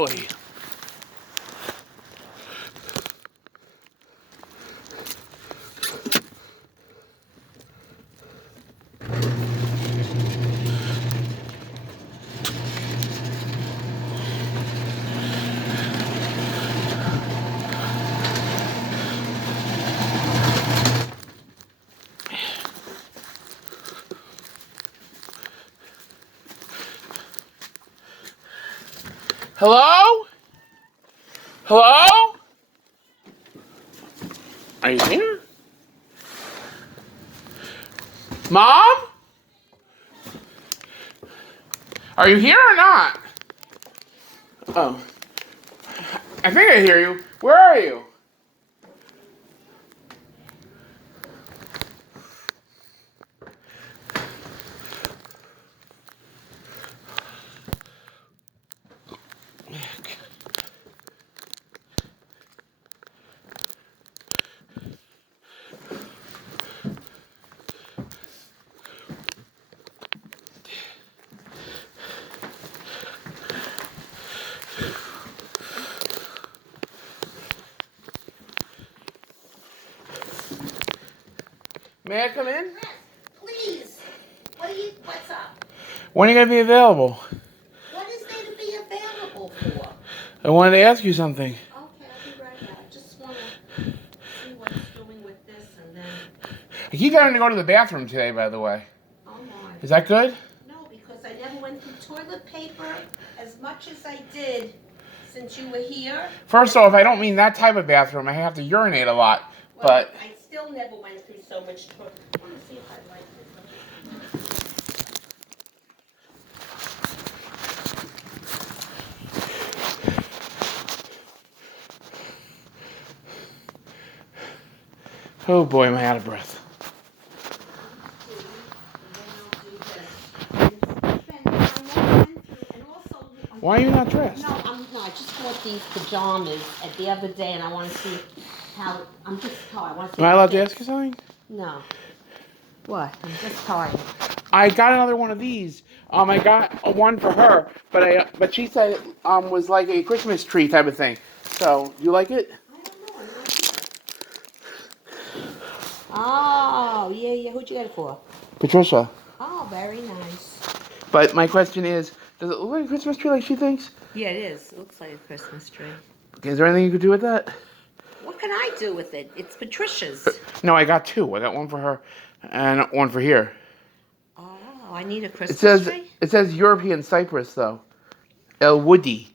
Oy. Hello? Hello? Are you here? Mom? Are you here or not? Oh. I think I hear you. Where are you? May I come in? Yes, please. What's up? When are you going to be available? What is there to be available for? I wanted to ask you something. Okay, I'll be right back. Just want to see what's doing with this and then... I keep having to go to the bathroom today, by the way. Oh, my. Is that good? No, because I never went through toilet paper as much as I did since you were here. First off, I don't mean that type of bathroom. I have to urinate a lot. Well, But I still never went through so much toilet. I want to see if I like oh boy, am I out of breath. Why are you not dressed? No, I just bought these pajamas the other day, and I want to see how. I'm just tired. I want to see. Am I allowed to ask you something? No. What? I'm just tired. I got another one of these. I got one for her, but she said it was like a Christmas tree type of thing. So, you like it? I don't know. I'm not sure. Oh, yeah. Who'd you get it for? Patricia. Oh, very nice. But my question is, does it look like a Christmas tree like she thinks? Yeah, it is. It looks like a Christmas tree. Okay, is there anything you could do with that? What can I do with it? It's Patricia's. No, I got two. I got one for her and one for here. Oh, I need a Christmas tree? It says European cypress though. El Woody.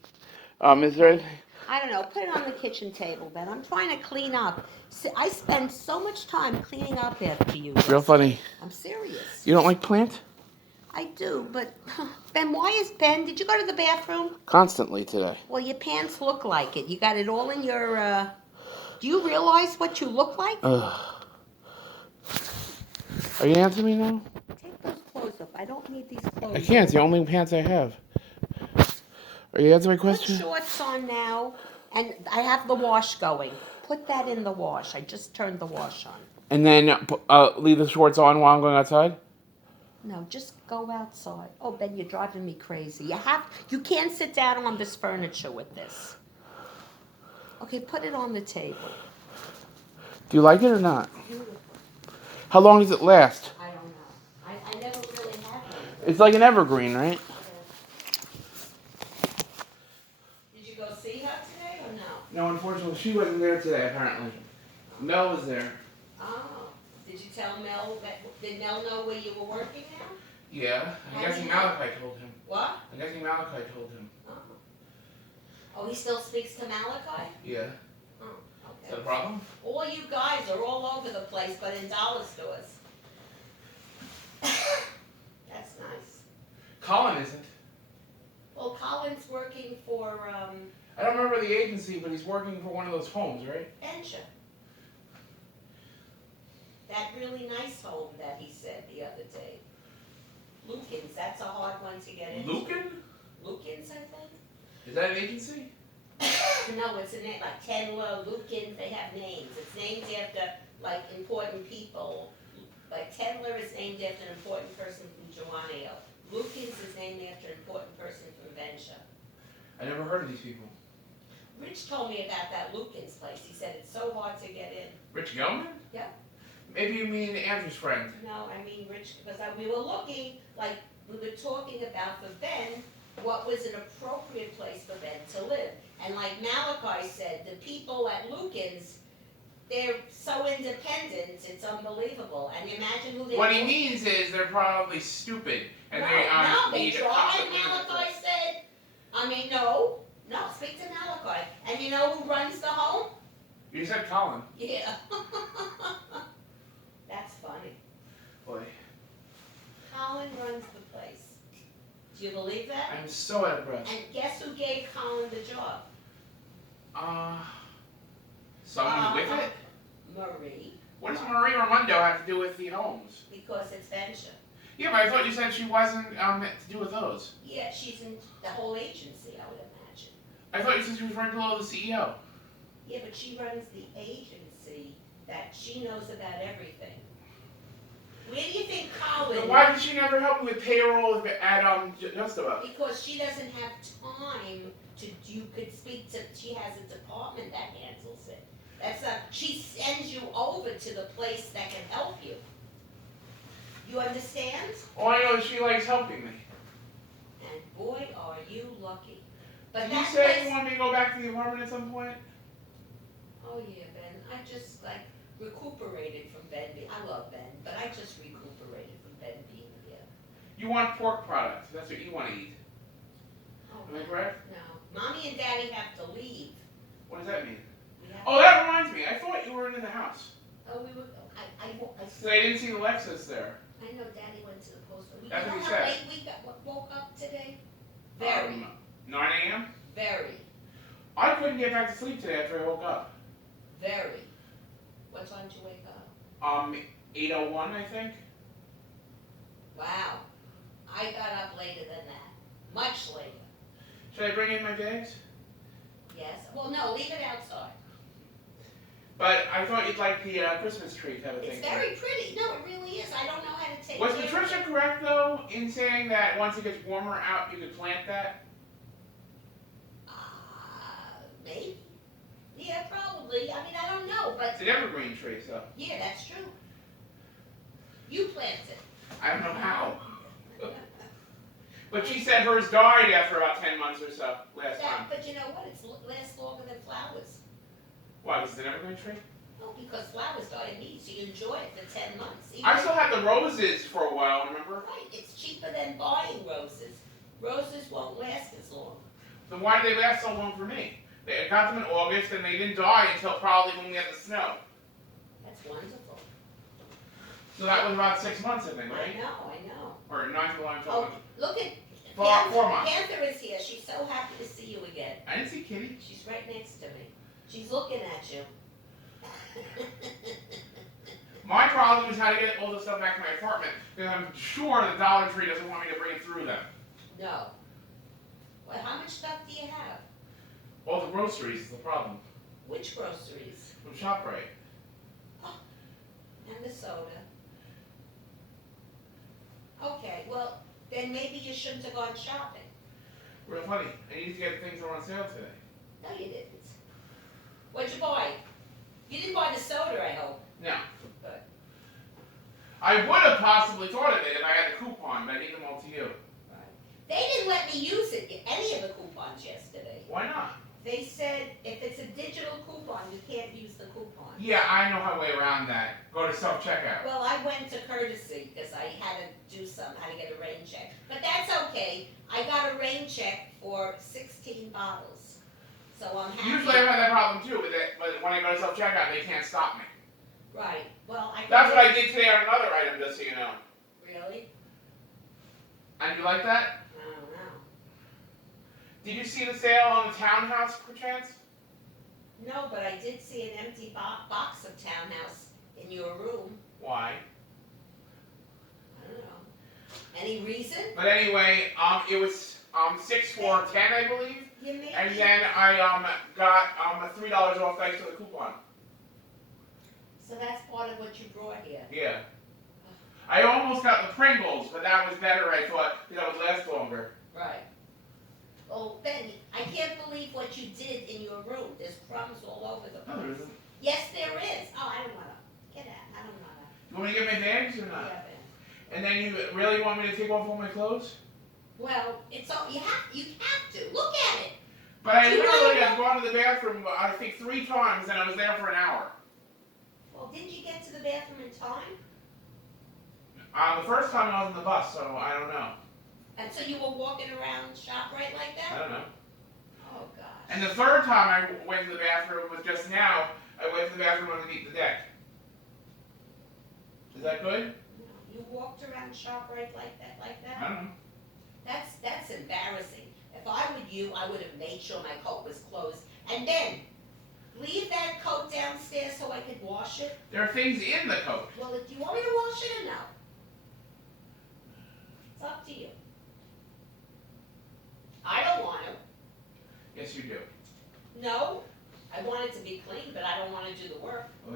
Is there anything? I don't know. Put it on the kitchen table, Ben. I'm trying to clean up. I spend so much time cleaning up after you. Real funny. I'm serious. You don't like plant? I do, but Ben, did you go to the bathroom? Constantly today. Well, your pants look like it. You got it all in your, do you realize what you look like? Are you answering me now? Take those clothes off. I don't need these clothes. I can't. It's the only pants I have. Are you answering my question? Put shorts on now, and I have the wash going. Put that in the wash. I just turned the wash on. And then leave the shorts on while I'm going outside? No, just go outside. Oh, Ben, you're driving me crazy. You can't sit down on this furniture with this. Okay, put it on the table. Do you like it or not? Beautiful. How long does it last? I don't know. I never really had one. It's like an evergreen, right? Did you go see her today or no? No, unfortunately, she wasn't there today, apparently. Mel was there. Oh. Did you tell Mel did Mel know where you were working now? Yeah. I'm guessing Malachi told him. What? I'm guessing Malachi told him. Oh, he still speaks to Malachi? Yeah. Oh, Is that a okay. problem? All you guys are all over the place, but in dollar stores. That's nice. Colin isn't. Well, Colin's working for, I don't remember the agency, but he's working for one of those homes, right? Ensha. That really nice home that he said the other day. Lukens, that's a hard one to get into. Lucan? Lukens, I think? Is that an agency? No, it's a name, like Tenla, Lukens, they have names. It's named after, like, important people. Like, Tendler is named after an important person from Joaneo. Lukens is named after an important person from Vensha. I never heard of these people. Rich told me about that Lucan's place. He said it's so hard to get in. Rich Gelman? Yeah. Maybe you mean Andrew's friend. No, I mean Rich, because we were looking, like, we were talking about for Ben, what was an appropriate place for Ben to live. And like Malachi said, the people at Lucan's, they're so independent, it's unbelievable. And you imagine who they What he means is they're probably stupid and they they need a try, constant Malachi said. No, speak to Malachi. And you know who runs the home? You said Colin. Yeah. That's funny. Boy, Colin runs the place. Do you believe that? I'm so out of breath. And guess who gave Colin the job? Someone with it? Marie. What does Marie Raimondo have to do with the homes? Because it's venture. Yeah, but I thought you said she wasn't meant to do with those. Yeah, she's in the whole agency, I would imagine. I thought you said she was right below the CEO. Yeah, but she runs the agency that she knows about everything. Where do you think Colin? Then why did she never help me with payroll at Just About? Because she doesn't have time to. You could speak to. She has a department that handles it. That's not. She sends you over to the place that can help you. You understand? All I know is she likes helping me. And boy, are you lucky. But Did you that say place, you want me to go back to the apartment at some point? oh yeah, Ben. I just like recuperated from Ben. I love Ben, but I just recuperated from Ben being here. You want pork products. That's what you want to eat. Oh, Am I correct? no. Mommy and Daddy have to leave. What does that mean? We have Oh, that reminds me. I thought you were in the house. Oh, we were. So I didn't see the Lexus there. I know Daddy went to the post office. That's You what know he how said. late we woke up today? Very, 9 a.m.? very, I couldn't get back to sleep today after I woke up. very. What time did you wake up? 8:01, I think. Wow. I got up later than that. Much later. Should I bring in my bags? Yes. Well, no, leave it outside. But I thought you'd like the Christmas tree type of thing. It's very pretty. No, it really is. I don't know how to take Was care of Patricia it. correct, though, in saying that once it gets warmer out, you could plant that? Maybe. Yeah, probably. I mean, I don't know, but It's an evergreen tree, so yeah, that's true. You plant it. I don't know how. But she said hers died after about 10 months or so last time. But you know what? It lasts longer than flowers. Why, was it an evergreen tree? Oh, because flowers die in me, so you enjoy it for 10 months. Even I still had the roses for a while, remember? Right, it's cheaper than buying roses. Roses won't last as long. Then why did they last so long for me? I got them in August and they didn't die until probably when we had the snow. That's wonderful. So that was about 6 months, I think, I right? know. Or 9 to 11, 12 Oh, months. look at 4 months. Panther is here. She's so happy to see you again. I didn't see Kitty. She's right next to me. She's looking at you. My problem is how to get all this stuff back to my apartment, because I'm sure the Dollar Tree doesn't want me to bring it through them. No. Well, how much stuff do you have? All the groceries is the problem. Which groceries? From ShopRite. And the soda. Okay, well, then maybe you shouldn't have gone shopping. Real funny. I needed to get things that were on sale today. No, you didn't. What'd you buy? You didn't buy the soda, I hope. No. Good. I would have possibly thought of it if I had the coupon, but I gave them all to you. Right. They didn't let me use any of the coupons yesterday. Why not? They said if it's a digital coupon, you can't use the coupon. Yeah, I know how way around that. Go to self-checkout. Well, I went to Courtesy because I had to do some, had to get a rain check. But that's okay. I got a rain check for 16 bottles. So I'm happy. Usually I've had that problem too, but when I go to self-checkout, they can't stop me. Right. Well, That's what I did today on another item, just so you know. Really? And you like that? I don't know. Did you see the sale on the townhouse, perchance? No, but I did see an empty box of Townhouse in your room. Why? I don't know. Any reason? But anyway, it was 6 for $10, I believe. You made And then I got $3 off thanks to the coupon. So that's part of what you brought here. Yeah. I almost got the Pringles, but that was better, I thought, because that would last longer. Right. Oh, Ben, I can't believe what you did in your room. There's crumbs all over the No, there place. isn't. Yes, there is. Oh, I don't wanna, get out, I don't wanna. You want me to get my bags or not? Yeah, Ben. And then you really want me to take off all my clothes? Well, it's all, you have to, look at it. But I Do you literally know have gone to the bathroom, I think 3 times, and I was there for an hour. Well, didn't you get to the bathroom in time? The first time I was on the bus, so I don't know. And so you were walking around ShopRite like I that? don't know. Oh, gosh. And the third time I went to the bathroom was just now. I went to the bathroom underneath the deck. Is that good? No, you walked around ShopRite like that, I don't know. That's embarrassing. If I were you, I would have made sure my coat was closed. And then, leave that coat downstairs so I could wash it. There are things in the coat. Well, do you want me to wash it or no? It's up to you. I don't want to. Yes, you do. No, I want it to be clean, but I don't want to do the work. Oy.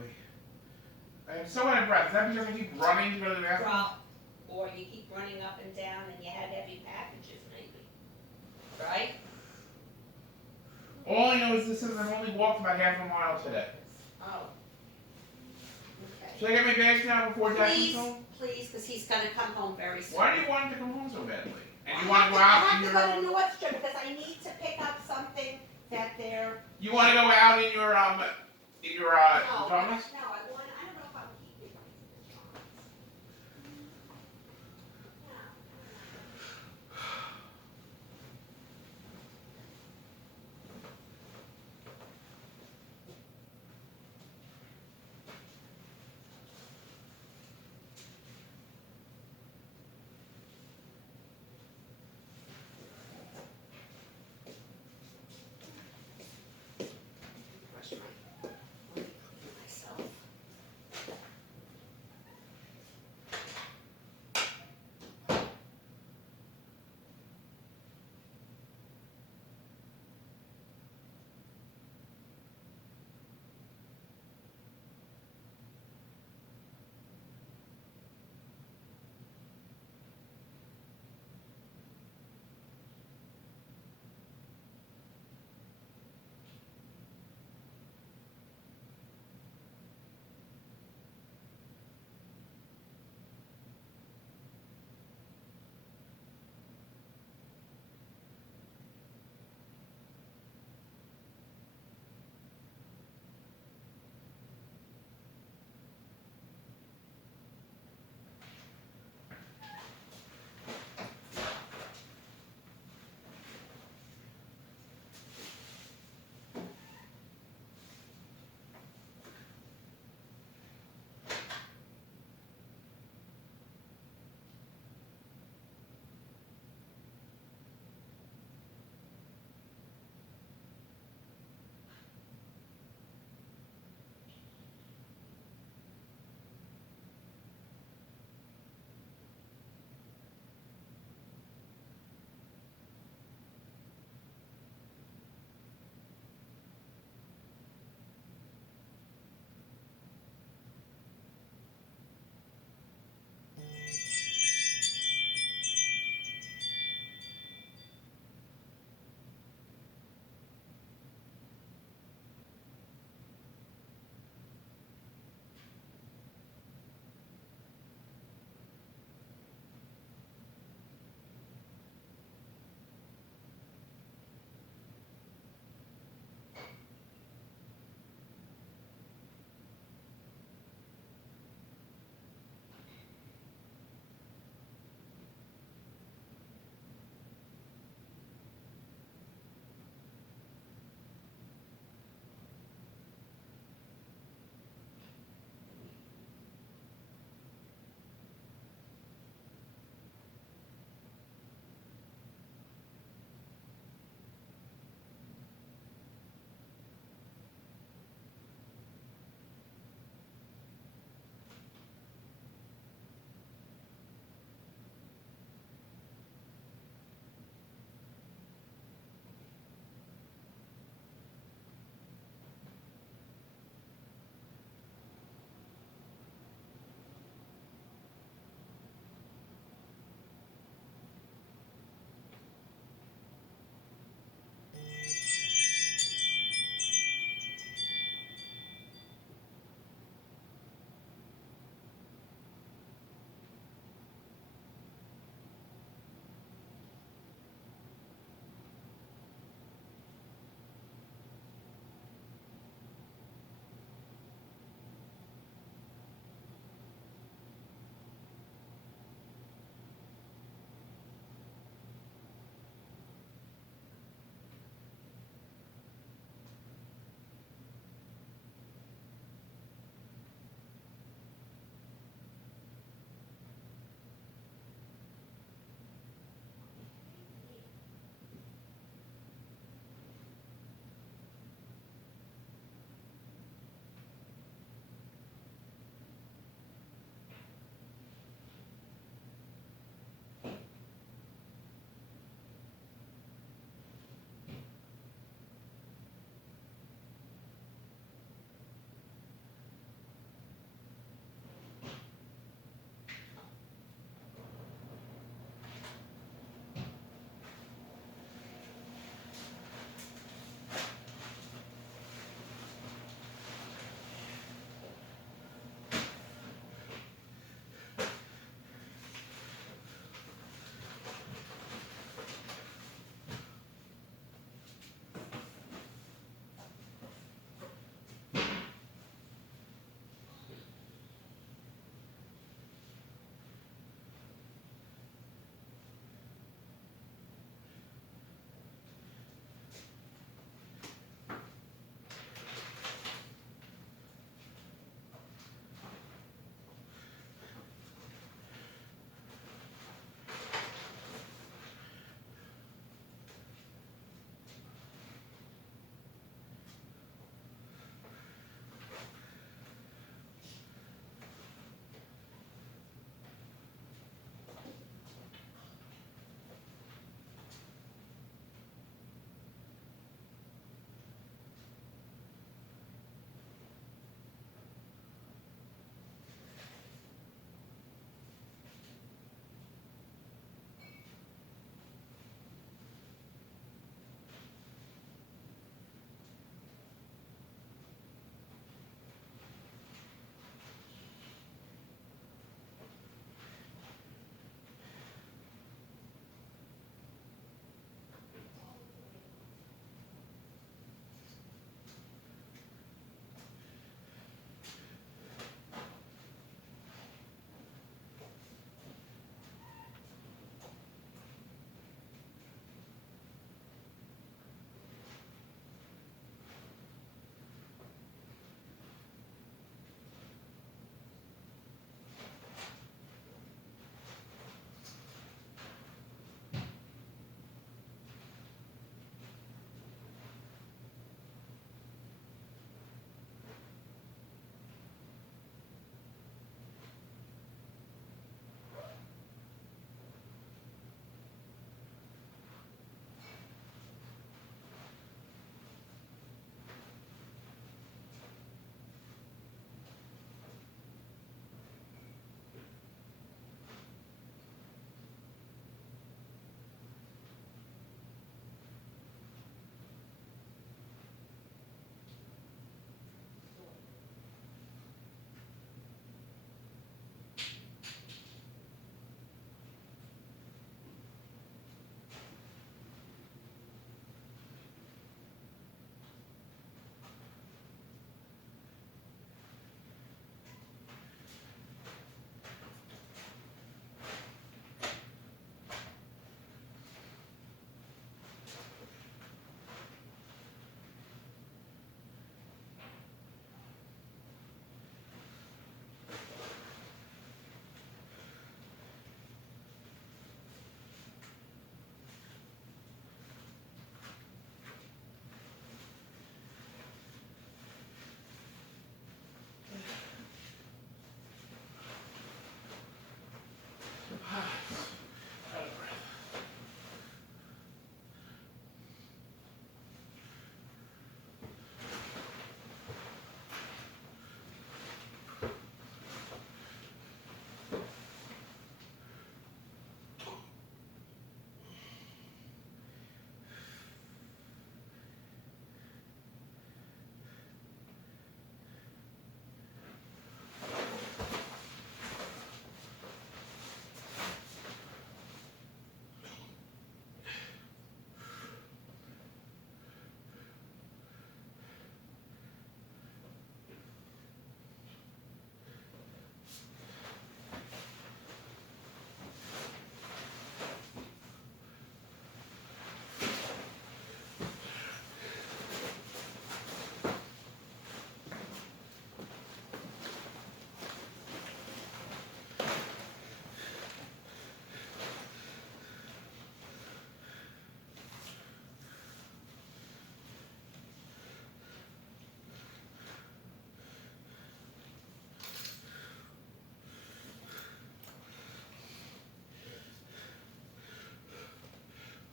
I am so out of breath. Is that because I keep running to go to the bathroom? Well, or you keep running up and down and you had heavy packages maybe, right? All I know is this is I've only walked about half a mile today. Oh. Okay. Should I get my bags now before Jack comes Please, home? please, because he's gonna come home very soon. Why do you want him to come home so badly? And you I want to go have out in to your go to Nordstrom because I need to pick up something that they're. you want to go out in your No, pajamas? no, I don't know if I'm keeping these pajamas. No. Brush my, let me clean myself.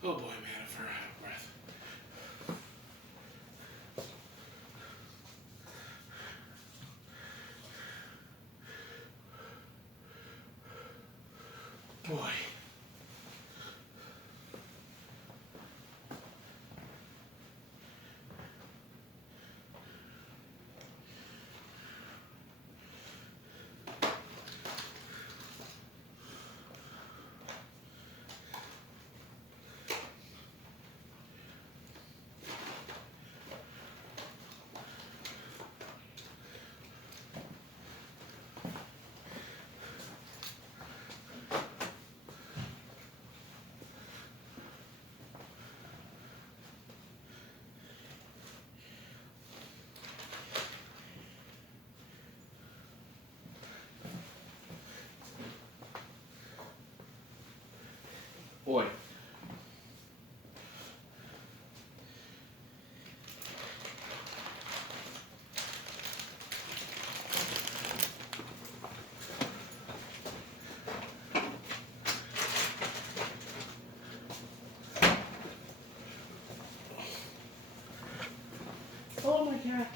Oh boy, man, if we're out of breath. Boy. Boy. Oh my God.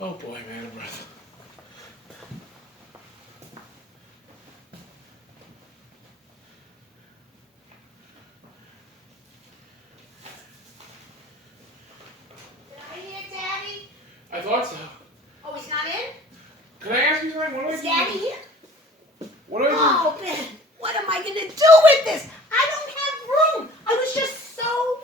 Oh boy, man, of breath. Are you here, Daddy? I thought so. Oh, he's not in? Can I ask you something? What do I Is do? Daddy here? What do I do? Oh, Ben, what am I going to do with this? I don't have room. I was just so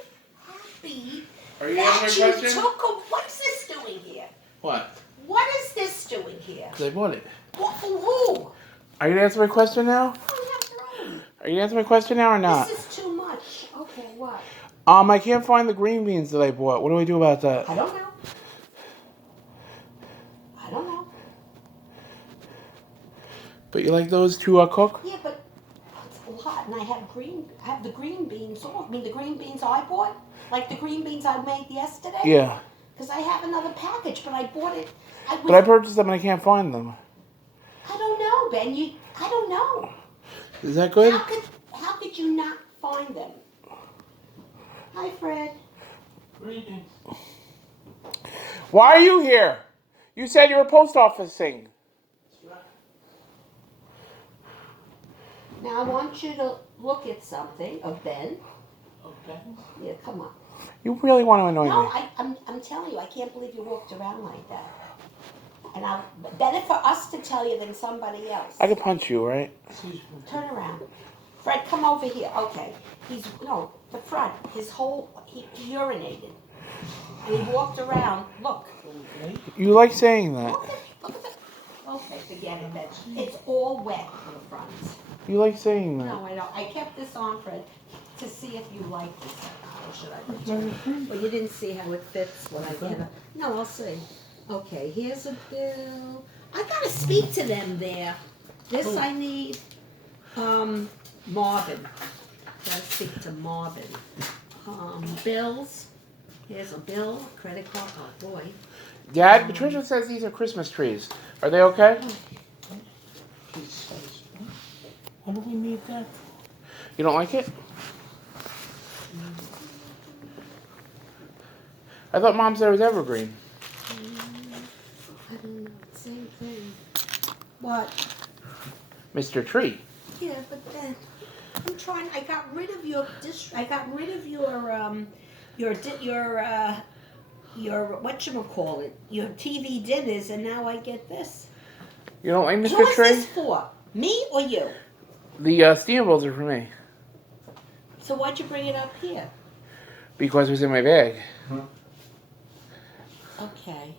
happy Are you that answering my you question? took a... What is this doing here? What? What is this doing here? Because I bought it. What, for who? Are you gonna answer my question now? I don't have room. Are you gonna answer my question now or not? This is too much. Okay, what? I can't find the green beans that I bought. What do I do about that? I don't know. I don't know. But you like those to cook? Yeah, but it's a lot, and I have the green beans off. I mean, the green beans I bought, like the green beans I made yesterday. Yeah. Because I have another package, but I bought it. But I purchased them and I can't find them. I don't know, Ben. I don't know. Is that good? How could you not find them? Hi, Fred. Greetings. Why are you here? You said you were post office thing. Now I want you to look at something of Ben. Okay. Yeah, come on. You really want to annoy No, me. I'm telling you, I can't believe you walked around like that. And better for us to tell you than somebody else. I could punch you, right? Excuse me. Turn around. Fred, come over here. Okay. The front. He urinated. And he walked around. Look. Okay. You like saying that. Look at that. Okay, forget it then. It's all wet on the front. You like saying that. No, I don't. I kept this on, Fred, to see if you like this or not. Or should I return it? Well, you didn't see how it fits when I get it. No, I'll see. Okay, here's a bill. I gotta speak to them there. This I need. Marvin. Gotta speak to Marvin. Bills. Here's a bill, credit card. Oh boy. Dad, Patricia says these are Christmas trees. Are they okay? Please, what do we need that? You don't like it? I thought Mom said it was evergreen. I don't know. Same thing. What? Mr. Tree. Yeah, but then I got rid of your whatchamacallit, your TV dinners, and now I get this. You don't like Who Mr. is Tree? this for? Me or you? The steam bowls are for me. So why'd you bring it up here? Because it was in my bag. Okay.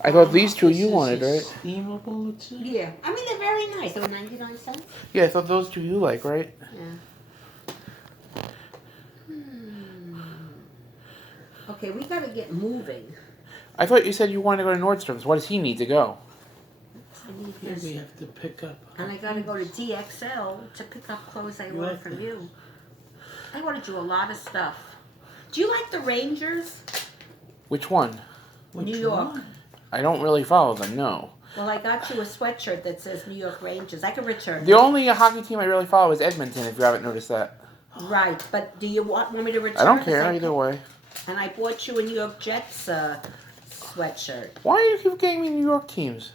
I thought these two you wanted, right? Steamable, it's Yeah. I mean, they're very nice. They were 99 cents. Yeah, I thought those two you like, right? Yeah. Okay, we gotta get moving. I thought you said you wanted to go to Nordstrom's. What does he need to go? I need Here his, we have to pick up. and I gotta go to DXL to pick up clothes I You ordered like from that? you. I ordered you a lot of stuff. Do you like the Rangers? Which one? Which New York. one? I don't really follow them, no. Well, I got you a sweatshirt that says New York Rangers. I can return The it. only hockey team I really follow is Edmonton, if you haven't noticed that. Right, but do you want me to return I don't it? care either way. And I bought you a New York Jets sweatshirt. Why do you keep getting me New York teams?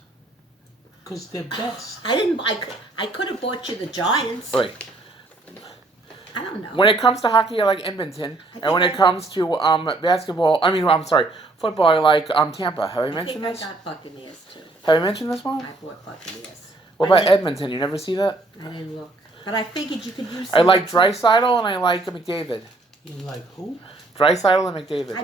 Because they're best. I could have bought you the Giants. Wait, I don't know. when it comes to hockey, I like Edmonton, and when it comes to basketball, football, I like Tampa. Have I I mentioned think this? I got Buccaneers too. Have I mentioned this one? I bought Buccaneers. What I about didn't- Edmonton? You never see that? I didn't look. But I figured you could use I some like of- Draisaitl and I like McDavid. You like who? Draisaitl and McDavid.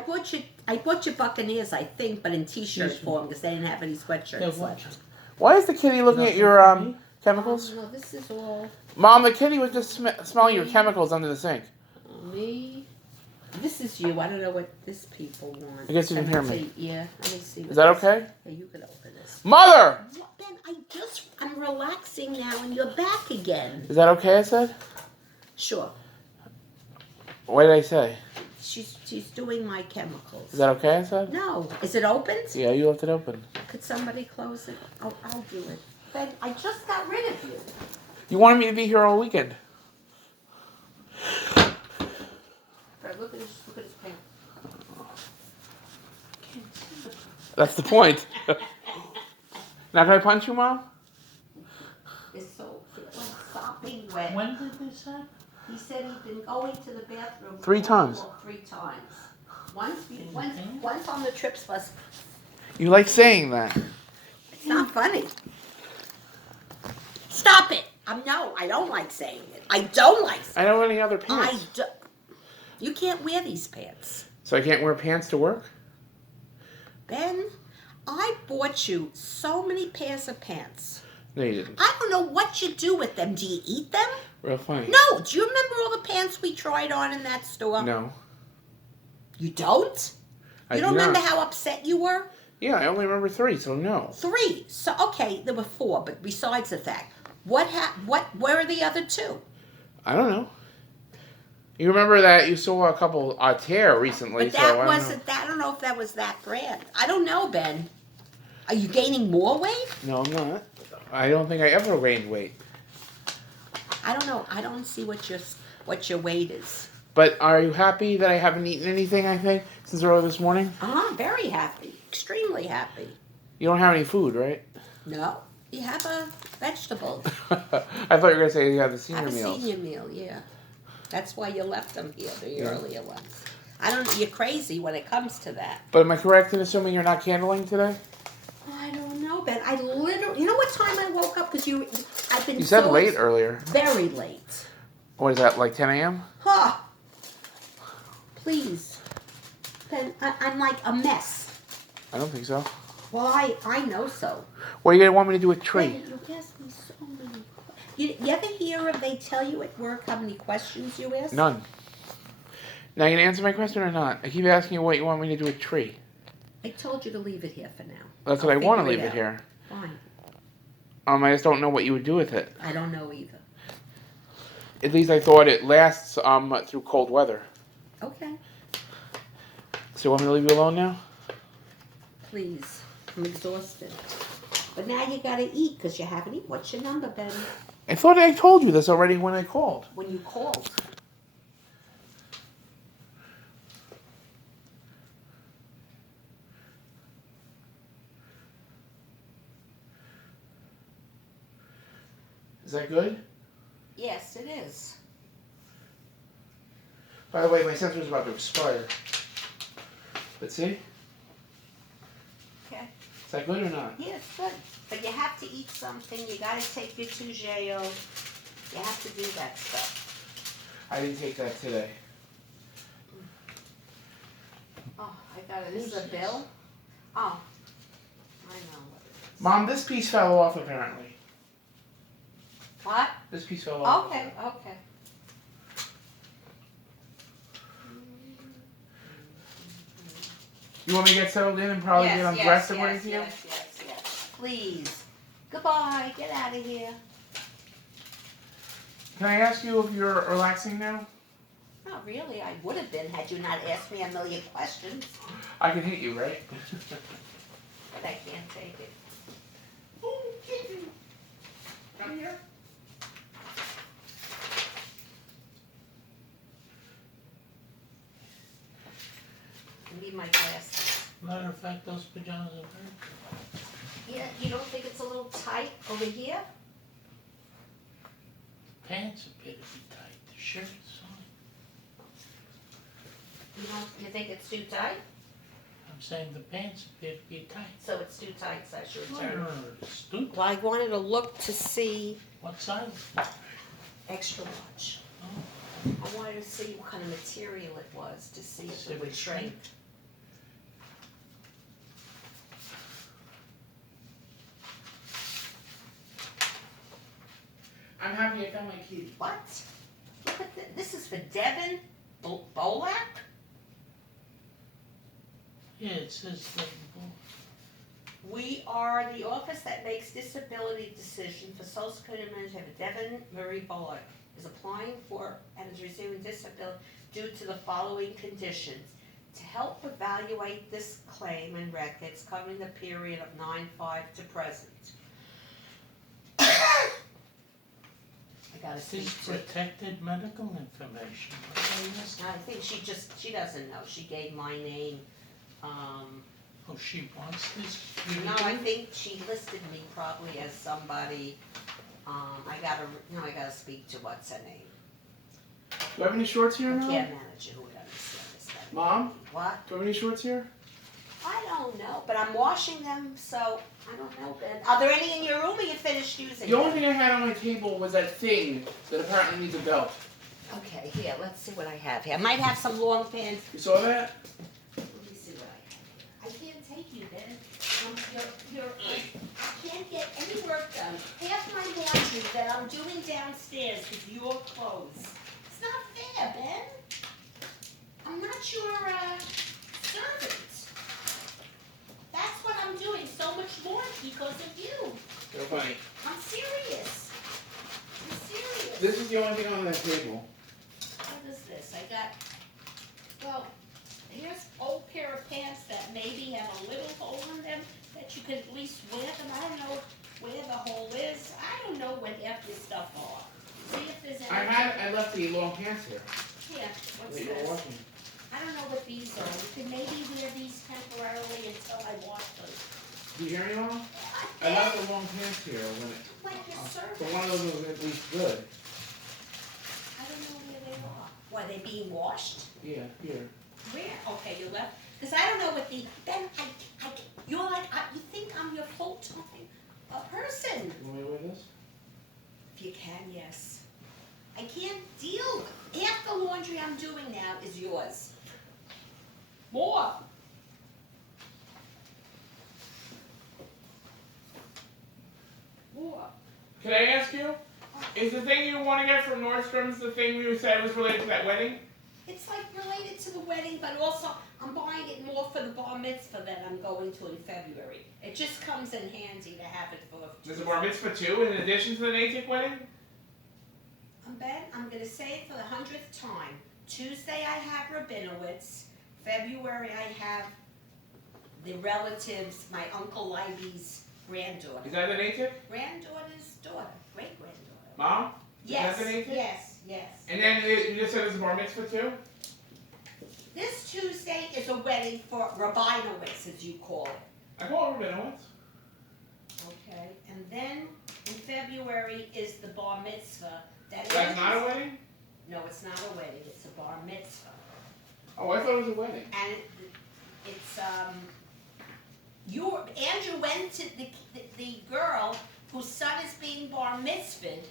I bought you Buccaneers, I think, but in t-shirt Yes, form because they didn't have any Yeah, sweatshirts what? left. Why is the kitty looking at Nothing your for me? chemicals? No, this is all Mom, the kitty was just smelling your chemicals under the sink. me. This is you. I don't know what this people want. I guess you can Let hear me. see. Yeah, let me see. Is that okay? Yeah, you can open this. Mother! What, Ben, I'm relaxing now and you're back again. Is that okay, I said? Sure. What did I say? She's doing my chemicals. Is that okay, I said? No. Is it opened? Yeah, you left it open. Could somebody close it? I'll do it. Ben, I just got rid of you. You wanted me to be here all weekend. Fred, look at his pants. That's the point. Now can I punch you, Mom? It's so sopping wet. When did this happen? He said he'd been going to the bathroom 3 times. 3 times. Once on the trips bus. You like saying that. It's not funny. Stop it! I don't like saying it. I don't like saying I don't have any other it. pants. You can't wear these pants. So I can't wear pants to work? Ben, I bought you so many pairs of pants. No, you didn't. I don't know what you do with them. Do you eat them? Real funny. No. Do you remember all the pants we tried on in that store? No. You don't? I You don't do remember not. how upset you were? Yeah, I only remember 3, so no. 3. So okay, there were 4, but besides the fact, where are the other 2? I don't know. You remember that you saw a couple tear recently, But so that I don't know. wasn't. I don't know if that was that brand. I don't know, Ben. Are you gaining more weight? No, I'm not. I don't think I ever gained weight. I don't know. I don't see what your weight is. But are you happy that I haven't eaten anything, I think, since early this morning? Very happy. Extremely happy. You don't have any food, right? No, you have a vegetable. I thought you were going to say you had the senior Have a meals. senior meal, yeah. That's why you left them here, the Yeah. earlier ones. I don't. You're crazy when it comes to that. But am I correct in assuming you're not candling today? I don't know, Ben. I literally. You know what time I woke up? Because I've been. You said so late earlier. Very late. What is that, like 10 a.m.? Huh. Please. Ben, I'm like a mess. I don't think so. Well, I know so. What are you going to want me to do with Tree? Ben, you ask me so many questions. You ever hear if they tell you at work how many questions you ask? None. Now, you going to answer my question or not? I keep asking you what you want me to do with Tree. I told you to leave it here for now. That's what I'll I want to figure leave it out. here. Fine. I just don't know what you would do with it. I don't know either. At least I thought it lasts through cold weather. Okay. So you want me to leave you alone now? Please. I'm exhausted. But now you gotta eat because you haven't eaten. What's your number, Ben? I thought I told you this already when I called. When you called. Is that good? Yes, it is. By the way, my sensor's about to expire. Let's see. Okay. Is that good or not? Yeah, it's good. But you have to eat something. You gotta take your Toujeo. You have to do that stuff. I didn't take that today. Oh, I got it. This is a bill? Oh. I know what it is. Mom, this piece fell off apparently. What? This piece fell off. Okay, okay. You want me to get settled in and probably get undressed and ready for you? Yes. Please. Goodbye. Get out of here. Can I ask you if you're relaxing now? Not really. I would have been had you not asked me a million questions. I can hit you, right? But I can't take it. Oh, kitten. Come here. I need my glasses. Matter of fact, those pajamas are very, Yeah, you don't think it's a little tight over here? pants appear to be tight, the shirt is fine. You think it's too tight? I'm saying the pants appear to be tight. So it's too tight, so I should No, return no, it. no, it's too, Well, I wanted to look to see what size? extra large. Oh, I wanted to see what kind of material it was to see if it would Civic shrink. I'm happy I found my key. What? Look at this is for Devin Bolak? yeah, it says that, We are the office that makes disability decision for Social Security Administrator Devin Marie Bullock is applying for and is receiving disability due to the following conditions. To help evaluate this claim and records covering the period of 9/5 to present. I gotta this speak is to. protected medical information. What are they asking? I think she doesn't know. She gave my name. Oh, she wants this? You No, do I it? think she listed me probably as somebody, I gotta speak to what's her name. Do you have any shorts here The now? care manager who would understand this better. Mom, What? do you have any shorts here? I don't know, but I'm washing them, so I don't know, Ben. Are there any in your room or you finished using The only them? thing I had on my table was that thing that apparently needs a belt. Okay, here, let's see what I have here. I might have some long pants. You saw that? Let me see what I have here. I can't take you, Ben. I can't get any work done. Half my laundry that I'm doing downstairs with your clothes. It's not fair, Ben. I'm not your, servant. That's what I'm doing so much more because of you. You're funny. I'm serious. I'm serious. This is the only thing on that table. What is this? I got, well, here's old pair of pants that maybe have a little hole in them that you could at least wear them. I don't know where the hole is. I don't know what half this stuff are. See if there's any. I left the long pants here. Here, what's that you were this? washing. I don't know what these are. You could maybe wear these temporarily until I wash them. Do you hear me, Mom? I Ben, left the long pants here when it. like your So servant. one of those was at least good. I don't know where they are. Why, they being washed? Yeah, here. Where? Okay, you left. Because I don't know what the, Ben, you're like, you think I'm your full-time person. You want me to wear this? If you can, yes. I can't deal. Half the laundry I'm doing now is yours. More. More. Can I ask you? Is the thing you want to get from Nordstrom's the thing we said was related to that wedding? It's like related to the wedding, but also I'm buying it more for the bar mitzvah that I'm going to in February. It just comes in handy to have it for. There's a bar mitzvah too, in addition to the Natick wedding? Ben, I'm gonna say it for the 100th time. Tuesday I have Rabinowitz. February I have the relatives, my Uncle Libby's granddaughter. Is that the Natick? Granddaughter's daughter, great-granddaughter. Mom? Yes, Is that the Natick? yes. And then you just said there's a bar mitzvah too? This Tuesday is a wedding for Rabinowitz, as you call it. I call it Rabinowitz. Okay, and then in February is the bar mitzvah. That's not a wedding? No, it's not a wedding, it's a bar mitzvah. Oh, I thought it was a wedding. And it's, Andrew went to the girl whose son is being bar mitzvahed.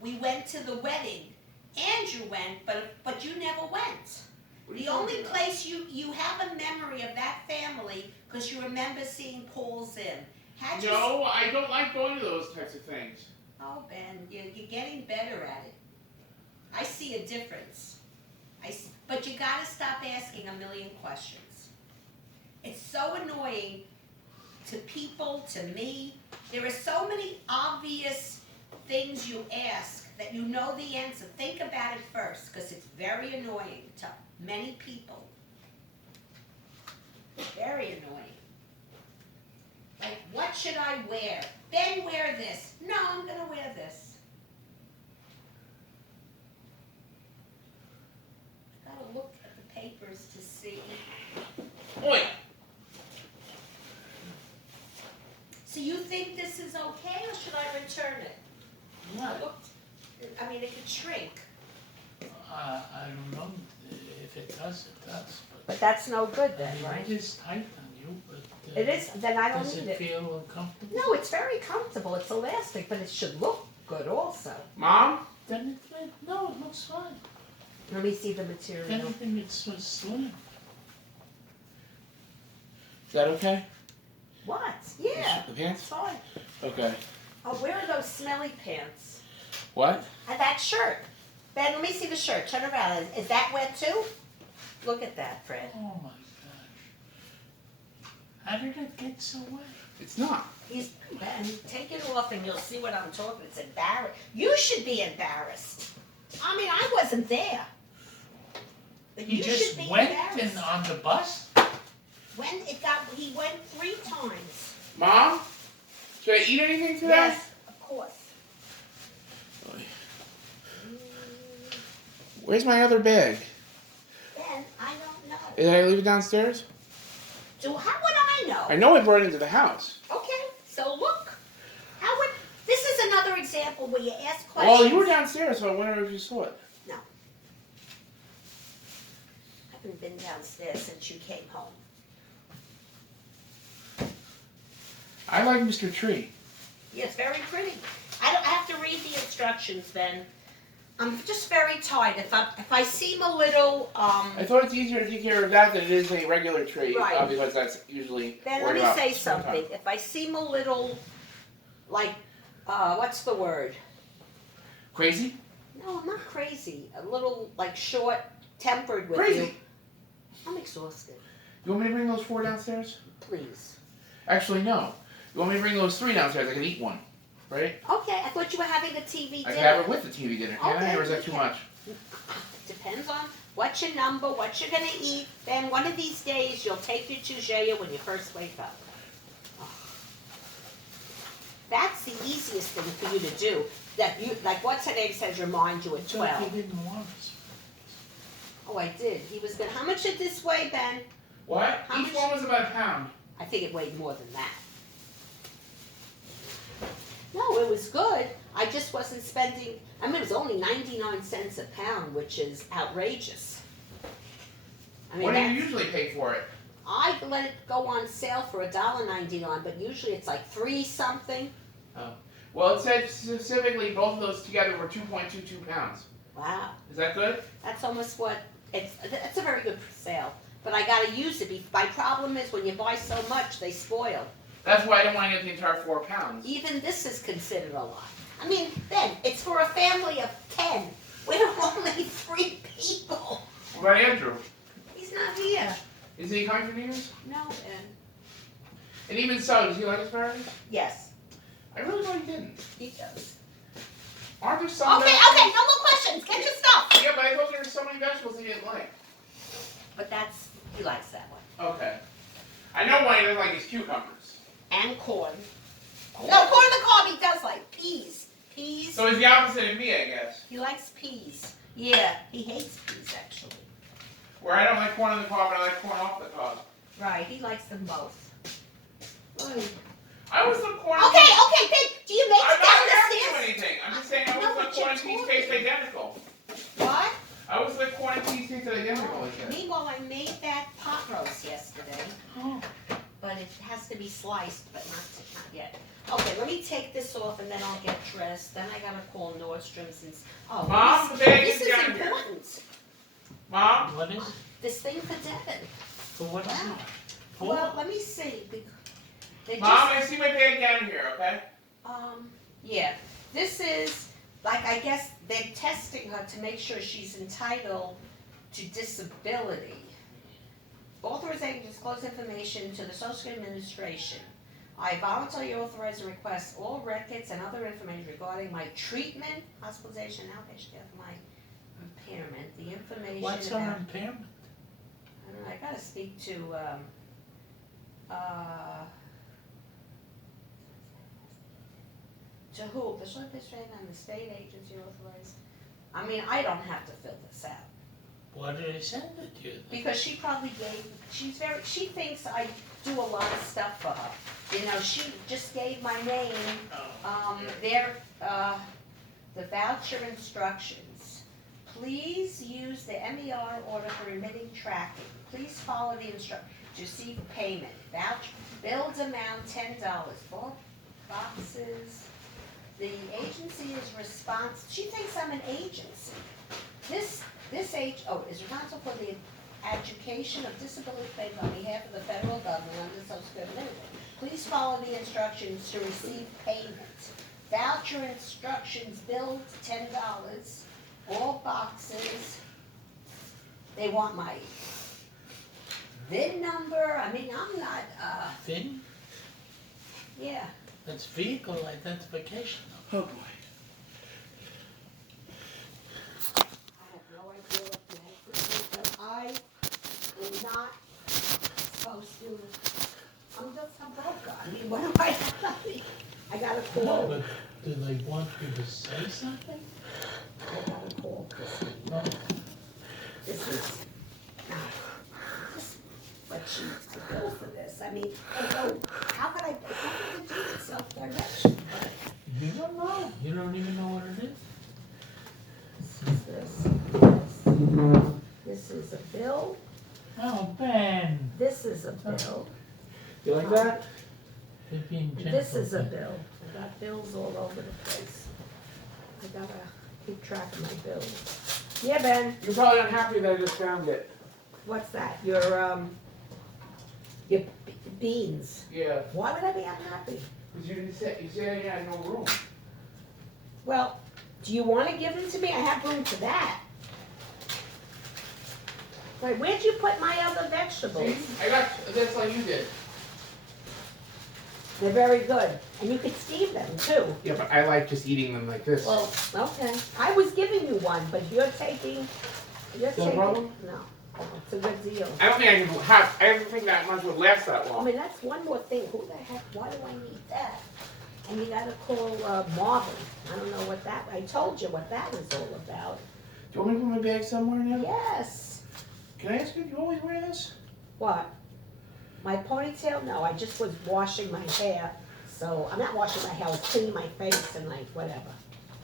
We went to the wedding. Andrew went, but you never went. What are you The only talking about? place you have a memory of that family, because you remember seeing Paul's in. Had you No, I don't like going to those types of things. Oh, Ben, you're getting better at it. I see a difference. But you gotta stop asking a million questions. so annoying to people, to me. There are so many obvious things you ask that you know the answer. Think about it first, because it's very annoying to many people. Very annoying. Like, what should I wear? Ben, wear this. No, I'm gonna wear this. I gotta look at the papers to see. Oi. So you think this is okay, or should I return it? I What? looked, I mean, it could shrink. I don't know if it does, it does, But that's no good I then, mean, right? it is tight on you, but. It is, then I don't Does need it it. feel uncomfortable? No, it's very comfortable, it's elastic, but it should look good also. Mom? Then no, it looks fine. Let me see the If material. anything, it's so slim. Is that okay? What? Yeah, The it's pants? fine. Okay. Oh, where are those smelly pants? What? And that shirt. Ben, let me see the shirt, turn around, is that wet too? Look at that, Fred. Oh my gosh. How did it get so wet? It's not. Ben, take it off and you'll see what I'm talking, it's embarrassing. You should be embarrassed. I mean, I wasn't there. But He you just should be went embarrassed. in on the bus? He went 3 times. Mom? Should I eat anything today? Yes, of course. Where's my other bag? Ben, I don't know. Did I leave it downstairs? So how would I I know? know I brought it into the house. Okay, so look. This is another example where you ask questions. Well, you were downstairs, so I wonder if you saw it. I haven't been downstairs since you came home. I like Mr. Tree. Yeah, it's very pretty. I have to read the instructions, Ben. I'm just very tired. If I seem a little, I thought it's easier to take care of that than it is a regular tree, Right. Because that's usually. Ben, let worried me about say springtime. something. If I seem a little, like, what's the word? Crazy? No, I'm not crazy. A little, like, short-tempered with Crazy. you. I'm exhausted. You want me to bring those 4 downstairs? Please. Actually, no. You want me to bring those 3 downstairs? I can eat one, right? Okay, I thought you were having a TV I dinner. can have it with the TV dinner, can I? Okay, Or is that too okay. much? Depends on what your number, what you're gonna eat. Then one of these days, you'll take your Tugea when you first wake up. Oh. That's the easiest thing for you to do. That you, like, what's her name says, remind you at It's like 12. you didn't want us. Oh, I did. He was gonna, how much did this weigh, Ben? What? How Each much- one was about a pound. I think it weighed more than that. No, it was good. I just wasn't spending, I mean, it was only 99 cents a pound, which is outrageous. I mean, What do you that's- usually pay for it? I let it go on sale for $1.99, but usually it's like 3 something. Well, it said specifically both of those together were 2.22 pounds. Wow, Is that good? that's almost what, it's a very good sale. But I gotta use it, my problem is when you buy so much, they spoil. That's why I don't want to get the entire 4 pounds. Even this is considered a lot. I mean, Ben, it's for a family of 10. We're only 3 people. What about Andrew? He's not here. Is he coming for New Year's? No, Ben. And even so, does he like asparagus? Yes, I really thought he didn't. he does. Aren't there some Okay, vegetables- no more questions. Get your stuff. Yeah, but I thought there were so many vegetables he didn't like. But he likes that one. Okay. I know why he doesn't like his cucumbers. And corn. No, corn on the cob he does like. Peas. Peas. So he's the opposite of me, I guess. He likes peas. Yeah, he hates peas actually. Where I don't like corn on the cob, and I like corn off the cob. Right, he likes them both. Oy. I always thought corn. Okay, then, do you make I'm it not down the asking you stairs? anything. I'm just saying I No, always but thought corn and you're peas taste talking. identical. What? I always thought corn and peas tasted identical like that. Meanwhile, I made that pot roast yesterday, Oh, but it has to be sliced, but not yet. Okay, let me take this off and then I'll get dressed. Then I gotta call Nordstrom's and, oh, Mom, the bag this is is down here. important. Mom? what is it? This thing for Devin. For what is Wow. it? For? Well, let me see. They Mom, I see my bag down here, okay? yeah, this is, like, I guess they're testing her to make sure she's entitled to disability. authorization to disclose information to the Social Security Administration. I voluntarily authorize and request all records and other information regarding my treatment, hospitalization, outpatient care for my impairment, the information What's about. our impairment? I don't know, I gotta speak to, to who? The short district and the state agency authorized? I mean, I don't have to fill this out. Why did they send it to you then? Because she probably she thinks I do a lot of stuff for her. You know, she just gave my name, the voucher instructions. Please use the MER order for remitting tracking. Please follow the instructions to receive payment. Voucher, bills amount $10. 4 boxes. The agency is she thinks I'm an agency. This is responsible for the education of disability claims on behalf of the federal government under Social Security Administration. Please follow the instructions to receive payment. Voucher instructions, billed $10, all boxes. They want my VIN number. I mean, I'm not, VIN? yeah. That's vehicle identification number. Oh boy. I have no idea what that is, but I am not supposed to, I'm just a broker. I mean, what am I, I gotta No, call, but do they want you to say something? I gotta call Christine. No. This is, but she's the bill for this. I mean, and so how could I, it's nothing to do with self-direction. You don't know. You don't even know what it is. This is a bill, Oh, Ben. this is a bill, You like that? They're being gentle. this is a Ben. bill. I got bills all over the place. I gotta keep track of my bills. Yeah, Ben, You're probably unhappy that I just found it. what's that? Your beans. Yeah. Why would I be unhappy? Because you said you had no room. Well, do you wanna give them to me? I have room for that. Wait, where'd you put my other vegetables? See? I got that's like you did. They're very good, and you could steam them too. Yeah, but I like just eating them like this. Well, okay. I was giving you one, but you're taking. No problem? No, it's a good deal. I don't think I can have. I don't think that much would last that I long. mean, that's one more thing. Who the heck? Why do I need that? And you gotta call Marvin. I don't know what that. I told you what that was all about. Do you want me to put my bag somewhere now? Yes. Can I ask you? Do you always wear this? What? My ponytail? No, I just was washing my hair. So I'm not washing my hair. I was cleaning my face and like whatever.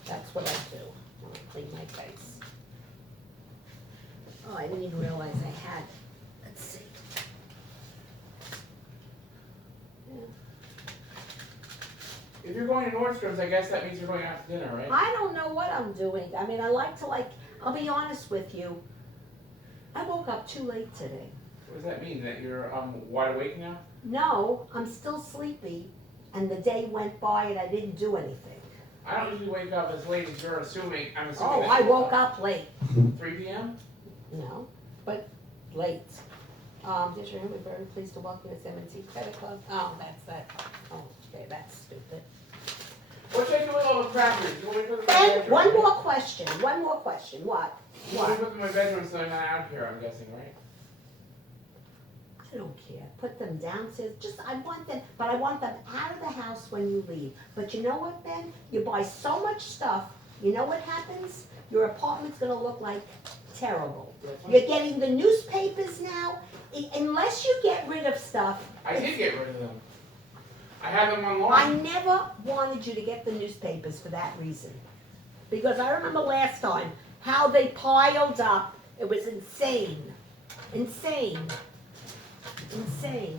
That's what I do. I clean my face. Oh, I didn't even realize I had. Let's see. Yeah. If you're going to Nordstrom's, I guess that means you're going out to dinner, right? I don't know what I'm doing. I mean, I like to I'll be honest with you. I woke up too late today. What does that mean? That you're wide awake now? No, I'm still sleepy, and the day went by and I didn't do anything. I don't usually wake up as late as you're assuming. I'm assuming. Oh, that I you woke up late. 3 p.m. No, but late. Just remember, very pleased to welcome you to M&T Credit Club. Oh, that's that. Oh, okay, that's stupid. What should I do with all the crackers? You want me to put them in my And bedroom? one more question. What? You want me to put them in my bedroom so they're not out here? I'm guessing, right? I don't care. Put them downstairs. I want them out of the house when you leave. But you know what, Ben? You buy so much stuff. You know what happens? Your apartment's gonna look like terrible. You're getting the newspapers now. Unless you get rid of stuff. I did get rid of them. I have them I online. never wanted you to get the newspapers for that reason. Because I remember last time how they piled up. It was insane. Insane. Insane.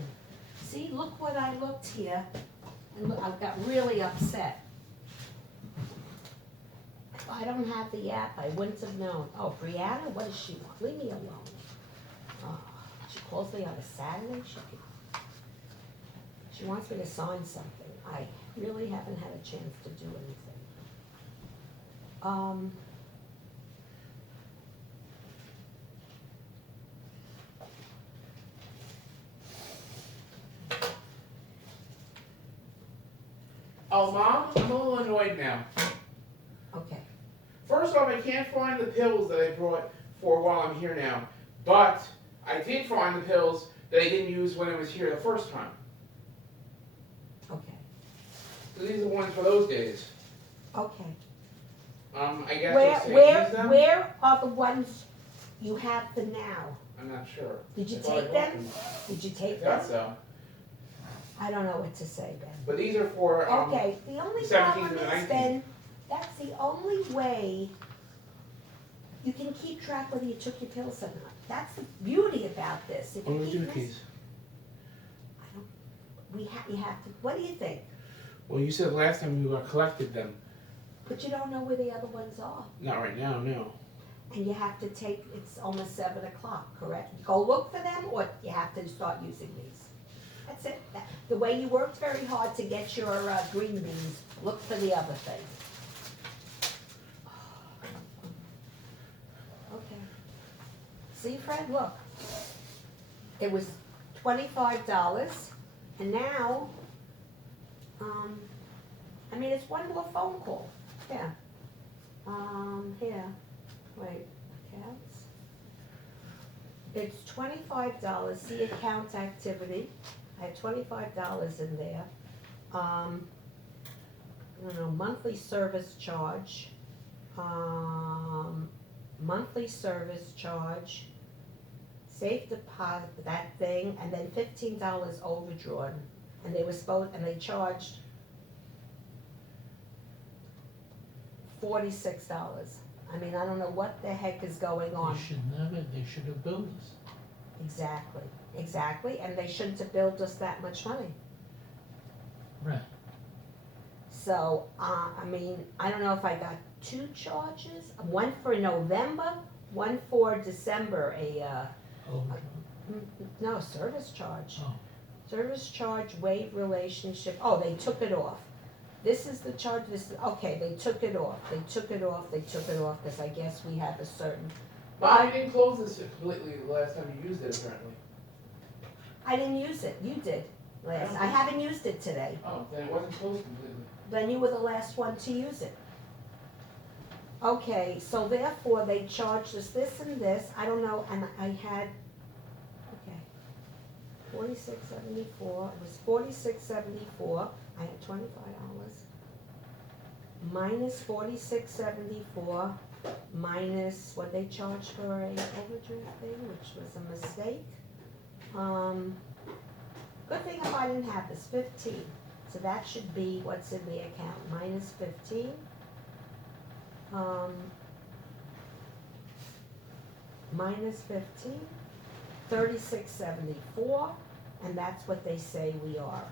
See, look what I looked here. And look, I got really upset. If I don't have the app, I wouldn't have known. Oh, Brianna, what does she want? Leave me alone. Oh, she calls me on a Saturday. She wants me to sign something. I really haven't had a chance to do anything. Oh, Mom, I'm a little annoyed now. Okay. First off, I can't find the pills that I brought for while I'm here now. But I did find the pills that I didn't use when I was here the first time. Okay. So these are the ones for those days. Okay. I guess I'll say use them. Where are the ones you have for now? I'm not sure. Did you I thought I take brought them? Did you I take them? thought so. I don't know what to say, Ben. But these are for, Okay, the only 17th problem and the is, 19th. Ben, that's the only way you can keep track whether you took your pills or not. That's the beauty about this. If What you do we keep do with miss- these? you have to, what do you think? Well, you said last time you collected them. But you don't know where the other ones are. Not right now, no. And you have to take, it's almost 7 o'clock, correct? Go look for them, or you have to start using these. That's it. The way you worked very hard to get your green beans, look for the other thing. Okay. See, Fred, look. It was $25, and now, I mean, it's one more phone call. Yeah. Here, wait, accounts. It's $25, see account activity. I had $25 in there. I don't know, monthly service charge. Monthly service charge. Safe deposit, that thing, and then $15 overdrawn. And they were supposed, and they charged $46. I mean, I don't know what the heck is going on. They should have billed us. Exactly, and they shouldn't have billed us that much money. Right. So, I mean, I don't know if I got 2 charges, one for November, one for December, no, service charge. Oh. Service charge, waive relationship, oh, they took it off. This is the charge, okay, they took it off, because I guess we have a certain, But I didn't close this completely the last time you used it, apparently. I didn't use it, you did I haven't used it today. Oh, then it wasn't closed completely. Then you were the last one to use it. Okay, so therefore they charged us this and this, I don't know, and I had, okay, $46.74, it was $46.74, I had $25. Minus $46.74, minus what they charged for a overdraft thing, which was a mistake. Good thing if I didn't have this, 15. So that should be what's in the account, minus 15. Minus 15, $36.74, and that's what they say we are.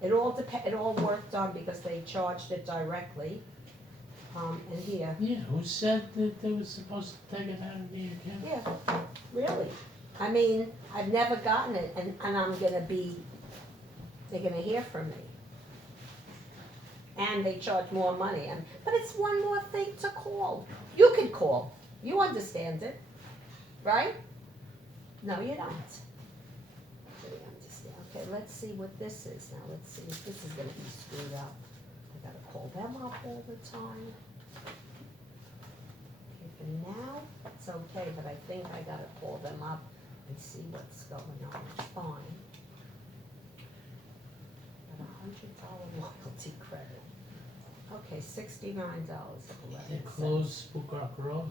It all worked on because they charged it directly, and here, Yeah, who said that they were supposed to take it out of the account? yeah, really. I mean, I've never gotten it, and I'm gonna be, they're gonna hear from me. And they charge more money, but it's one more thing to call. You could call, you understand it, right? No, you don't. You understand. Okay, let's see what this is now, let's see if this is gonna be screwed up. I gotta call them up all the time. Okay, for now, it's okay, but I think I gotta call them up and see what's going on, fine. Got $100 loyalty credit. Okay, $69.11. They closed Spook Rock Road.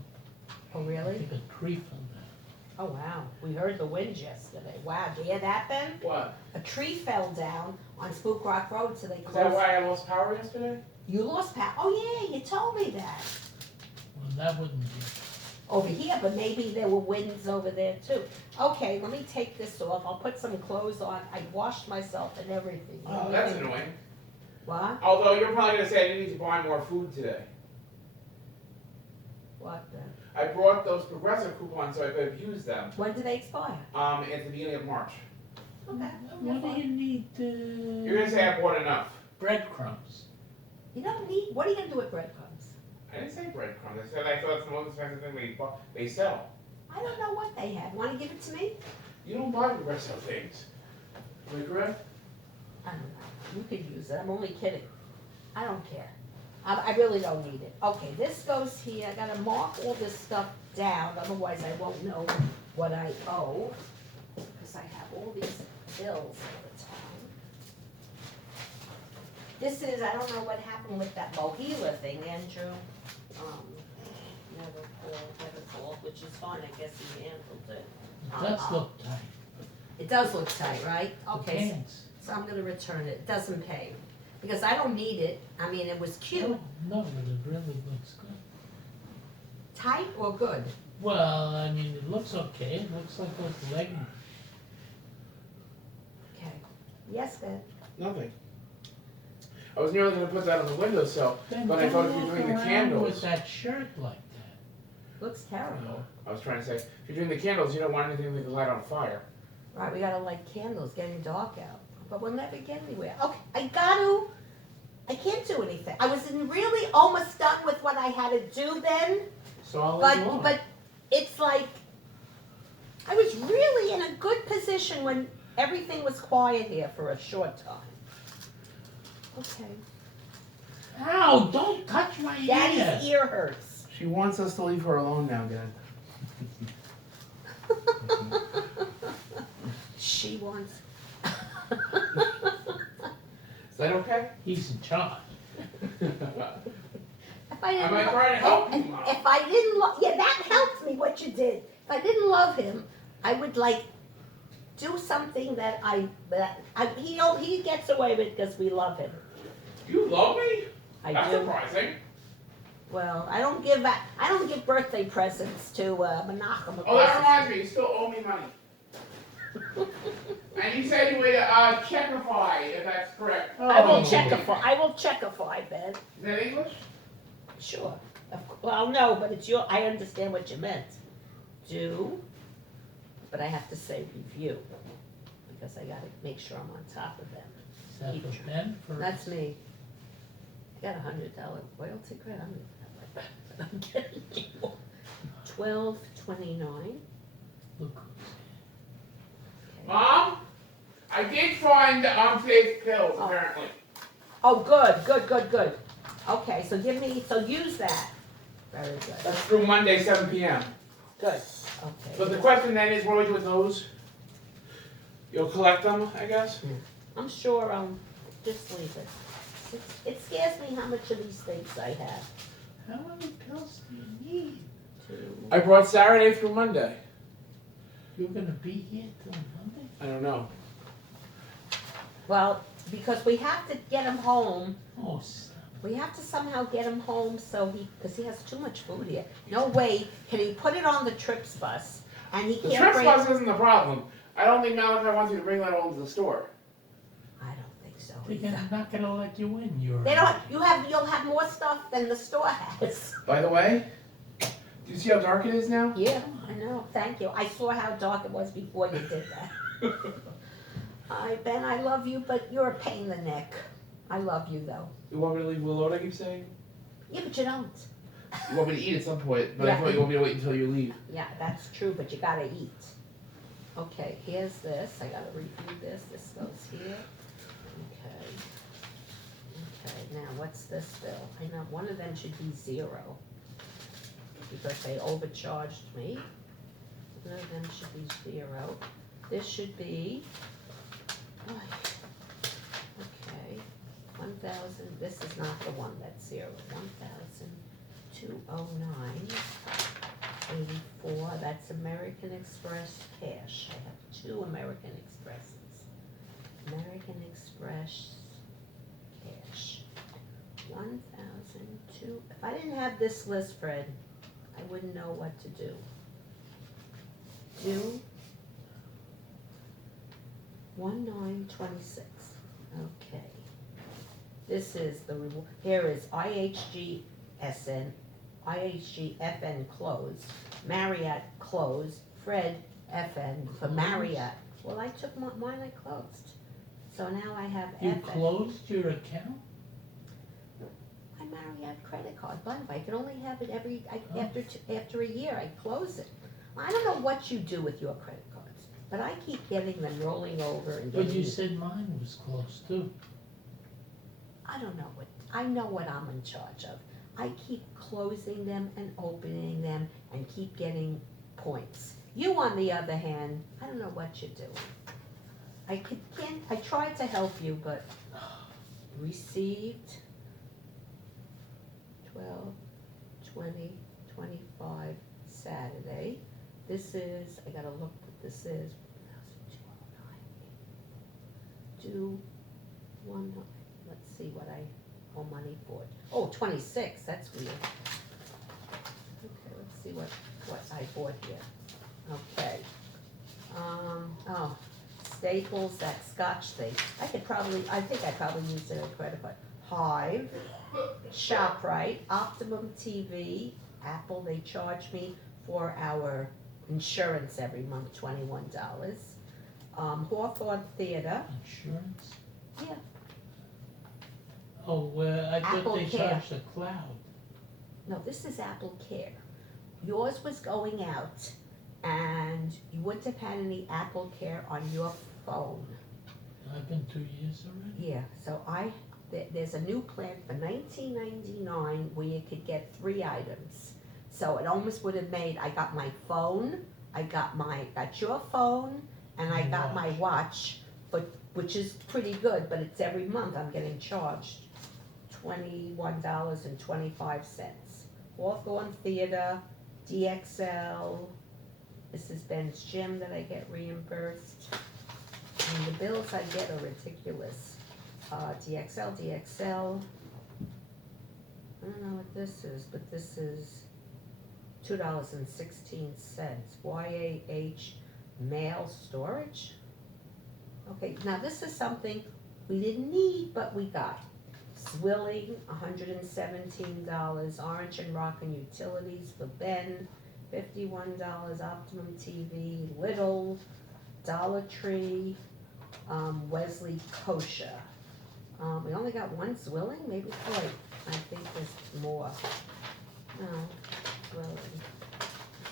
Oh, I really? think a tree fell down. Oh, wow, we heard the wind yesterday, wow, did you hear that, Ben? What? A tree fell down on Spook Rock Road, so they Is that closed. why I lost power yesterday? You lost power, oh yeah, you told me that. Well, that wouldn't be. Over here, but maybe there were winds over there too. Okay, let me take this off, I'll put some clothes on, I washed myself and everything. Oh, that's annoying. What? Although you're probably gonna say I need to buy more food today. What then? I brought those Progressive coupons so I could use them. When do they expire? At the beginning of March. Okay. What do you need, You're gonna say I bought enough. breadcrumbs? You don't need, what are you gonna do with breadcrumbs? I didn't say breadcrumbs. I said I thought it's the most expensive thing they sell. I don't know what they have, wanna give it to me? You don't buy Progressive things. Am I correct? I don't know, you could use use it, I'm only kidding. I don't care. I really don't need it. Okay, this goes here, I gotta mark all this stuff down, otherwise I won't know what I owe. Because I have all these bills all the time. This is, I don't know what happened with that Mohila thing, Andrew. Never called, which is fine, I guess he handled it. It does look tight. It does look tight, right? The Okay, pants. so I'm gonna return it, it doesn't pay, because I don't need it, I mean, it was cute, No, but it really looks good. tight or good? Well, I mean, it looks okay. It looks like those leggings. Okay, yes, Ben? Nothing. I was nearly gonna put that on the windowsill, Then but I thought if don't you're doing the walk around candles. with that shirt like that. Looks terrible. I was trying to say, if you're doing the candles, you don't want anything that can light on fire. Right, we gotta light candles, getting dark out, but we'll never get anywhere. Okay, I can't do anything. I was really almost done with what I had to do then, So I'll let you on. but it's like, I was really in a good position when everything was quiet here for a short time. Okay. Ow, don't touch my ear. Daddy's ear hurts. She wants us to leave her alone now, Dad. She wants. Is that okay? He's in charge. If I Am I didn't, trying to help you, Mom? if I didn't love, yeah, that helped me what you did. If I didn't love him, I would like do something that he gets away with because we love him. You love me? I That's do. surprising. Well, I don't give birthday presents to Menachem. Oh, that reminds me, you still owe me money. And you said you would checkify, if that's correct. I will Oh. checkify, Ben. Is that English? Sure. Well, no, but it's I understand what you meant. Do, but I have to say review, because I gotta make sure I'm on top of them. Is that Keep for Ben? For That's me. I got $100 royalty credit, I'm getting you. $12.29. Look. Mom? I did find unsafe pills, Oh. apparently. Oh, good. Okay, so use that. Very good. That's through Monday, 7 p.m. Good, But okay. the question then is, what do we do with those? You'll collect them, I guess? I'm sure I'll just leave it. It scares me how much of these things I have. How many pills do you need? I brought Saturday through Monday. You're gonna be here till Monday? I don't know. Well, because we have to get him home. Oh, stop. We have to somehow get him home because he has too much food here. No way can he put it on the Trips bus and he The can't Trips bring. bus isn't the problem. I don't think Malachi wants you to bring that home to the store. I don't think so. They're not gonna let you in. They don't. You'll have more stuff than the store has. By the way, do you see how dark it is now? Yeah, I know. Thank you. I saw how dark it was before you did that. Ben, I love you, but you're a pain in the neck. I love you though. You want me to leave Willow, I keep saying? Yeah, but you don't. You want me to eat at some point, but I Yeah. thought you want me to wait until you leave. Yeah, that's true, but you gotta eat. Okay, here's this. I gotta review this. This goes here. Okay. Okay, now what's this bill? I know one of them should be 0 because they overcharged me. One of them should be 0. This should be, okay, 1,000. This is not the one that's 0. 1,209. 84, that's American Express cash. I have 2 American Expresses. American Express cash. 1,002. If I didn't have this list, Fred, I wouldn't know what to do. Do 1926. Okay. This is the reward. Here is IHGSN. IHG FN closed, Marriott closed, Fred FN for Marriott. Well, I took mine, I closed. So now I have You FN. closed your account? My Marriott credit card, but I can only have it after a year, I close it. I don't know what you do with your credit cards, but I keep getting them rolling over and But you getting. said mine was closed too. I don't know I know what I'm in charge of. I keep closing them and opening them and keep getting points. You, on the other hand, I don't know what you're doing. I tried to help you, but received 12, 20, 25, Saturday. This is, I gotta look what this is. 209. 219. Let's see what I owe money for. Oh, 26, that's weird. Okay, let's see what I bought here. Okay. Oh, Staples, that Scotch thing. I think I probably used it as a credit card. Hive, ShopRite, Optimum TV, Apple, they charge me for our insurance every month, $21. Hawthorne Theater, Insurance? yeah, Oh, I thought Apple they Care. charged the cloud. no, this is Apple Care. Yours was going out, and you wouldn't have had any Apple Care on your phone. I've been 2 years already. Yeah, so there's a new plan for $19.99 where you could get 3 items. So it almost would have made, I got my phone, got your phone, and I got my watch, which is pretty good, but it's every month I'm getting charged $21.25. Hawthorne Theater, DXL, this is Ben's Gym that I get reimbursed. And the bills I get are ridiculous. DXL, I don't know what this is, but this is $2.16. YAH mail storage. Okay, now this is something we didn't need, but we got. Swilling, $117. Orange and Rock and Utilities for Ben, $51. Optimum TV, Little, Dollar Tree, Wesley Kosher. We only got one Swilling, maybe wait, I think there's more. No, Swilling.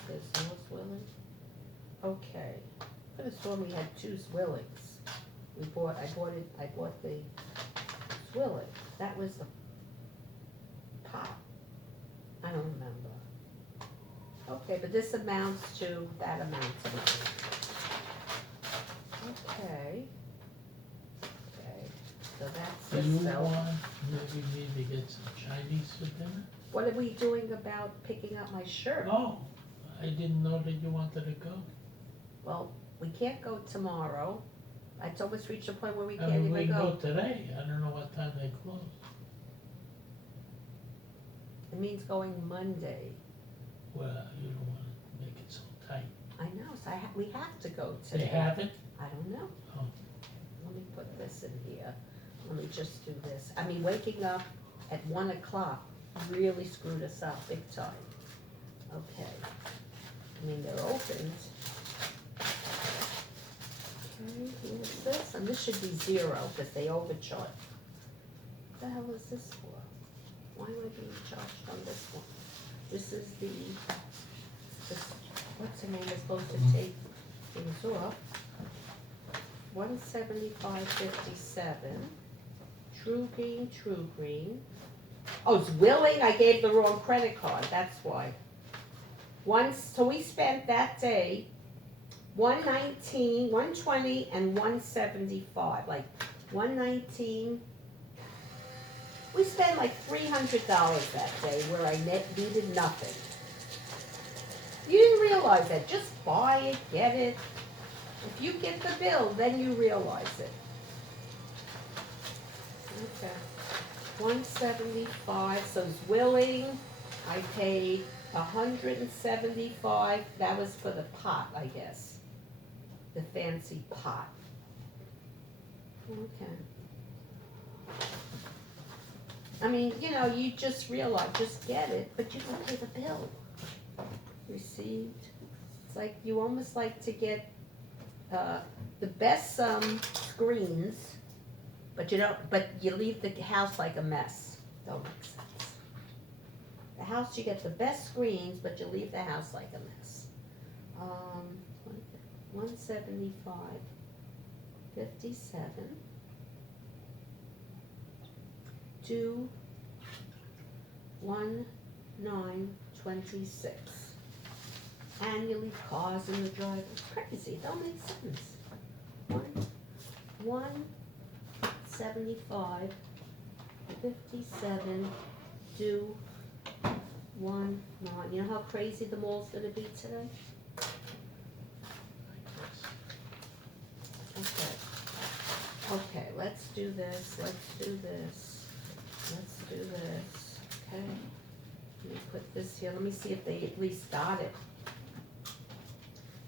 There's no Swilling? Okay. Could have sworn we had 2 Swillings. I bought the Swilling. That was the pot. I don't remember. Okay, but this amounts to that amount of money. Okay. Okay, so that's Do this you bill. want, maybe need to get some Chinese for dinner? What are we doing about picking up my shirt? Oh, I didn't know that you wanted to go. Well, we can't go tomorrow. It's almost reached a point where we I can't mean, we even can go go. today, I don't know what time they close. It means going Monday. Well, you don't wanna make it so tight. I know, so we have to go They today. have it? I don't know. Oh. Let me put this in here. Let me just do this. I mean, waking up at 1 o'clock really screwed us up big time. Okay. I mean, they're opened. Okay, here's this, and this should be 0 because they overcharged. What the hell is this for? Why am I being charged on this one? This is what's the name, is supposed to take things off. 175.57. True Green. Oh, it's Willing, I gave the wrong credit card, that's why. So we spent that day 119, 120, and 175, like 119. We spent like $300 that day where I needed nothing. You didn't realize that, just buy it, get it. If you get the bill, then you realize it. Okay. 175, so Willing, I paid 175, that was for the pot, I guess. The fancy pot. Okay. I mean, you just realize, just get it, but you don't pay the bill. Received. It's like, you almost like to get the best screens, but you leave the house like a mess. Don't make sense. The house, you get the best screens, but you leave the house like a mess. 175.57. due 1/9/26. And you leave cars in the driveway. Crazy, it don't make sense. 1/75/57 due 1/9. You know how crazy the mall's gonna be today? Okay. Okay, let's do this, let's do this, let's do this, okay? Let me put this here, let me see if they at least got it.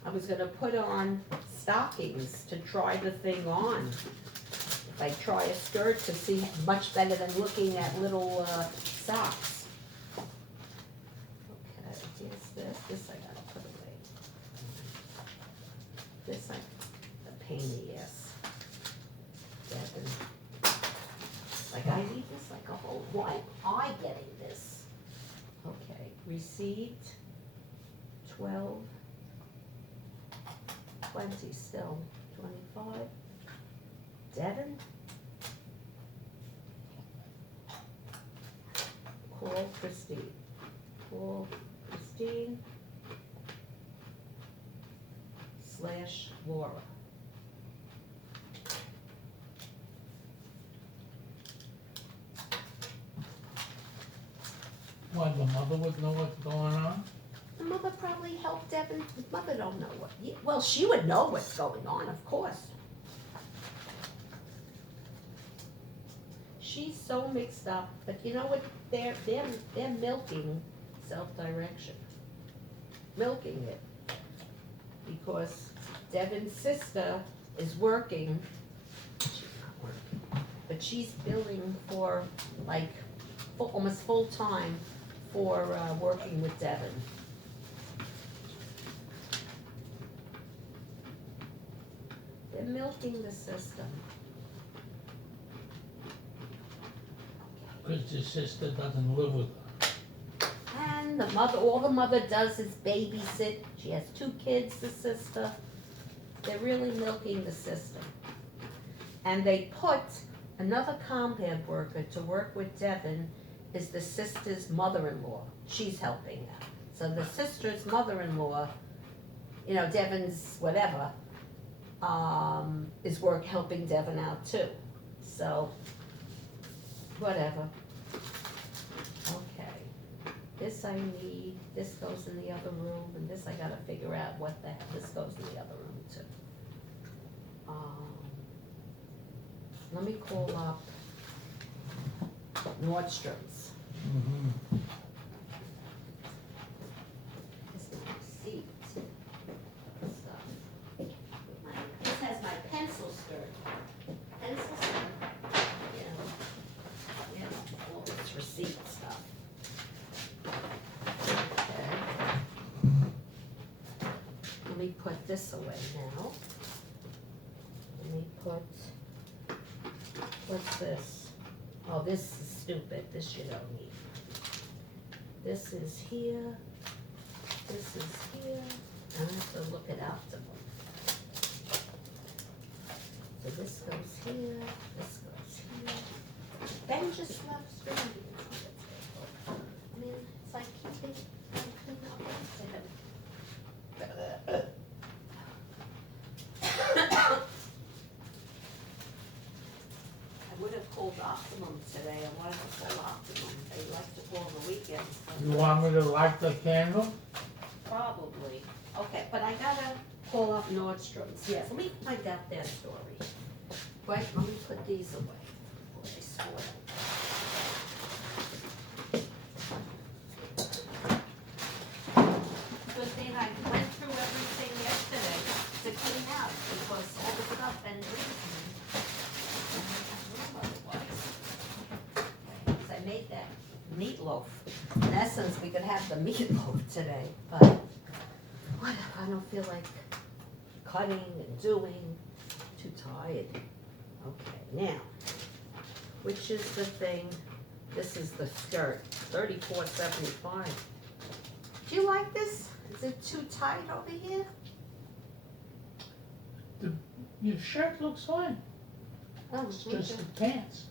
I was gonna put on stockings to try the thing on. If I try a skirt to see much better than looking at little socks. Okay, here's this I gotta put away. This a pain in the ass. Devin. Like I need this like a whole, why am I getting this? Okay, received 12/20 still, 25. Devin? Call Christine. Call Christine / Laura. Why, the mother would know what's going on? The mother probably helped Devin. The mother don't know what. Well, she would know what's going on, of course. She's so mixed up, but you know what? They're milking self-direction, milking it, because Devin's sister is working. She's not working, but she's billing for like almost full time for working with Devin. They're milking the system. Because your sister doesn't live with her. And the mother, all the mother does is babysit. She has 2 kids, the sister. They're really milking the system. And they put another compound worker to work with Devin, is the sister's mother-in-law. She's helping out. So the sister's mother-in-law, you know, Devin's whatever, is helping Devin out too. So, whatever. Okay. This I need, this goes in the other room, and this I gotta figure out what the hell, this goes in the other room too. Let me call up Nordstrom's. Mm-hmm. This is my receipt stuff. This has my pencil skirt. Pencil skirt. All this receipt stuff. Okay. Let me put this away now. Let me put, what's this? Oh, this is stupid, this you don't need. This is here, this is here, I have to look it up to them. So this goes here, this goes here. Ben just left screen. I mean, it's like keeping everything up to him. I would have called Optimum today, I wanted to call Optimum, they like to call on the weekends. but- You want me to light the candle? Probably, okay, but I gotta call up Nordstrom's, yes, let me find out their story. Wait, let me put these away before they spoil. Good thing I went through everything yesterday to clean out, because all the stuff and everything. I made that meatloaf. In essence, we could have the meatloaf today, but whatever, I don't feel like cutting and doing, too tired. Okay, now, which is the thing, this is the skirt, $34.75. Do you like this? Is it too tight over here? Your shirt looks fine. Oh, It's just the pants.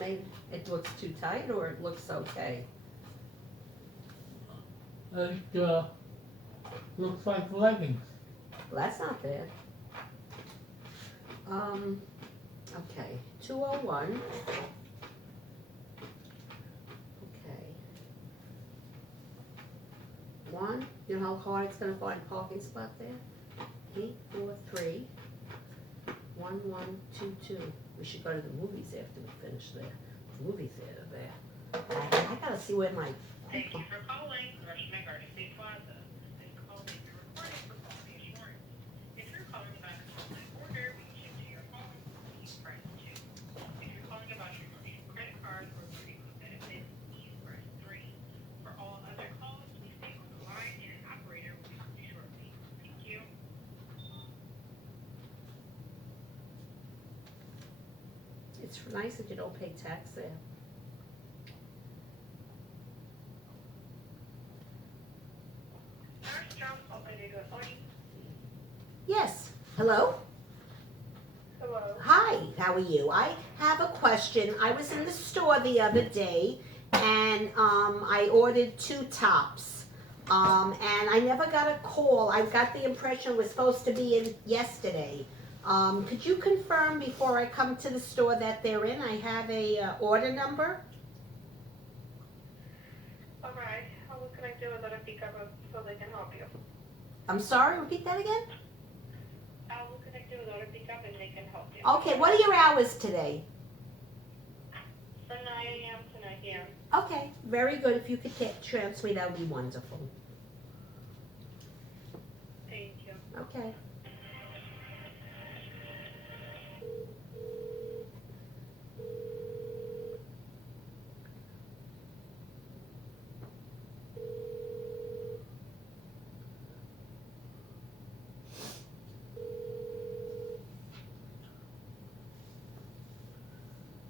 Maybe it looks too tight or it looks okay. It, looks like leggings. Well, that's not bad. Okay, 201. Okay. One, you know how hard it's gonna find a parking spot there? 843 1122. We should go to the movies after we finish there. The movie theater there. I gotta see where my. Thank you for calling Rushmore Garden State Plaza. This call may be recorded for quality assurance. If you're calling about an online order being shipped to your home, please press 2. If you're calling about your Rushmore credit card or Rushmore benefits, please press 3. For all other calls, please stay on the line and an operator will be with you shortly. Thank you. It's nice that you don't pay tax there. Nurse Jones, open the door. Yes. Hello? Hello. Hi, how are you? I have a question. I was in the store the other day and I ordered 2 tops. And I never got a call. I got the impression it was supposed to be in yesterday. Could you confirm before I come to the store that they're in? I have a order number. All right. I will connect you with a pickup so they can help you. I'm sorry, repeat that again? I will connect you with a pickup and they can help you. Okay, what are your hours today? From 9 a.m. to 9 p.m. Okay, very good. If you could transfer me, that would be wonderful. Thank you. Okay.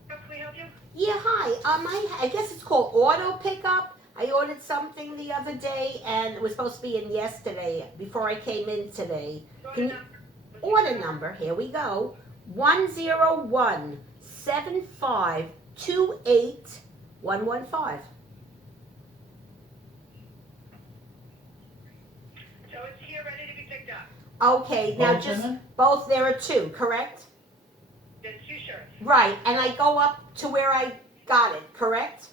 How can we help you? Yeah, hi. I guess it's called auto pickup. I ordered something the other day and it was supposed to be in yesterday before I came in today. Can you, order number, here we go. 101-7528-115. So it's here ready to be picked up. Okay, now Both just of them? both, there are 2, correct? There's 2 shirts. Right, and I go up to where I got it, correct?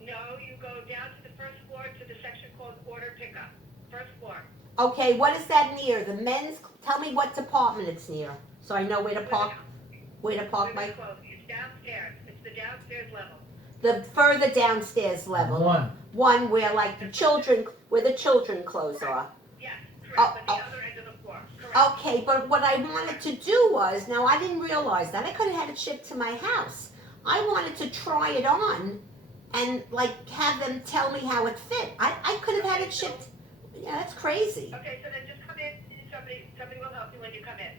No, you go down to the first floor to the section called order pickup. First floor. Okay, what is that near? The men's, tell me what department it's near, so I know where to park my, It's downstairs. It's the downstairs level. the further downstairs level. One where like the children clothes are. Yes, Oh, correct, on the other end of the floor. Correct. Okay, but what I wanted to do was, now I didn't realize that, I could have had it shipped to my house. I wanted to try it on and like have them tell me how it fit. I could have had it shipped, yeah, that's crazy. Okay, so then just come in. Somebody will help you when you come in.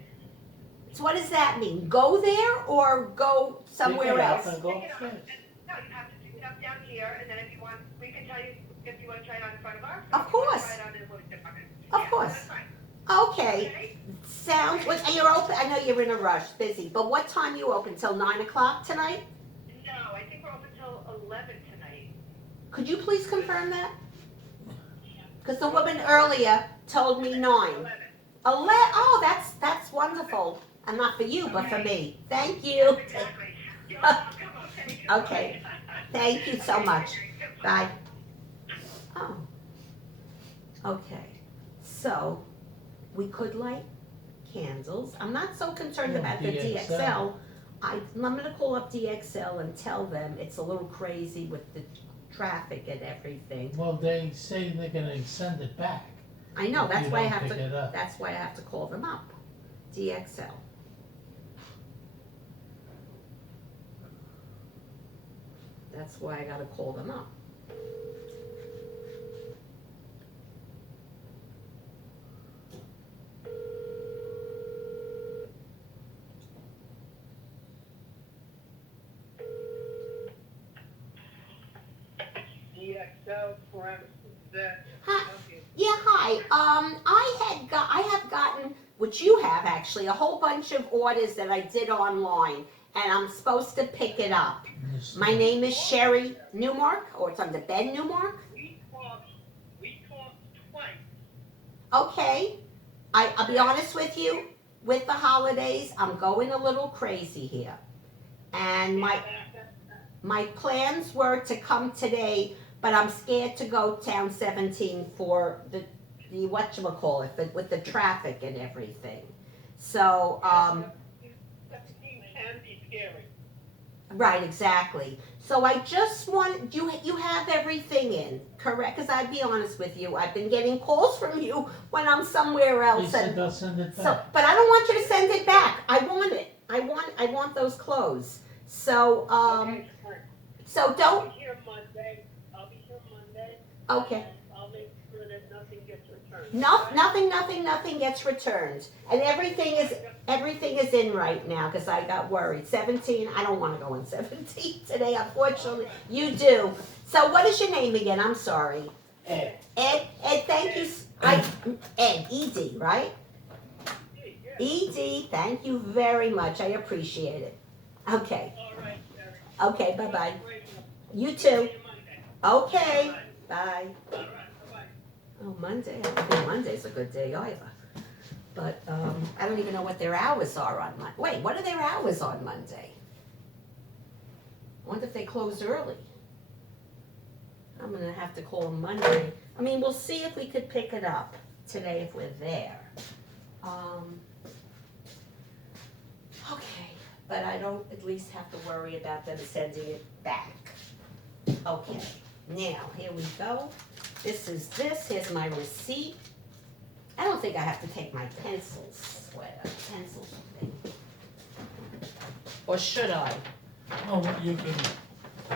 So what does that mean? Go there or go somewhere Pick it up else? and go Pick it up. upstairs. No, you have to pick it up down here, and then if you want, we can tell you if you want to try it on in front of us. Of or if you want to course. try it on in the living department. Of Yeah, course. That's fine. Okay, Okay? sounds, and you're open, I know you're in a rush, busy, but what time you open, till 9 o'clock tonight? No, I think we're open till 11 tonight. Could you please confirm that? Because the woman earlier told me 9. 11. Oh, that's wonderful. And not for you, but for me. Thank you. Exactly. You're welcome. Okay. Thank you so much. Bye. Oh. Okay. So, we could light candles. I'm not so concerned Yeah, about the DXL. DXL. I'm gonna call up DXL and tell them it's a little crazy with the traffic and everything. Well, they say they're gonna send it back. I know, if that's you why I don't have pick to, it up. that's why I have to call them up. DXL. That's why I gotta call them up. DXL parameters. Hi, yeah, hi. I have gotten which you have actually, a whole bunch of orders that I did online, and I'm supposed to pick it up. My name is Sherry Newmark, or it's under Ben Newmark. We talked twice. Okay, I'll be honest with you, with the holidays, I'm going a little crazy here. And my plans were to come today, but I'm scared to go town 17 for the whatchamacallit, but with the traffic and everything. So, 17 can be scary. right, exactly. So I just want, you have everything in, correct? Because I'd be honest with you, I've been getting calls from you when I'm somewhere They else. said And they'll send it so, back. but I don't want you to send it back. I want it. I want those clothes. So, Okay, sure. so don't, I'll be here Monday. okay. And I'll make sure that nothing gets returned. No, Right? nothing gets returned. And everything is in right now, because I got worried. 17, I don't want to go on 17 today, unfortunately. You do. So what is your name again? I'm sorry. Ed. Ed, thank you. Ed, E.D., right? Yeah. E.D., thank you very much. I appreciate it. Okay, All right, Sherry. okay, bye-bye. Great. You See too. you Monday. Okay, Bye. bye. All right, bye-bye. Oh, Monday, I don't think Monday's a good day either. But, I don't even know what their hours are on wait, what are their hours on Monday? I wonder if they close early. I'm gonna have to call them Monday. I mean, we'll see if we could pick it up today if we're there. Okay, but I don't at least have to worry about them sending it back. Okay, now, here we go. This is this, here's my receipt. I don't think I have to take my pencil thing. Or should I? Oh, you can,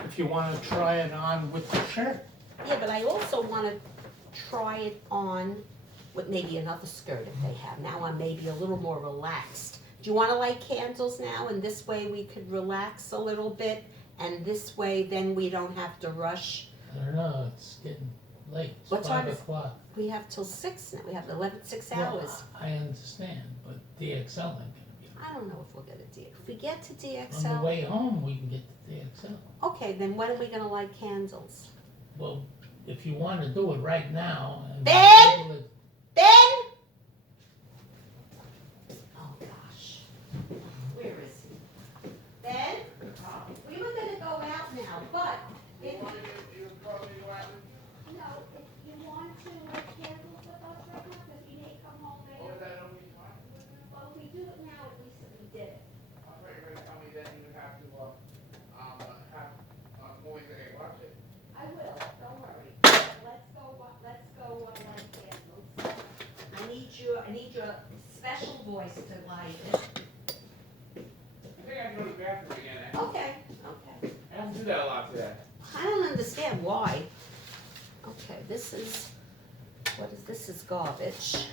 if you wanna try it on with the shirt. Yeah, but I also wanna try it on with maybe another skirt if they have. Now I'm maybe a little more relaxed. Do you wanna light candles now, and this way we could relax a little bit, and this way then we don't have to rush? I don't know, it's getting late, it's What time 5 is- o'clock. We have till 6 now, we have 6 Well, hours. I understand, but DXL ain't gonna be. I don't know if we'll get a DXL. If we get to On DXL, the way home, we can get to DXL. okay, then when are we gonna light candles? Well, if you wanna do it right now and. Ben? schedule it- Ben? Oh, gosh. Where is he? Ben? We were gonna go out now, but if, no, if you want to light candles with us right now, because you may come home later. Well, if we do it now, at least we did it. I will, don't worry. Let's go light candles. I need your special voice to light it. Okay, okay. I don't do that a lot today. I don't understand why. Okay, this is garbage.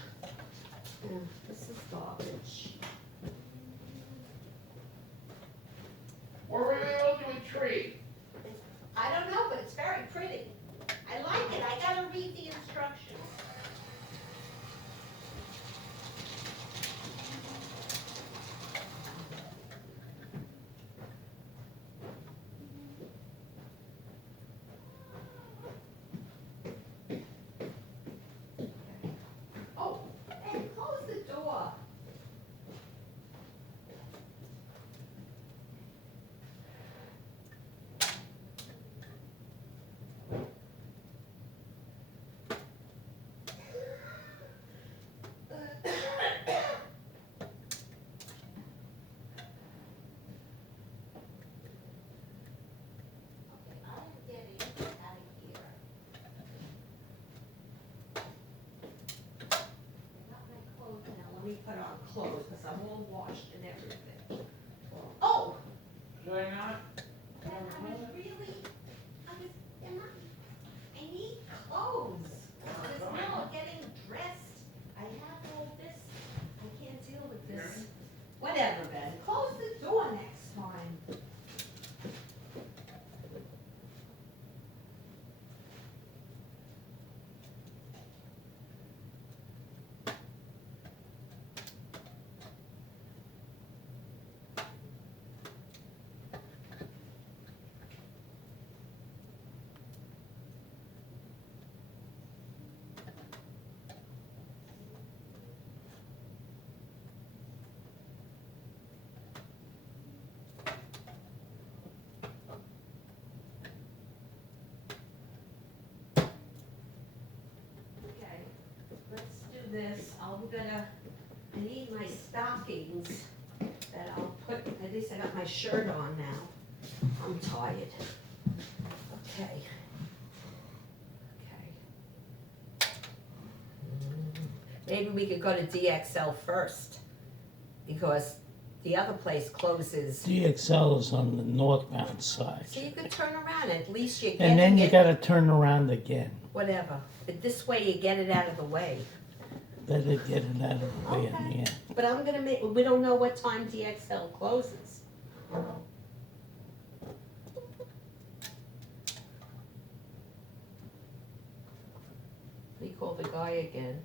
Yeah, this is garbage. Where were they all doing tree? I don't know, but it's very pretty. I like it, I gotta read the instructions. Oh, and close the door. Okay, I'm getting out of here. I got my clothes now, let me put on clothes, because I'm all washed and everything. Oh! Do they not? I need clothes. There's no getting dressed. I have all this. I can't deal with this. Whatever, Ben. Close the door next time. this. I need my stockings that I'll put, at least I got my shirt on now. I'm tired. Okay. Okay. Maybe we could go to DXL first, because the other place closes. DXL is on the northbound side. So you could turn around, at least you're And getting then you it, gotta turn around again. whatever. But this way you get it out of the way. Better get it out of the way in the end. But I'm gonna make, we don't know what time DXL closes. We call the guy again.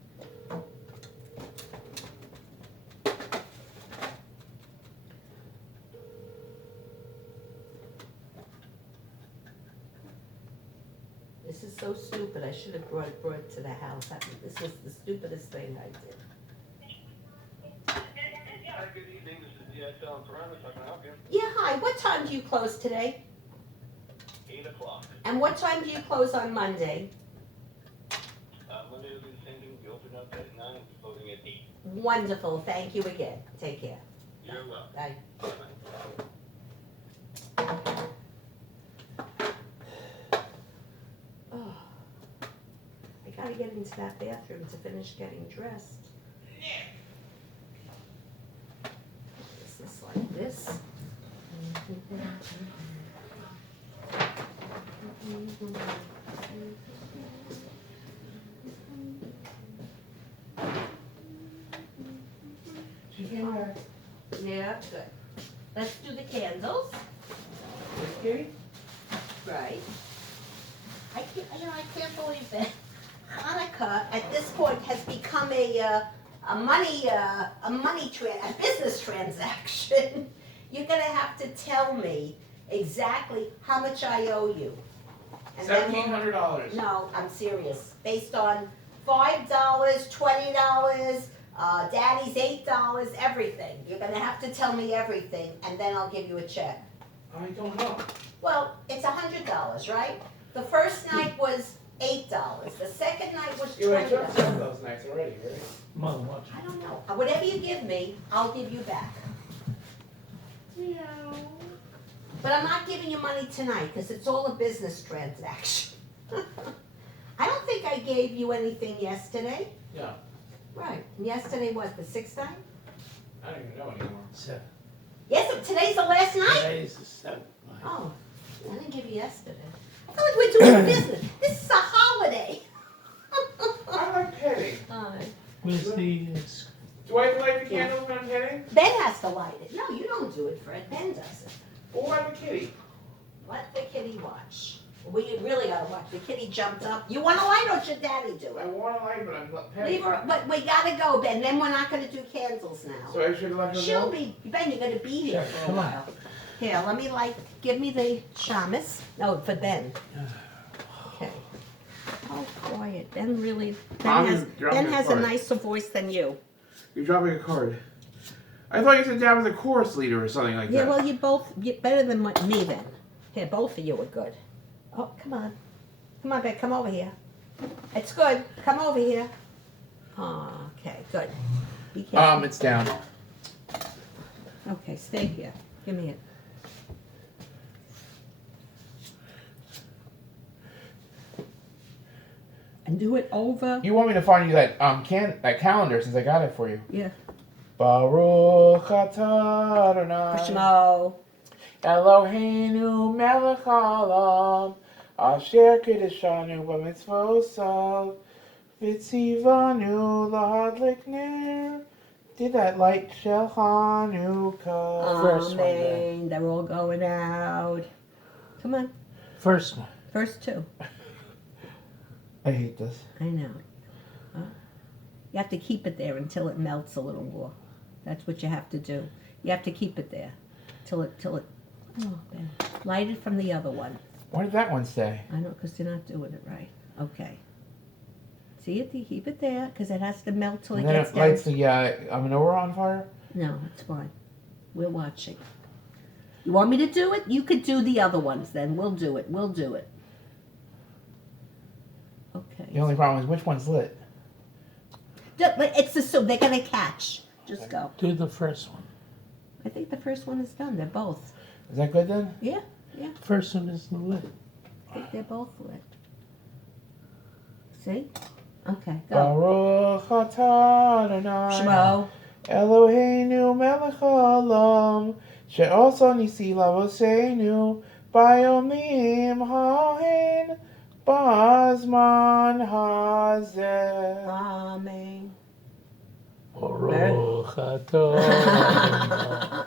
This is so stupid, I should have brought it to the house. This was the stupidest thing I did. Hi, good evening. This is DXL in Paramus. How can I help you? Yeah, hi, what time do you close today? 8 o'clock. And what time do you close on Monday? Monday will be the same thing. We open up at 9 and we're closing at 8. Wonderful, thank you again. Take care. You're welcome. Bye. Bye-bye. Oh, I gotta get into that bathroom to finish getting dressed. This is like this. She came back. Yeah, good. Let's do the candles. Kitty? Right. I can't believe that Hanukkah at this point has become a business transaction. You're gonna have to tell me exactly how much I owe you. And then we'll- $1,700. No, I'm serious. Based on $5, $20, Daddy's $8, everything. You're gonna have to tell me everything, and then I'll give you a check. I don't know. Well, it's $100, right? The first night was $8. The second night was You already took $20. some of those nights already, right? Mother, watch I don't know. Whatever you give me, I'll give you back. But I'm not giving you money tonight because it's all a business transaction. I don't think I gave you anything yesterday. Yeah. Right. And yesterday was the 6th night? I don't even know anymore. Seven. Yes, today's the last night? Today's the seventh night. Oh, I didn't give you yesterday. I feel like we're doing business. This is a holiday. I like petting. Where's the, Do I have to light the candles when I'm petting? Ben has to light it. No, you don't do it, Fred. Ben does it. Or what about the kitty? Let the kitty watch. We really gotta watch. The kitty jumped up. You wanna light or should Daddy do I it? want to light, but I'm not petting. Leave her, but we gotta go, Ben. Then we're not gonna do candles now. So I should have let her She'll go? be, Ben, you're gonna be here Sure, for a come on. while. Here, let me light, give me the shamus. No, for Ben. Okay. Oh, quiet. Ben really, Mom, Ben you're dropping has a a card. nicer voice than you. You're dropping a card. I thought you said Dad was a chorus leader or something like Yeah, that. well, you're better than me then. Here, both of you are good. Oh, come on. Come on, Ben, come over here. It's good. Come over here. Oh, okay, good. Be careful. It's down. Okay, stay here. Give me it. And do it over. You want me to find you that that calendar since I got it for you. Yeah. Baruch atah Adonai Shmo. Eloheinu melech haolam asher kiddushanu b'mitzvosav v'tzivanu lahadlik ner that light shel Hanukkah. First one, Ben. Amen. They're all going out. Come on. First one. First two. I hate this. I know. Huh? You have to keep it there until it melts a little more. That's what you have to do. You have to keep it there till it. Oh, Ben. Light it from the other one. What did that one say? I know, because you're not doing it right. Okay. See it? You keep it there because it has to melt till it And then gets it down. lights the menorah on fire? No, it's fine. We're watching. You want me to do it? You could do the other ones then. We'll do it. We'll do it. Okay. The only problem is which one's lit? But it's the soup. They're gonna catch. Just go. Do the first one. I think the first one is done. They're both. Is that good then? Yeah, The first one is the lid. I think they're both lit. See? Okay, go. Baruch atah Adonai Shmo. Eloheinu melech haolam she'osa nisi lavosenu bayomim ha'hen bazman hazeh. Amen. Baruch atah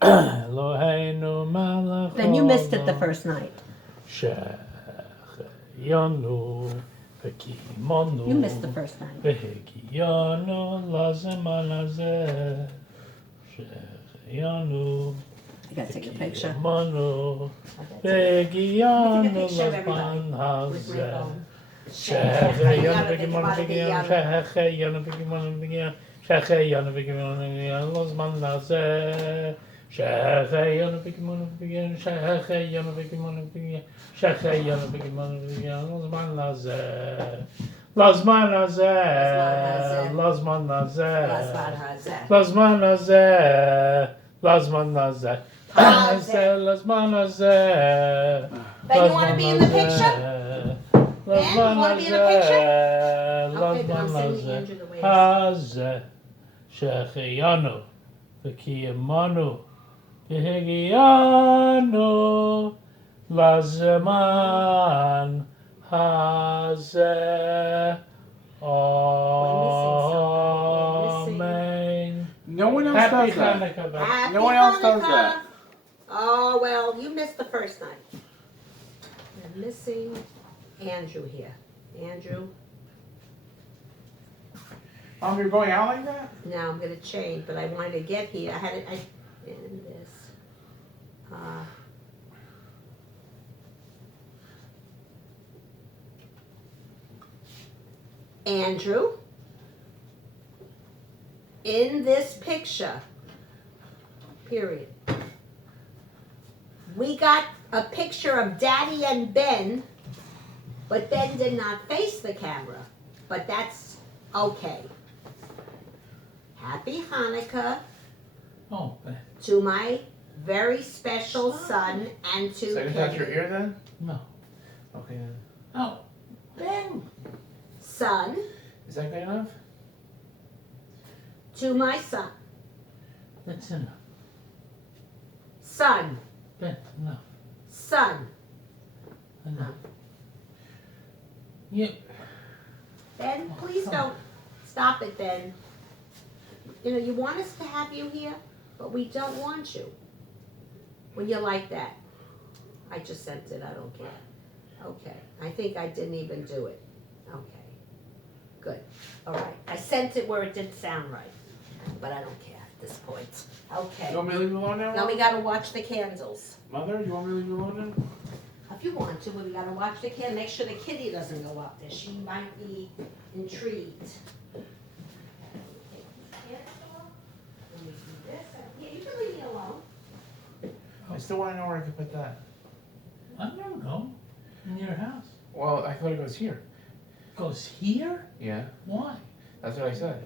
Eloheinu melech Then you missed it the haolam. first night. Shecheyanu v'kimonu. You missed the first night. V'hegiyanu lazeman hazeh. Shecheyanu I gotta take a picture. v'kimonu. Take a V'hegiyanu picture of everybody lazeman with my hazeh. phone. Shecheyanu v'kimonu v'kimonu. Shecheyanu v'kimonu v'kimonu. Shecheyanu v'kimonu v'kimonu. Lazeman hazeh. Shecheyanu v'kimonu v'kimonu. Shecheyanu v'kimonu v'kimonu. Shecheyanu v'kimonu v'kimonu. Lazeman hazeh. Lazman hazeh. Lazman hazeh. Lazman hazeh. Lazman hazeh. Lazman hazeh. Hazeh. Lazman hazeh. Ben, you wanna be in the picture? Ben, you wanna be in the picture? Okay, but I'm sending Andrew the way to Hazeh. Shecheyanu v'kimonu. V'hegiyanu lazeman hazeh. Amen. No one else Happy does that. Hanukkah, Beth. Happy No one else does Hanukkah. that. Oh, well, you missed the first night. We're missing Andrew here. Andrew, You're going out like that? now I'm gonna change, but I wanted to get here. I had it, in this. Andrew, in this picture, period. We got a picture of Daddy and Ben, but Ben did not face the camera. But that's okay. Happy Hanukkah Oh, Beth. to my very special son and to So I can touch your Kenny. ear then? No. Okay then. Oh, Ben. Son Is that good enough? to my son. That's enough. Son, Ben, enough. son. Enough. You. Ben, please don't stop it, Ben. You know, you want us to have you here, but we don't want you. When you're like that. I just sent it, I don't care. Okay, I think I didn't even do it. Okay, good. All right, I sent it where it didn't sound right, but I don't care at this point. Okay, You want me to leave you alone now? now we gotta watch the candles. Mother, you want me to leave you alone now? If you want to, we gotta watch the candle, make sure the kitty doesn't go up there. She might be intrigued. Let me do this. Yeah, you can leave me alone. I still want to know where I can put that. I don't know. In your house. Well, I thought it goes here. Goes here? Yeah, Why? that's what I said.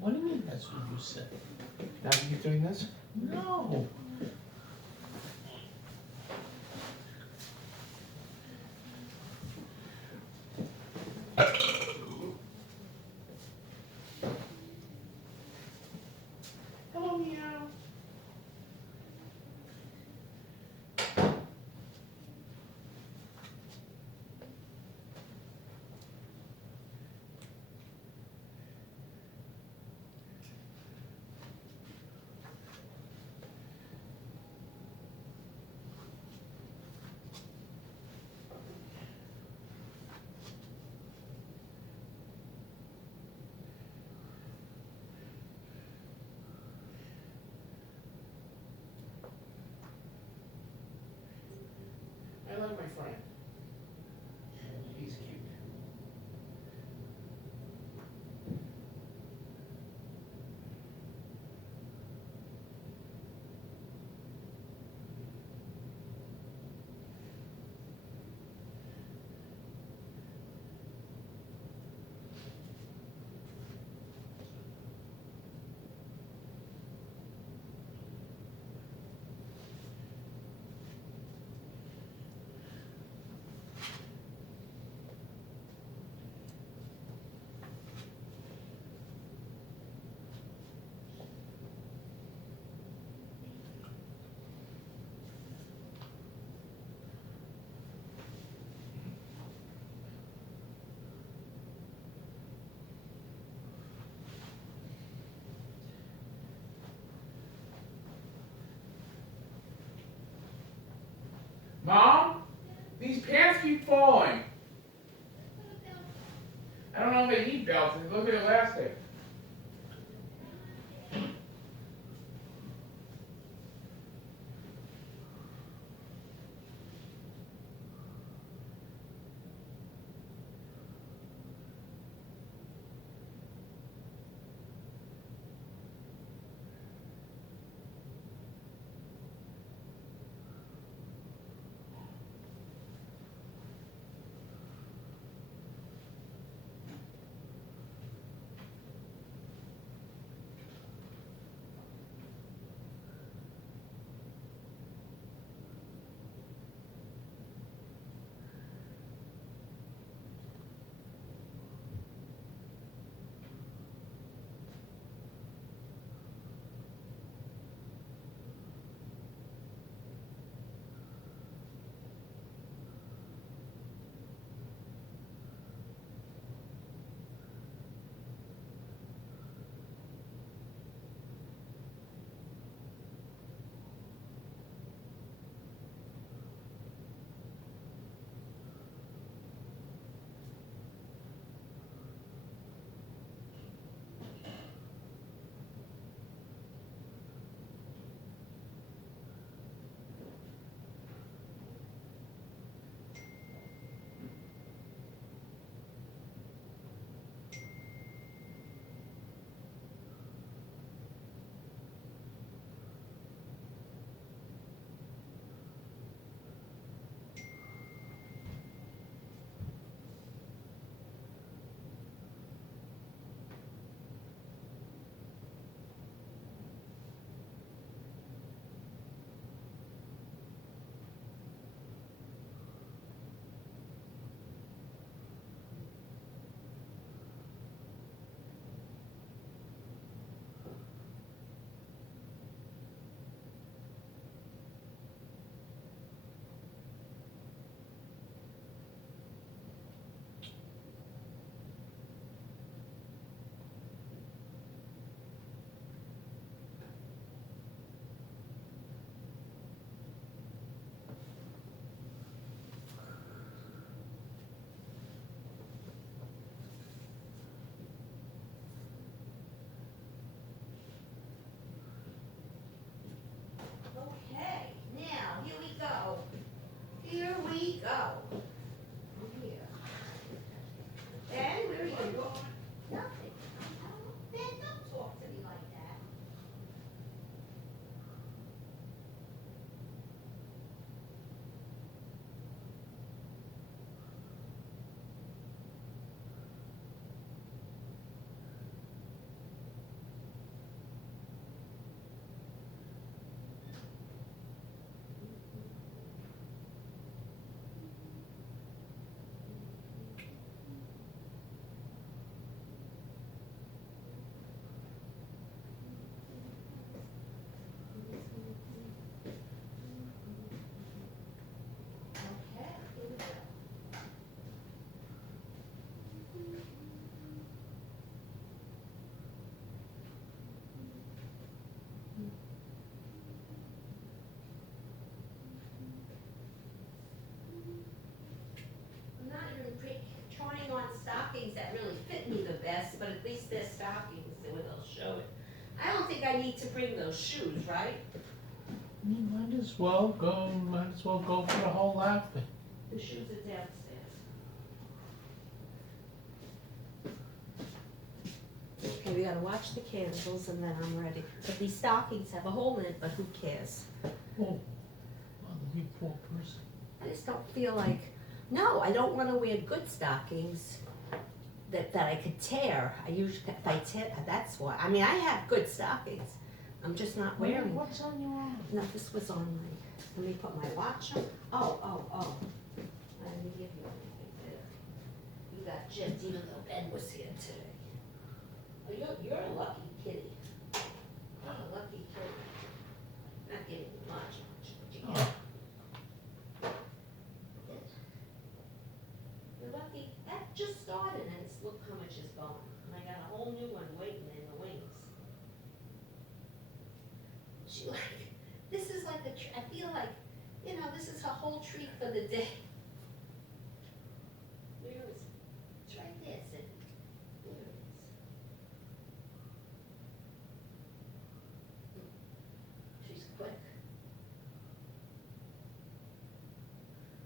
What do you mean that's what you said? Now you keep doing this? No. Hello, meow. I like my friend. He's cute. These pants keep falling. I don't know if they need belts. Look at the elastic. Okay, now, here we go. Here we go. Here. Ben, where are you going? Nothing. Ben, don't talk to me like that. Okay, here we go. I'm not even trying on stockings that really fit me the best, but at least they're stockings, so they'll show it. I don't think I need to bring those shoes, right? You might as well go for the whole outfit. The shoes are downstairs. Okay, we gotta watch the candles and then I'm ready. But these stockings have a hole in it, but who cares? Oh, well, you poor person. I just don't feel like, no, I don't wanna wear good stockings that I could tear. I usually, if I tear, that's why. I mean, I have good stockings. I'm just not wearing. What's on your arm? No, this was on my, let me put my watch on. Oh. I didn't give you anything there. You got gypped even though Ben was here today. Oh, you're a lucky kitty. You're a lucky kitty. Not giving you much, but you get. You're lucky. That just started and it's, look how much is gone. And I got a whole new one waiting in the wings. She like, this is like I feel like, this is her whole treat for the day.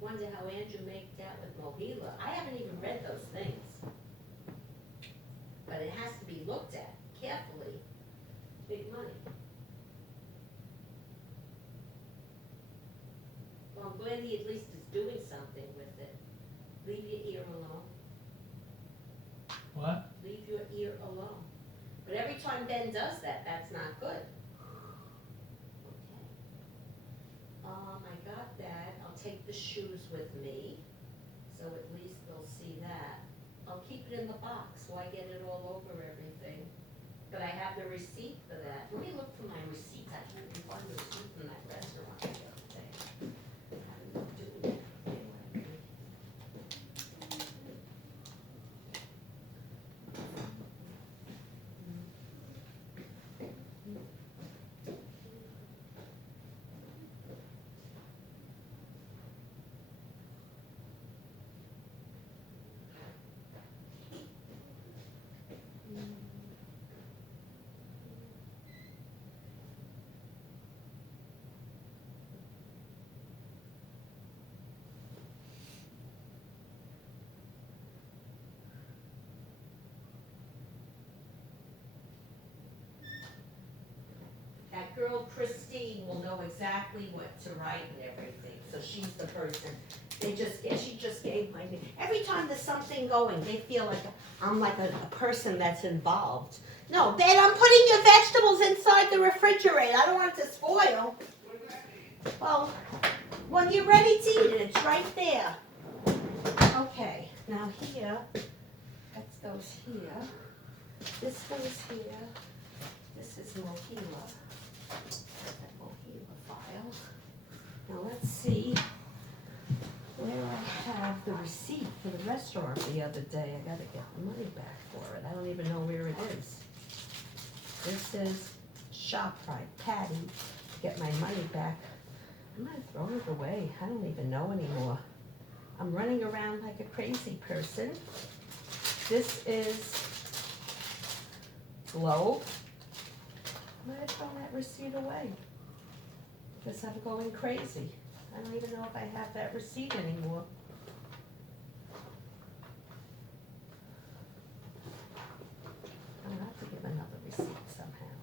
Wonder how Andrew made that with Mohila. I haven't even read those things. But it has to be looked at carefully. Big money. Well, I'm glad he at least is doing something with it. Leave your ear alone. What? Leave your ear alone. But every time Ben does that, that's not good. Okay. I got that. I'll take the shoes with me, so at least they'll see that. I'll keep it in the box so I get it all over everything. But I have the receipt for that. Let me look for my receipt. I can't even find the receipt from that restaurant the other day. How did I do that? Anyway. That girl Christine will know exactly what to write and everything, so she's the person. She just gave my name. Every time there's something going, they feel like I'm like a person that's involved. No, Ben, I'm putting your vegetables inside the refrigerator. I don't want it to spoil. Well, when you're ready to eat it, it's right there. Okay, now here, that goes here. This goes here. This is Mohila. That Mohila file. Now let's see where I have the receipt for the restaurant the other day. I gotta get the money back for it. I don't even know where it is. This is ShopRite, Patty, get my money back. I might have thrown it away. I don't even know anymore. I'm running around like a crazy person. This is Globe. I might have thrown that receipt away because I'm going crazy. I don't even know if I have that receipt anymore. I'll have to give another receipt somehow.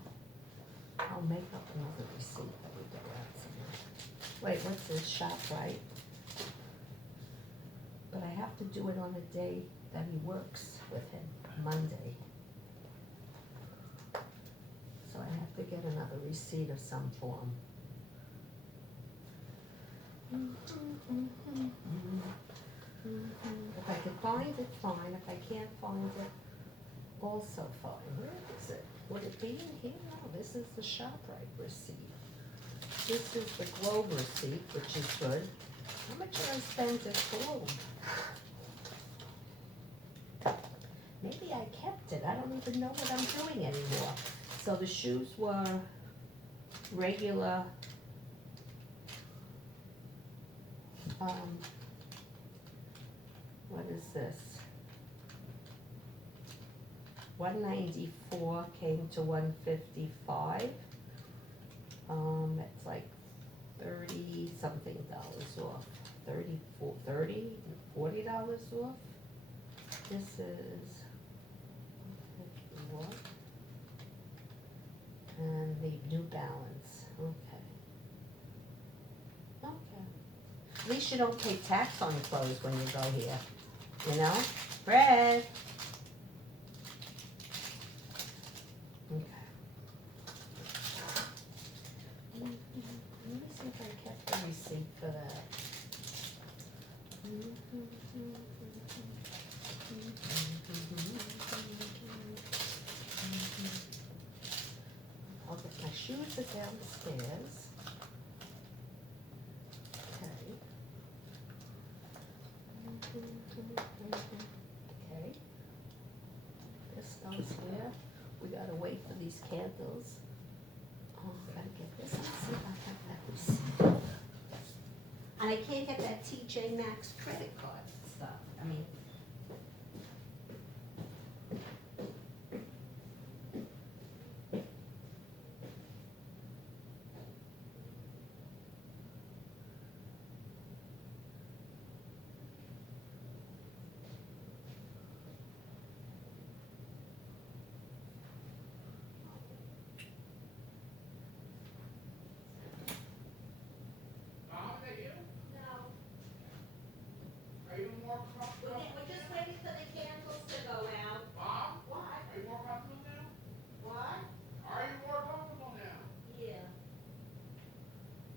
I'll make up another receipt that we get around somewhere. Wait, what's this? ShopRite? But I have to do it on a day that he works with him, Monday. So I have to get another receipt of some form. If I can find it, fine. If I can't find it, also fine. Where is it? Would it be in here? No, this is the ShopRite receipt. This is the Globe receipt, which is good. How much did I spend at Globe? Maybe I kept it. I don't even know what I'm doing anymore. So the shoes were regular, what is this? $194 came to $155. It's like 30 something dollars off. $40 off. This is what? And the New Balance. Okay. At least you don't pay tax on clothes when you go here. You know? Fred. Okay. Let me see if I kept the receipt for that. I'll get my shoes are downstairs. Okay. Okay. This goes here. We gotta wait for these candles. Oh, I gotta get this. Let's see if I have that receipt. And I can't get that TJ Maxx credit card stuff. I mean, more comfortable? We're just waiting for the candles to go out. Mom, What? are you more comfortable now? What? Are you more comfortable now? Yeah.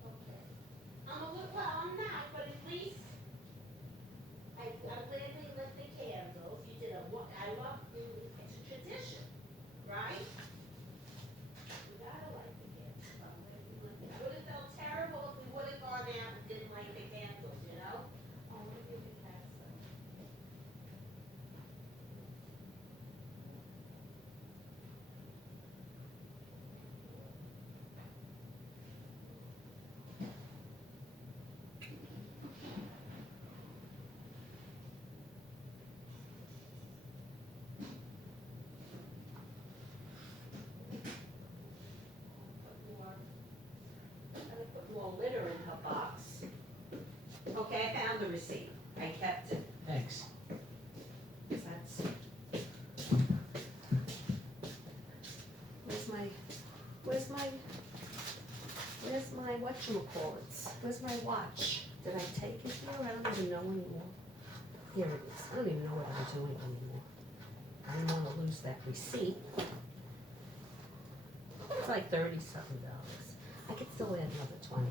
Okay. Well, I'm not, but at least I'm glad we lit the candles. You did I love, it's a tradition, right? We gotta light the candles. I'm glad we lit it. I would have felt terrible if we would have gone out and didn't light the candles, you know? Oh, let me give the cat some. Gotta put more litter in her box. Okay, I found the receipt. I kept it. Thanks. That's. Where's my whatchamacallits? Where's my watch? Did I take it here? I don't even know anymore. Here it is. I don't even know what I'm doing anymore. I don't wanna lose that receipt. It's like $30-something. I could still add another $20.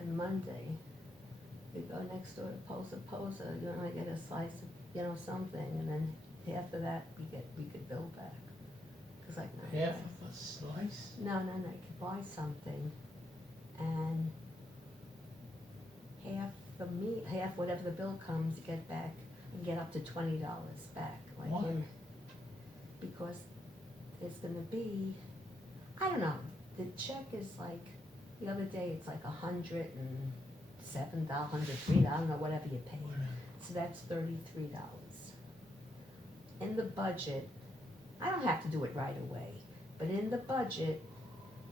On Monday, you go next door to Posa, you're gonna get a slice of, something, and then half of that we could bill back. 'Cause like, Half of a slice? no, you could buy something, and half whatever the bill comes, you get back, and get up to $20 back. Like Why? because there's gonna be, I don't know, the check is like, the other day, it's like $107, $103, I don't know, whatever you pay. So that's $33. In the budget, I don't have to do it right away, but in the budget,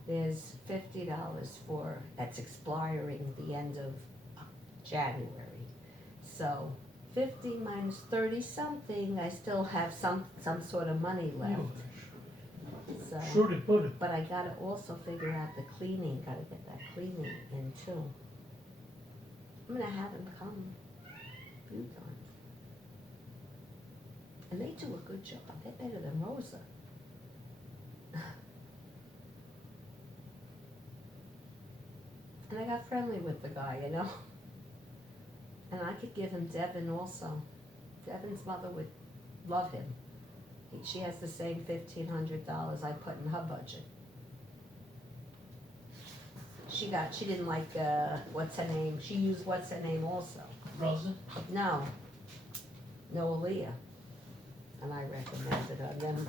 there's $50 that's expiring the end of January. So 50 minus 30 something, I still have some sort of money left. So, Should it, put it. but I gotta also figure out the cleaning, gotta get that cleaning in too. I'm gonna have him come a few times. And they do a good job, they're better than Rosa. And I got friendly with the guy, And I could give him Devin also. Devin's mother would love him. She has the same $1,500 I put in her budget. She didn't like, what's her name, she used what's her name also. Rosa? No, Noelia. And I recommended her, then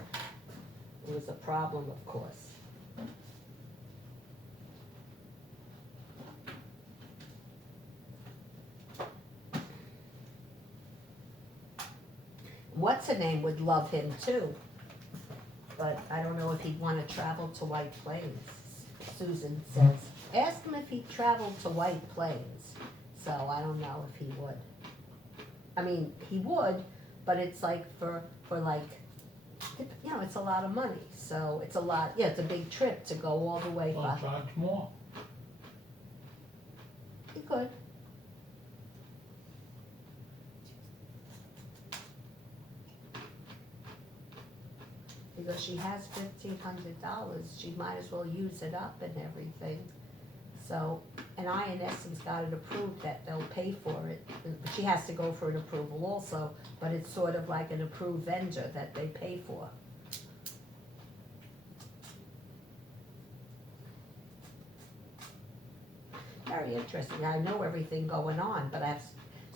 it was a problem, of course. What's her name would love him too, but I don't know if he'd want to travel to White Plains. Susan says, ask him if he traveled to White Plains. So I don't know if he would. I mean, he would, but it's like for like, it's a lot of money. So it's a lot, it's a big trip to go all the way I'll back. charge more. He could. Because she has $1,500, she might as well use it up and everything. So, and INS's got it approved that they'll pay for it. She has to go for an approval also, but it's sort of like an approved vendor that they pay for. Very interesting. I know everything going on, but I have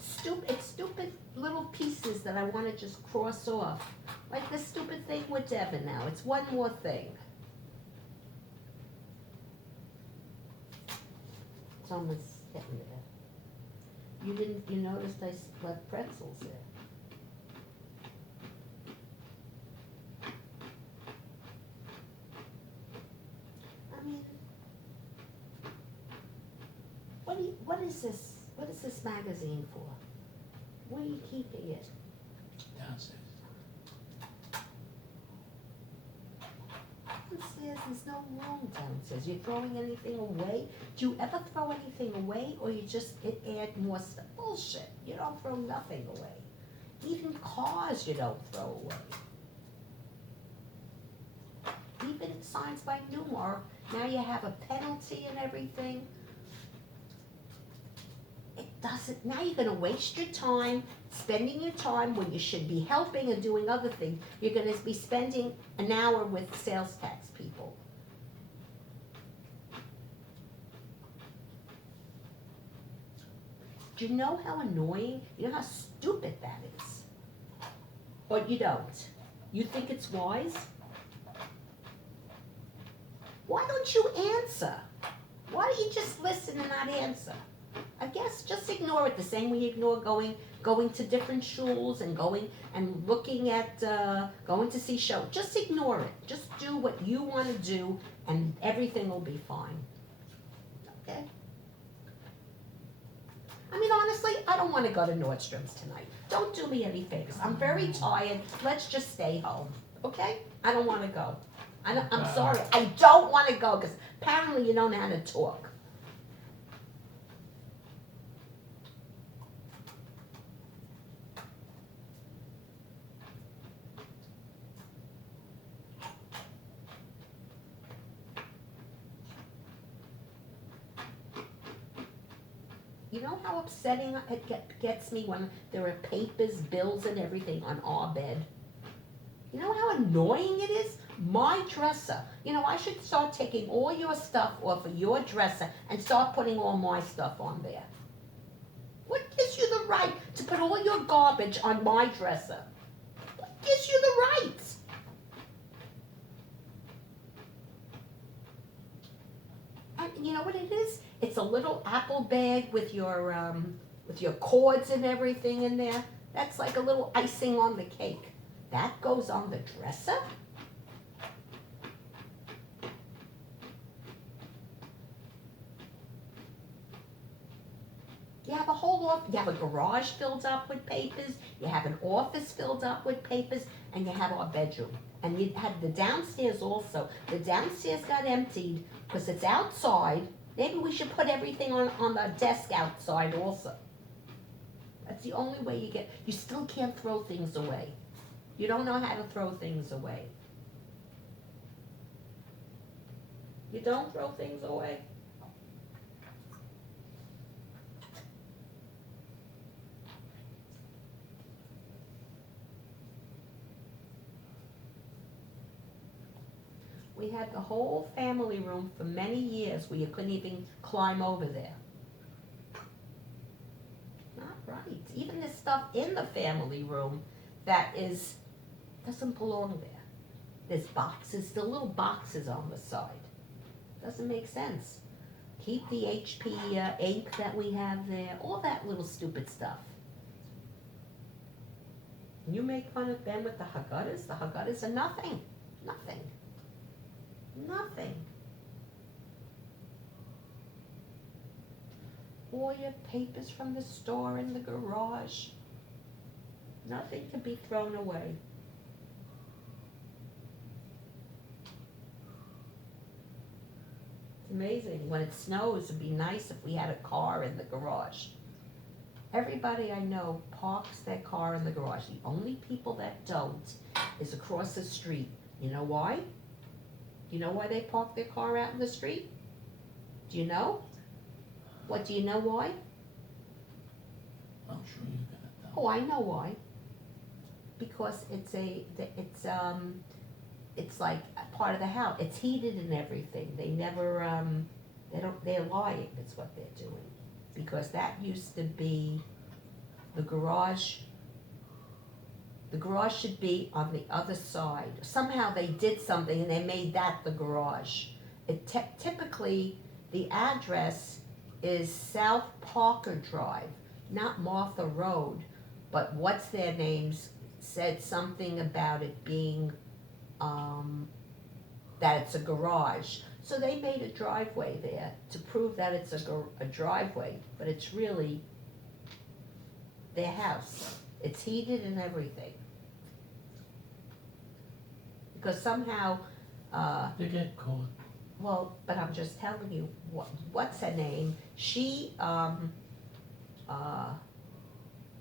stupid little pieces that I wanna just cross off. Like this stupid thing with Devin now, it's one more thing. Someone's getting there. You noticed I left pretzels there. I mean, what is this? What is this magazine for? Where are you keeping it? Downstairs. Downstairs, there's no room downstairs. You're throwing anything away? Do you ever throw anything away, or you just add more stuff? Bullshit. You don't throw nothing away. Even cars you don't throw away. Even signs by Newmark, now you have a penalty and everything. It doesn't, now you're gonna waste your time, spending your time when you should be helping and doing other things. You're gonna be spending an hour with sales tax people. Do you know how annoying, you know how stupid that is? Or you don't? You think it's wise? Why don't you answer? Why don't you just listen and not answer? I guess just ignore it the same way you ignore going to different shuls and going and looking at going to see shows. Just ignore it. Just do what you want to do, and everything will be fine. Okay? I mean, honestly, I don't want to go to Nordstrom's tonight. Don't do me any favors. I'm very tired. Let's just stay home. Okay? I don't want to go. I'm sorry. I don't want to go because apparently you don't know how to talk. You know how upsetting it gets me when there are papers, bills, and everything on our bed? You know how annoying it is? My dresser. You know, I should start taking all your stuff off of your dresser and start putting all my stuff on there. What gives you the right to put all your garbage on my dresser? What gives you the right? And you know what it is? It's a little Apple bag with your cords and everything in there. That's like a little icing on the cake. That goes on the dresser? You have a whole you have a garage filled up with papers, you have an office filled up with papers, and you have our bedroom. And you have the downstairs also. The downstairs got emptied because it's outside. Maybe we should put everything on the desk outside also. That's the only way you still can't throw things away. You don't know how to throw things away. You don't throw things away? We had the whole family room for many years where you couldn't even climb over there. Not right. Even the stuff in the family room that doesn't belong there. There's boxes, the little boxes on the side. Doesn't make sense. Keep the HP ink that we have there, all that little stupid stuff. You make fun of Ben with the Haggadahs? The Haggadahs are nothing. Nothing. Nothing. All your papers from the store in the garage. Nothing can be thrown away. It's amazing. When it snows, it'd be nice if we had a car in the garage. Everybody I know parks their car in the garage. The only people that don't is across the street. You know why? You know why they park their car out in the street? Do you know? What, do you know why? I'm sure you got it. Oh, I know why. Because it's like a part of the house. It's heated and everything. They never, they're lying, that's what they're doing. Because that used to be the garage. The garage should be on the other side. Somehow they did something and they made that the garage. Typically, the address is South Parker Drive, not Martha Road, but what's their names said something about it being, that it's a garage. So they made a driveway there to prove that it's a driveway, but it's really their house. It's heated and everything. Because somehow, They get caught. well, but I'm just telling you, what's her name? She,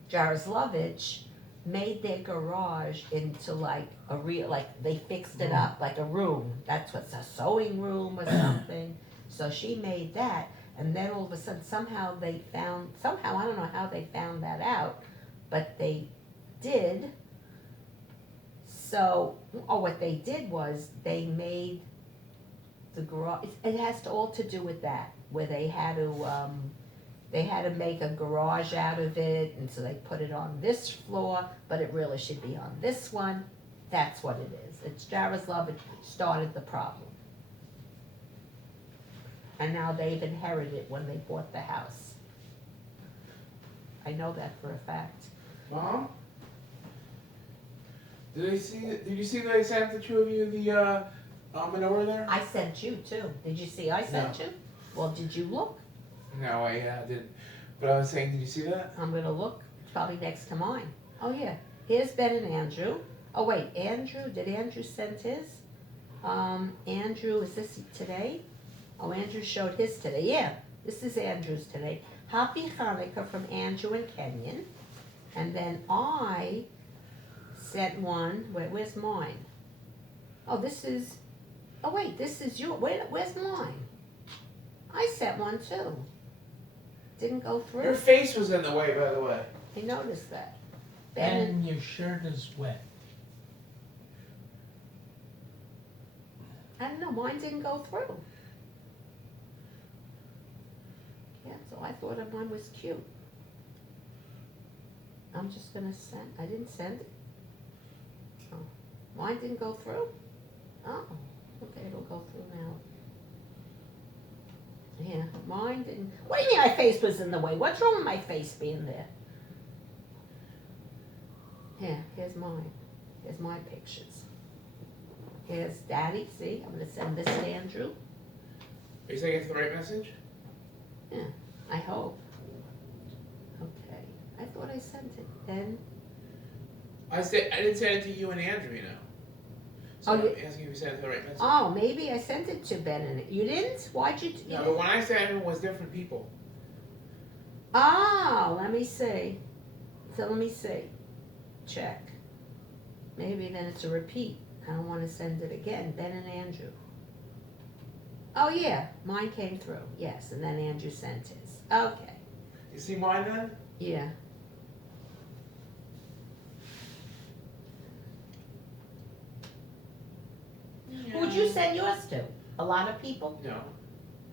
Jaroslavich made their garage into like a real, like they fixed it up like a room. That's what's a sewing room or something. So she made that, and then all of a sudden somehow they found, somehow, I don't know how they found that out, but they did. So, what they did was they made the garage, it has to all to do with that, where they had to make a garage out of it, and so they put it on this floor, but it really should be on this one. That's what it is. It's Jaroslavich started the problem. And now they've inherited it when they bought the house. I know that for a fact. Mom? Did you see that I sent the two of you the menorah there? I sent you too. Did you see I sent you? Well, did you look? No, I didn't. But I was saying, did you see that? I'm gonna look. It's probably next to mine. Oh yeah. Here's Ben and Andrew. Oh wait, Andrew, did Andrew send his? Andrew, is this today? Oh, Andrew showed his today. Yeah, this is Andrew's today. Happy Hanukkah from Andrew and Kenyon. And then I sent one, where's mine? Oh, this is, oh wait, this is your, where's mine? I sent one too. Didn't go through. Your face was in the way, by the way. I noticed that. Ben and, And your shirt is wet. I don't know, mine didn't go through. Yeah, so I thought that mine was cute. I'm just gonna send, I didn't send it. Oh, mine didn't go through? Oh, okay, it'll go through now. Yeah, mine didn't, what do you mean my face was in the way? What's wrong with my face being there? Here, here's mine. Here's my pictures. Here's Daddy, see, I'm gonna send this to Andrew. Are you saying it's the right message? Yeah, I hope. Okay, I thought I sent it then. I didn't send it to you and Andrew, you know. So Oh, I'm you- asking if you sent it to the right message. Oh, maybe I sent it to Ben and you didn't? Why'd you? You No, didn't? but when I sent it was different people. Oh, let me see. So let me see. Check. Maybe then it's a repeat. I don't want to send it again. Ben and Andrew. Oh yeah, mine came through. Yes, and then Andrew sent his. Okay. You see mine then? Yeah. Who'd you send yours to? A lot of people? No,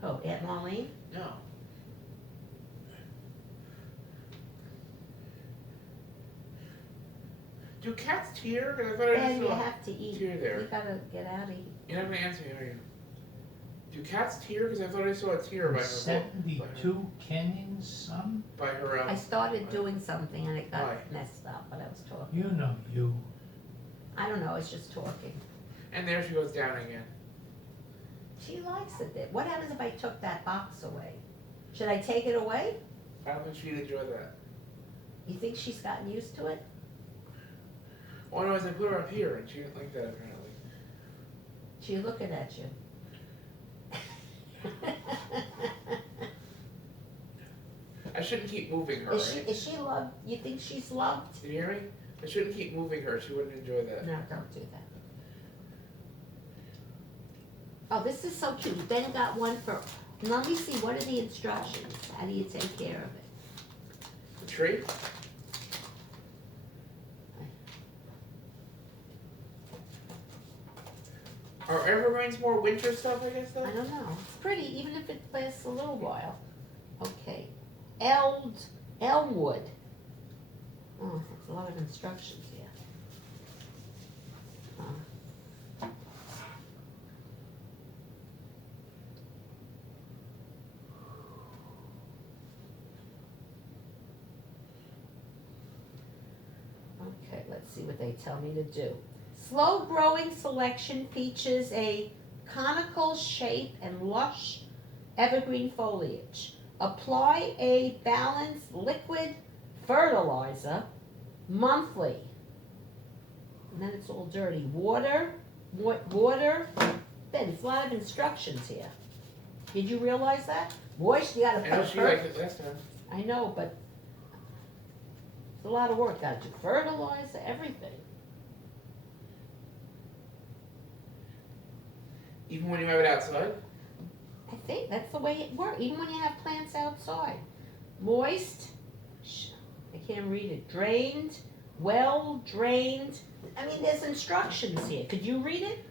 Oh, Aunt Marlene? no. Do cats tear? Because I thought I just Ben, you saw have to eat. tear there. You gotta get out of here. You're not gonna answer me, are you? Do cats tear? Because I thought I saw a tear by her. 72 Kenyon's son? By her. I started doing something and it got Why? messed up, but I was talking. You know you. I don't know, it's just talking. And there she goes down again. She likes it there. What happens if I took that box away? Should I take it away? I don't think she'd enjoy that. You think she's gotten used to it? Oh no, I put her up here and she didn't like that apparently. She's looking at you. I shouldn't keep moving her, Is right? she loved? You think she's loved? Did you hear me? I shouldn't keep moving her. She wouldn't enjoy that. No, don't do that. Oh, this is so cute. Ben got one for, let me see, what are the instructions? How do you take care of it? The tree? Are evergreens more winter stuff, I guess, though? I don't know. It's pretty, even if it lasts a little while. Okay. Elmwood. Oh, that's a lot of instructions here. Okay, let's see what they tell me to do. Slow growing selection features a conical shape and lush evergreen foliage. Apply a balanced liquid fertilizer monthly. And then it's all dirty. Water. Then it's a lot of instructions here. Did you realize that? Moist, you gotta I put know a she liked it last time. I know, but it's a lot of work. Gotta do fertilizer, everything. Even when you have it outside? I think that's the way it works, even when you have plants outside. Moist, I can't read it, drained, well drained. I mean, there's instructions here. Could you read it?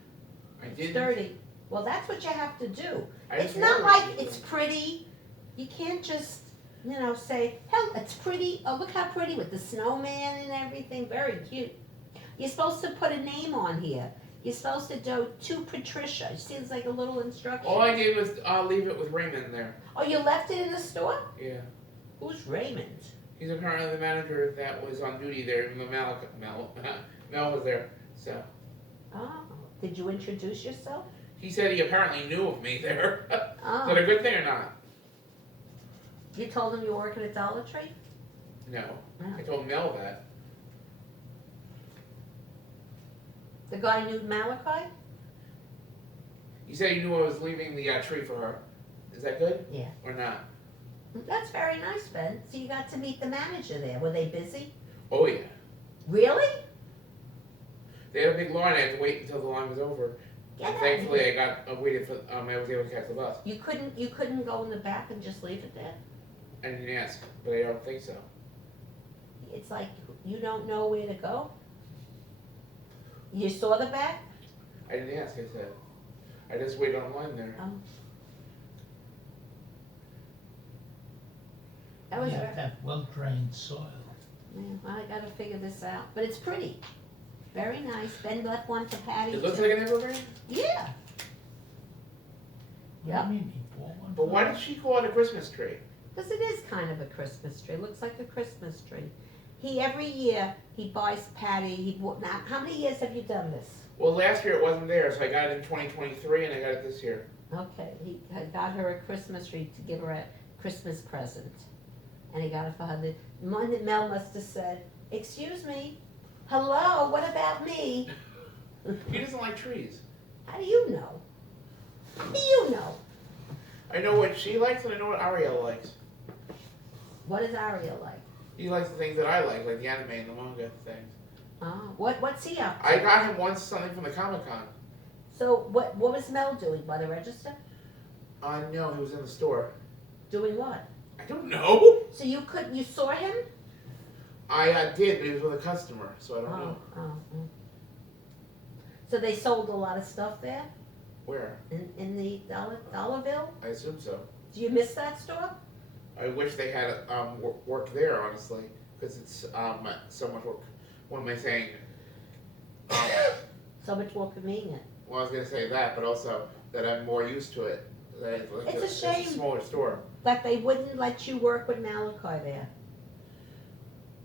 I It's didn't. dirty. Well, that's what you have to do. I It's just not wanted like to. it's pretty. You can't just, say, hell, it's pretty. Oh, look how pretty with the snowman and everything. Very cute. You're supposed to put a name on here. You're supposed to do to Patricia. It seems like a little instruction. All I did was leave it with Raymond there. Oh, you left it in the store? Yeah. Who's Raymond? He's apparently the manager that was on duty there, even though Mel was there. So Oh, did you introduce yourself? he said he apparently knew of me there. Is that Oh, a good thing or not? you told him you were working at Dollar Tree? No. No. I told Mel that. The guy knew Malachi? He said he knew I was leaving the tree for her. Is that good? Yeah. Or not? That's very nice, Ben. So you got to meet the manager there. Were they busy? Oh yeah. Really? They had a big line. I had to wait until the line was over. Get out. Thankfully, I waited for. I was able to catch the bus. You couldn't go in the back and just leave it there? I didn't ask, but I don't think so. It's like you don't know where to go? You saw the back? I didn't ask. I said. I just waited online there. That was You have to have well-drained soil. yeah, I gotta figure this out. But it's pretty. Very nice. Ben left one for Patty. It looks too. like an evergreen. Yeah. What Yep. do you mean, he bought one? But why did she call it a Christmas tree? Because it is kind of a Christmas tree. It looks like a Christmas tree. Every year he buys Patty. Now, how many years have you done this? Well, last year it wasn't there, so I got it in 2023, and I got it this year. Okay, he had got her a Christmas tree to give her a Christmas present, and he got it for her. Mel must have said, "Excuse me, hello, what about me?" He doesn't like trees. How do you know? How do you know? I know what she likes, and I know what Ariel likes. What is Ariel like? He likes the things that I like the anime and the manga things. Oh, what's he up to? I got him once something from the Comic-Con. So what was Mel doing by the register? No, he was in the store. Doing what? I don't know. So you saw him? I did, but he was with a customer, so I don't know. Oh. So they sold a lot of stuff there Where? in the Dollarville? I assume so. Do you miss that store? I wish they had work there, honestly, because it's so much work. What am I saying? So much more convenient. Well, I was gonna say that, but also that I'm more used to it. That It's a shame. It's a smaller store. But they wouldn't let you work with Malachi there.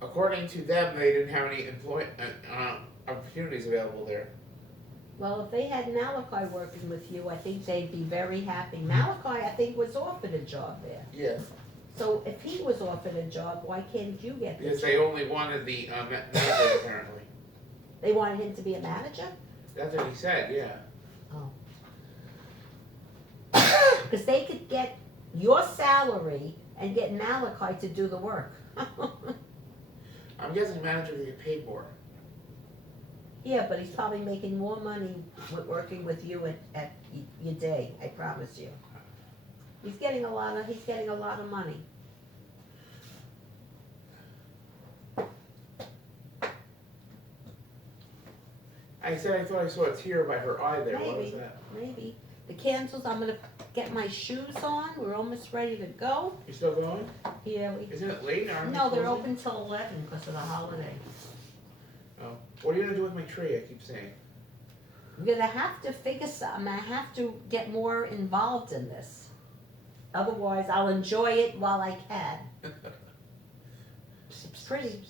According to them, they didn't have any opportunities available there. Well, if they had Malachi working with you, I think they'd be very happy. Malachi, I think, was offered a job there. Yeah. So if he was offered a job, why can't you get the Because job? they only wanted the manager, apparently. They wanted him to be a manager? That's what he said, yeah. Because they could get your salary and get Malachi to do the work. I'm guessing manager could get paid more. Yeah, but he's probably making more money working with you at your day, I promise you. He's getting a lot of money. I said I thought I saw a tear by her eye there. What was Maybe. that? Maybe. The candles, I'm gonna get my shoes on. We're almost ready to go. You still going? Yeah, Isn't it late? Aren't no, they they're closing? open till 11 because of the holiday. Oh. What are you gonna do with my tree? I keep saying. I'm gonna have to figure something. I have to get more involved in this. Otherwise, I'll enjoy it while I can. It's pretty.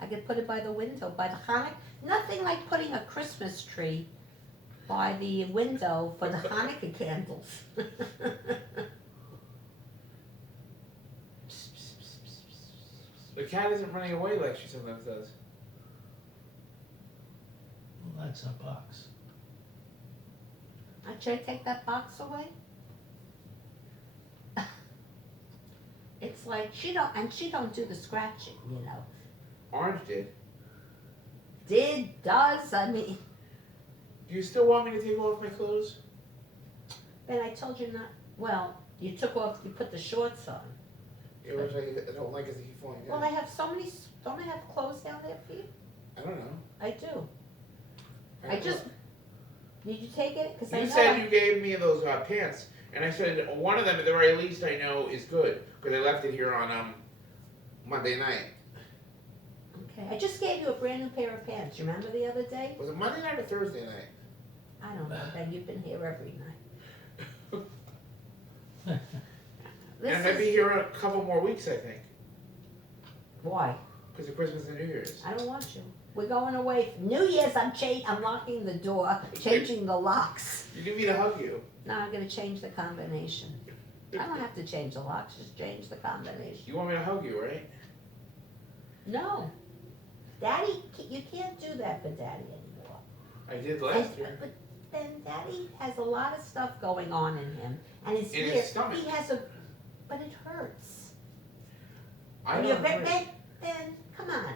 I could put it by the window, by the Hanukkah. Nothing like putting a Christmas tree by the window for the Hanukkah candles. The cat isn't running away like she sometimes does. Well, that's a box. Should I take that box away? It's like she don't do the scratching, you know. Orange did. Does, I mean, Do you still want me to take off my clothes? Ben, I told you not, well, you put the shorts on. It was like, I don't like it to keep falling down. Well, I have so many, don't I have clothes down there for you? I don't know. I do. I don't know. Did you take it? 'Cause I You know said you gave me those pants, and I said one of them at the very least I know is good because I left it here on Monday night. Okay, I just gave you a brand new pair of pants, you remember the other day? Was it Monday night or Thursday night? I don't know, Ben, you've been here every night. This And I'll be is, here a couple more weeks, I think, why? because of Christmas and New Year's. I don't want you. We're going away. New Year's, I'm locking the door, changing the locks. You need me to hug you. No, I'm gonna change the combination. I don't have to change the locks, just change the combination. You want me to hug you, right? No. Daddy, you can't do that for Daddy anymore. I did last year. But then Daddy has a lot of stuff going on in him, and his In his ear, stomach. he has but it hurts. I And don't you're agree. Ben, come on,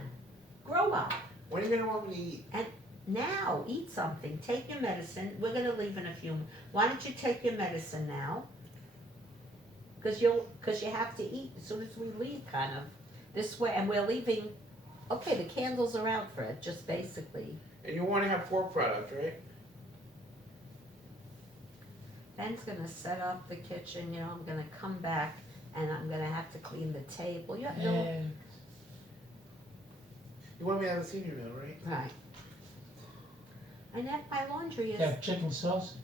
grow up. When are you gonna want me to eat? Now, eat something, take your medicine, we're gonna leave in a few, why don't you take your medicine now? Cause you have to eat as soon as we leave, kind of, this way, and we're leaving, okay, the candles are out for it, just basically. And you want to have pork product, right? Ben's gonna set up the kitchen, you know, I'm gonna come back, and I'm gonna have to clean the table, you have no, Eggs. You want me to have a senior meal, right? right. And that, my laundry is, Yeah, chicken sausage.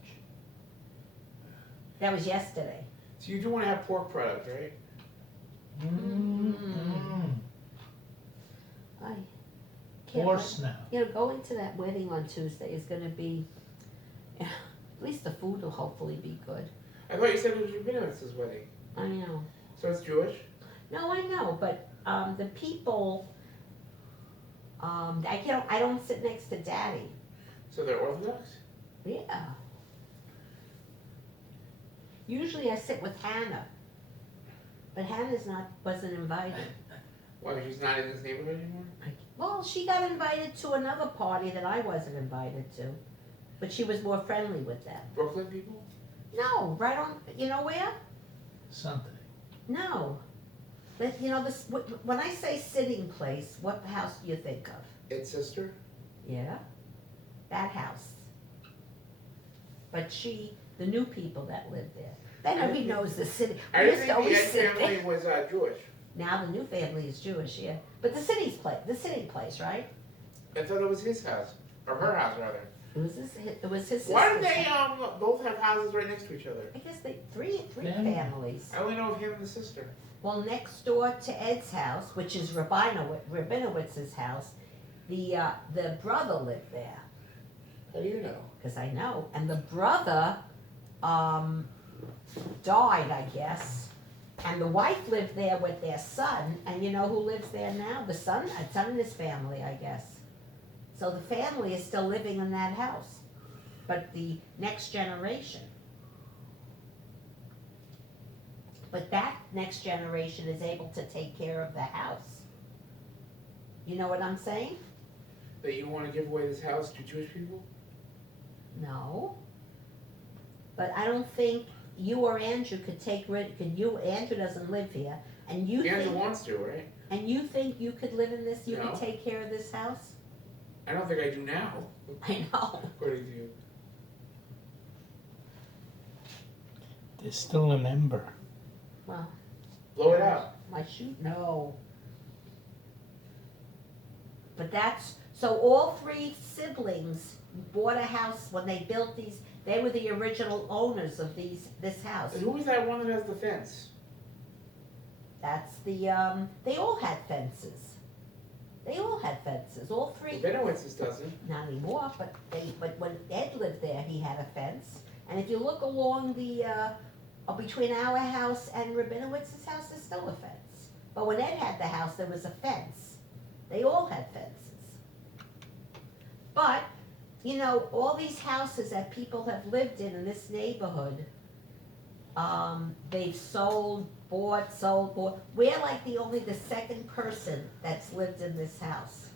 that was yesterday. So you do want to have pork product, right? Mm-hmm. I can't Or wait. snout. You know, going to that wedding on Tuesday is gonna be, at least the food will hopefully be good. I thought you said it was Rabinowitz's wedding. I know. So it's Jewish? No, I know, but, the people, I don't sit next to Daddy. So they're Orthodox? Yeah. Usually I sit with Hannah, but wasn't invited. Why, she's not in this neighborhood anymore? Well, she got invited to another party that I wasn't invited to, but she was more friendly with them. Brooklyn people? No, right on, you know where? Sunday. No. But, you know, when I say sitting place, what house do you think of? Its sister? Yeah, that house. But the new people that live there, then nobody knows the city. I We didn't used to think the always Ed sit family there. was Jewish. Now the new family is Jewish, yeah. But the sitting place, right? I thought it was his house, or her house rather. It was his sister's. Why did they house. both have houses right next to each other? I guess three Family. families. I only know of him and the sister. Well, next door to Ed's house, which is Rabinowitz's house, the brother lived there. How do you know? Because I know. And the brother died, I guess. And the wife lived there with their son. And you know who lives there now? The son and his family, I guess. So the family is still living in that house. But the next generation. But that next generation is able to take care of the house. You know what I'm saying? That you want to give away this house to Jewish people? No. But I don't think you or Andrew could Andrew doesn't live here, and you Andrew think, wants to, right? and you think you could live in this, you No. could take care of this house? I don't think I do now, I know. according to you. There's still an ember. Well, Blow it out. my shoe, no. But so all three siblings bought a house when they built these, they were the original owners of this house. And who was that one that has the fence? That's they all had fences. They all had fences, all three. Benowitz's doesn't. Not anymore, but when Ed lived there, he had a fence. And if you look along the, between our house and Rabinowitz's house, there's still a fence. But when Ed had the house, there was a fence. They all had fences. But, you know, all these houses that people have lived in this neighborhood, they've sold, bought. We're like the second person that's lived in this house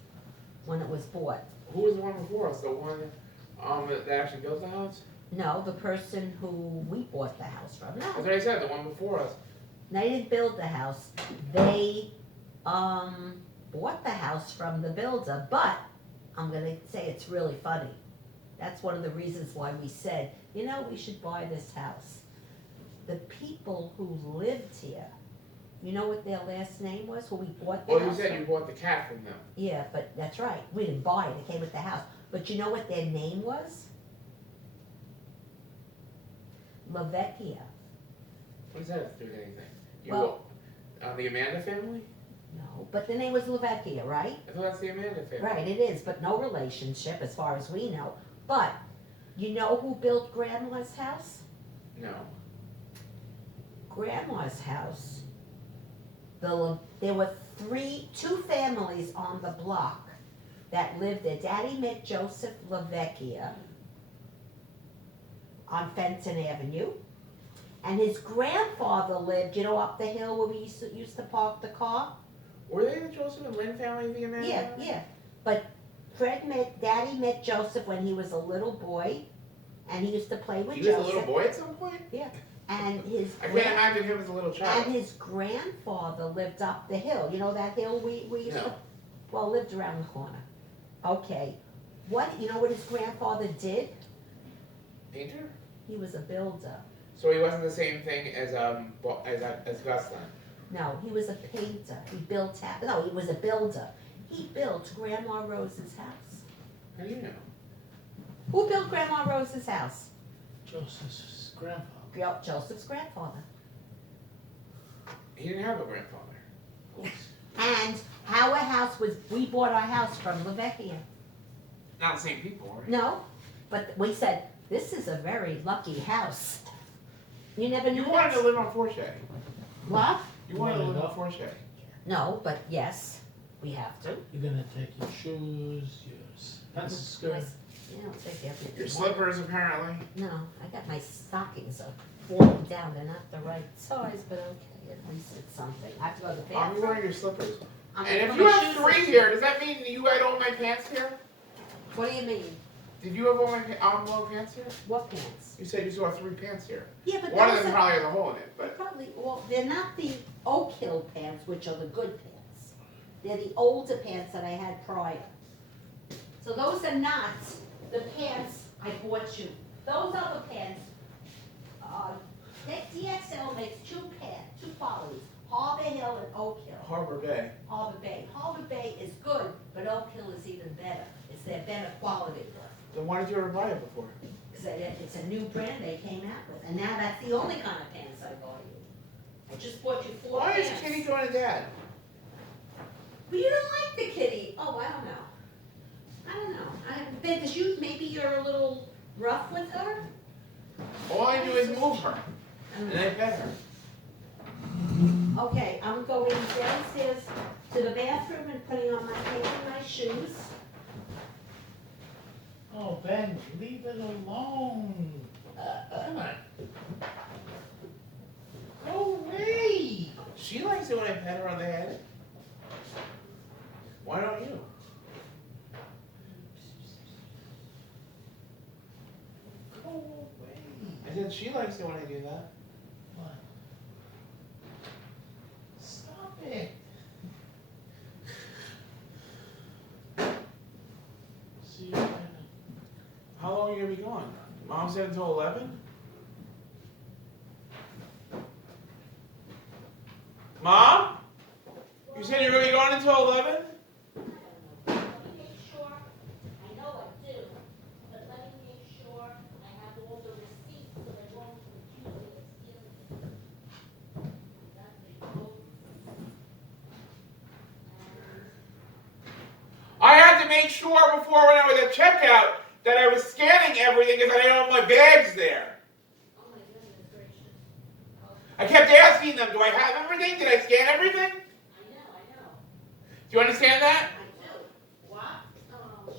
when it was bought. Who was the one before us? The one that actually built the house? No, the person who we bought the house from. That's No, what I said. The one before us. they didn't build the house. They bought the house from the builder. But I'm gonna say it's really funny. That's one of the reasons why we said, you know, we should buy this house. The people who lived here, you know what their last name was? Who we bought the Well, you house said from? you bought the cat from them. Yeah, but that's right. We didn't buy it. It came with the house. But you know what their name was? Lavecchia. What does that have to do with anything? You Well- the Amanda family? No, but the name was Lavecchia, right? I thought that's the Amanda family. Right, it is, but no relationship as far as we know. But you know who built Grandma's house? No. Grandma's house. There were two families on the block that lived there. Daddy met Joseph Lavecchia on Fenton Avenue. And his grandfather lived, you know, up the hill where we used to park the car? Were they the Joseph and Lynn family, the Amanda? Yeah. But Daddy met Joseph when he was a little boy, and he used to play with He Joseph. was a little boy at some point? And I can't imagine him as a little child. and his grandfather lived up the hill. You know that hill we used to, No. well, lived around the corner. Okay. You know what his grandfather did? Painter? He was a builder. So he wasn't the same thing as Gus then? No, he was a painter. He built no, he was a builder. He built Grandma Rose's house. How do you know? Who built Grandma Rose's house? Joseph's grandfather. Joseph's grandfather. He didn't have a grandfather. And our house we bought our house from Lavecchia. Not the same people, right? No, but we said, this is a very lucky house. You never knew You wanted that? to live on Forche. What? You wanted to live on Forche. No, but yes, we have to. You're gonna take your shoes, your pencil skirt. You know, take everything. Your slippers, apparently. No, I got my stockings are falling down. They're not the right size, but okay, at least it's something. I have to go to the I'm bathroom. wearing your slippers. I'm And gonna if put you my have shoes three in. here, does that mean you had all my pants here? What do you mean? Did you have all my long pants here? What pants? You said you saw 3 pants here. Yeah, but One of those them are probably has a hole in it, but probably, well, they're not the Oak Hill pants, which are the good pants. They're the older pants that I had prior. So those are not the pants I bought you. Those are the pants. DXL makes two qualities, Harbor Hill and Oak Hill. Harbor Bay. Harbor Bay. Harbor Bay is good, but Oak Hill is even better. It's their better quality. Then why did you ever buy it before? Because it's a new brand they came out with, and now that's the only kind of pants I bought you. I just bought you 4 Why pants. is Kitty going to Dad? But you don't like the kitty. Oh, I don't know. I don't know. Because maybe you're a little rough with her? All I do is move her, I don't and know. I pet her. Okay, I'm going downstairs to the bathroom and putting on my pants and my shoes. Oh, Ben, leave it alone. Come on. Go away. She likes it when I pet her on the head. Why don't you? Go away. I said she likes it when I do that. What? Stop it. See you later. How long are you gonna be gone? Mom said until 11? Mom? You said you're gonna be gone until 11? Let me make sure, I know I do, but let me make sure I have all the receipts so they won't accuse me of stealing it. That's the code. make sure before when I was at checkout that I was scanning everything because I didn't have my bags there. Oh my goodness gracious. I kept asking them, do I have everything? Did I scan everything? I know. Do you understand that? I do. What? Oh,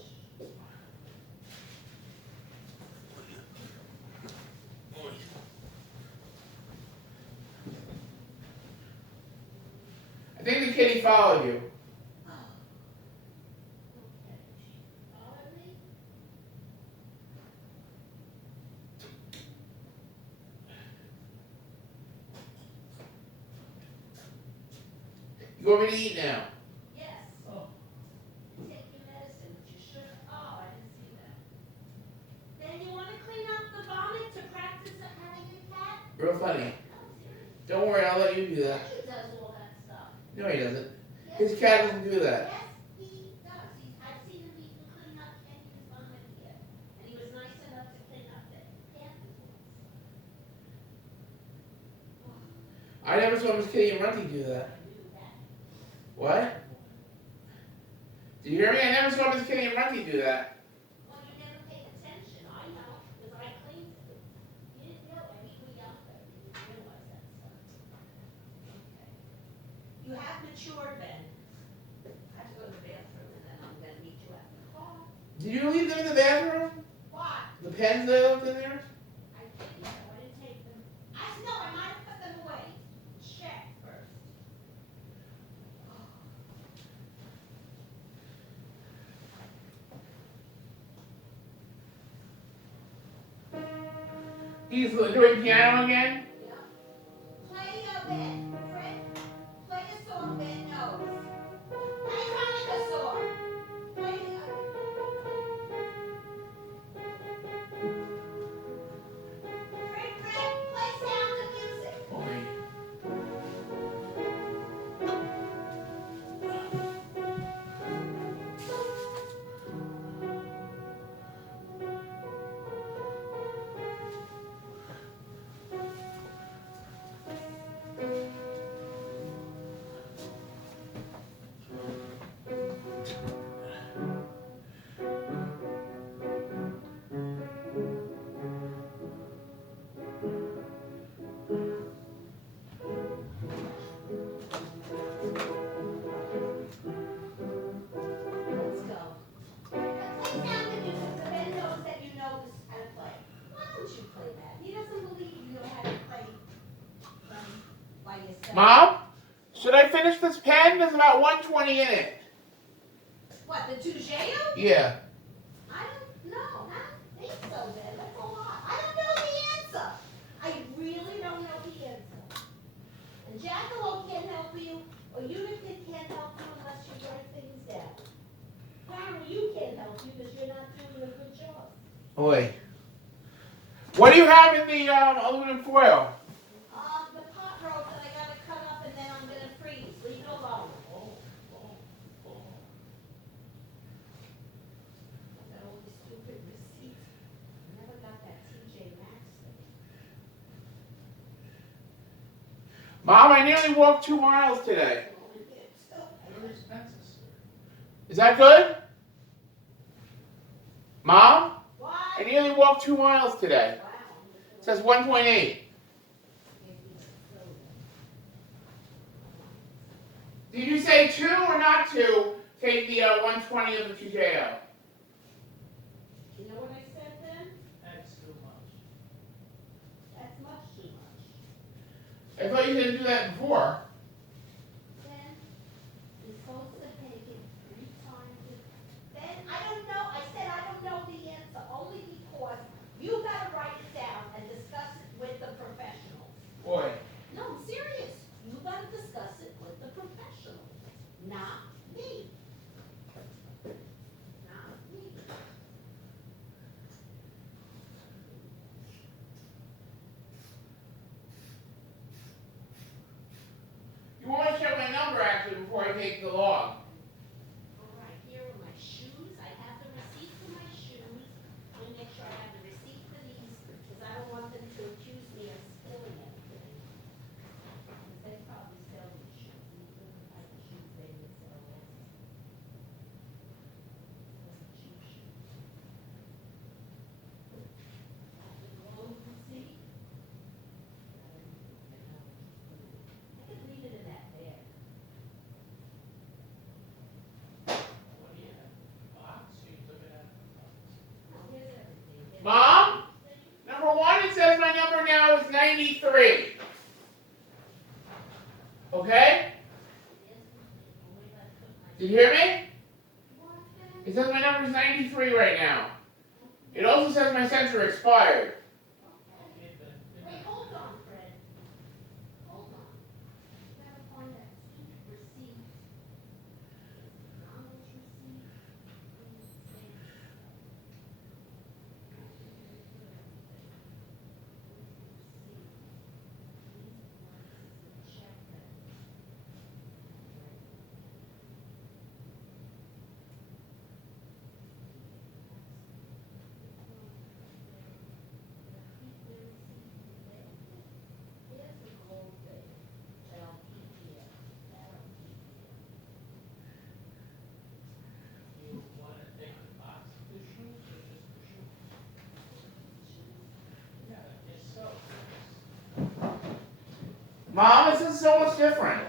I think the kitty followed you. Follow me? You want me to eat now? Yes. Oh. Take your medicine, but you should. Oh, I didn't see that. Then you want to clean up the vomit to practice at having a cat? Real funny. Oh, seriously? Don't worry, I'll let you do that. He does all that stuff. No, he doesn't. Yes, His cat doesn't do that. Yes, he does. I've seen him even clean up Kenny's vomit here. And he was nice enough to clean up the Panthers once. I never saw Miss Kitty and Runty do that. I knew that. What? Did you hear me? I never saw Miss Kitty and Runty do that. Well, you never paid attention. I know, because I cleaned it. You didn't know. I mean, we younger. You didn't realize that stuff. Okay. You have matured, Ben. I have to go to the bathroom, and then I'm gonna meet you at the car. Did you leave them in the bathroom? What? The pens that I left in there? I didn't know. I didn't take them. No, I might have put them away. Check first. He's doing piano again? Yeah. Play Ben. Fred, play a song Ben knows. Any kind of song. Play Fred, play Sound of Music. Boy. Let's go. Play Sound of Music so Ben knows that you know this how to play. Why don't you play that? He doesn't believe you know how to play by yourself. Mom? Should I finish this pen? There's about 120 in it. What, the Tujeo? Yeah. I don't know. I don't think so, Ben. That's a lot. I don't know the answer. I really don't know the answer. And Jackalope can't help you, or Unicid can't help you unless you write things down. Apparently you can't help you because you're not doing a good job. Boy. What do you have in the aluminum foil? The pot roast that I gotta cut up and then I'm gonna freeze. Leave it alone. That old stupid receipt. I never got that TJ Maxx thing. Mom, I nearly walked 2 miles today. Is that good? Mom? Why? I nearly walked 2 miles today. Wow. It says 1.8. Did you say 2 or not 2? Take the 120 of the TJO. You know what I said then? That's too much. That's much too much. I thought you didn't do that before. Then, you're supposed to take it 3 times. Then, I don't know, I said I don't know the answer, only because you gotta write it down and discuss it with the professionals. Boy. No, I'm serious. You gotta discuss it with the professionals, not me. Not me. You want to check my number actually before I take the log. All right, here are my shoes. I have the receipt for my shoes. Let me make sure I have the receipt for these, because I don't want them to accuse me of stealing anything. Because they probably sell these shoes. These are the type of shoes they would sell. Yes. 93. Okay? Did you hear me? It says my number is 93 right now. It also says my sensor expired. Wait, hold on, Fred. Hold on. You gotta find that receipt. Acknowledge receipt. Check that. There's the gold thing that I'll keep here. That I'll keep here. You wanna take the box of the shoes or just the shoes? Yeah, I guess so. Mom, this is so much different.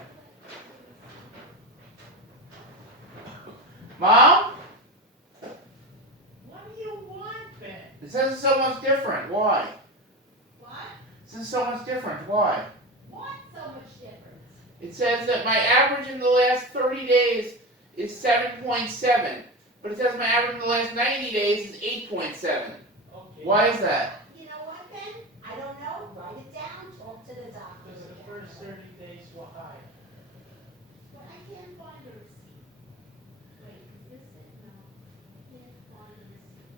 Mom? What do you want, Ben? It says it's so much different. Why? What? It says so much different. Why? What? So much difference. It says that my average in the last 30 days is 7.7, but it says my average in the last 90 days is 8.7. Okay. Why is that? You know what, Ben? I don't know. Write it down. Talk to the doctor. Because the first 30 days were high. But I can't find the receipt. Wait, is this it? No. I can't find the receipt.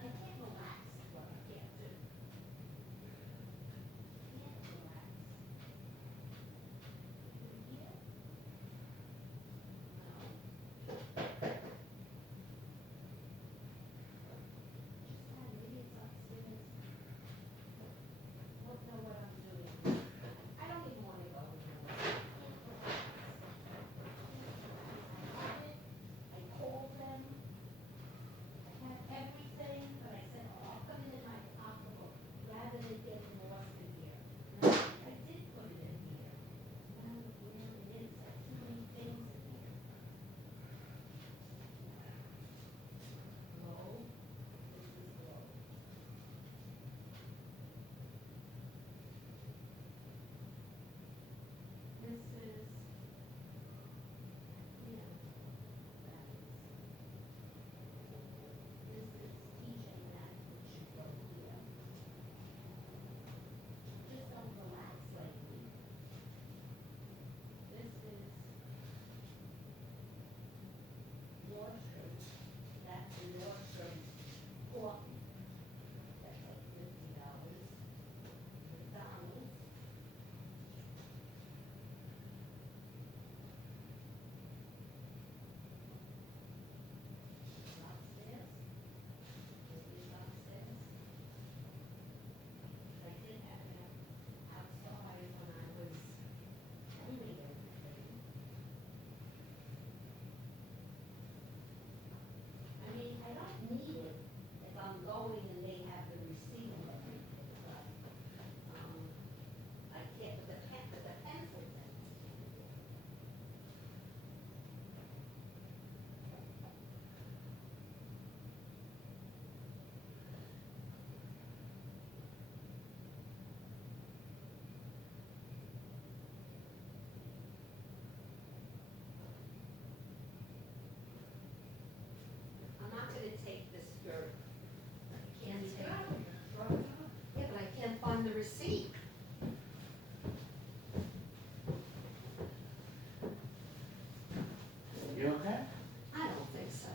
I can't relax. What I can't do. I can't relax. Here? No. Maybe it's upstairs. Don't know what I'm doing. I don't even want to go anywhere. I have it. I called them. I have everything, but I said, oh, I'll put it in my pocketbook rather than getting lost in here. And I did put it in here. I don't know where it is. I have too many things in here. Low. This is low. This is, yeah, that is. This is TJ Maxx, which should go here. Just don't relax lately. This is Nordstrom, that's the Nordstrom coffee. That's like $50. McDonald's. Upstairs. Maybe it's upstairs. I did have it outside when I was filming everything. I mean, I don't need it if I'm going and they have the receipt and everything, but, I can't, with the pencil thing. I'm not gonna take this skirt. I can't take it. Yeah, but I can't find the receipt. You okay? I don't think so.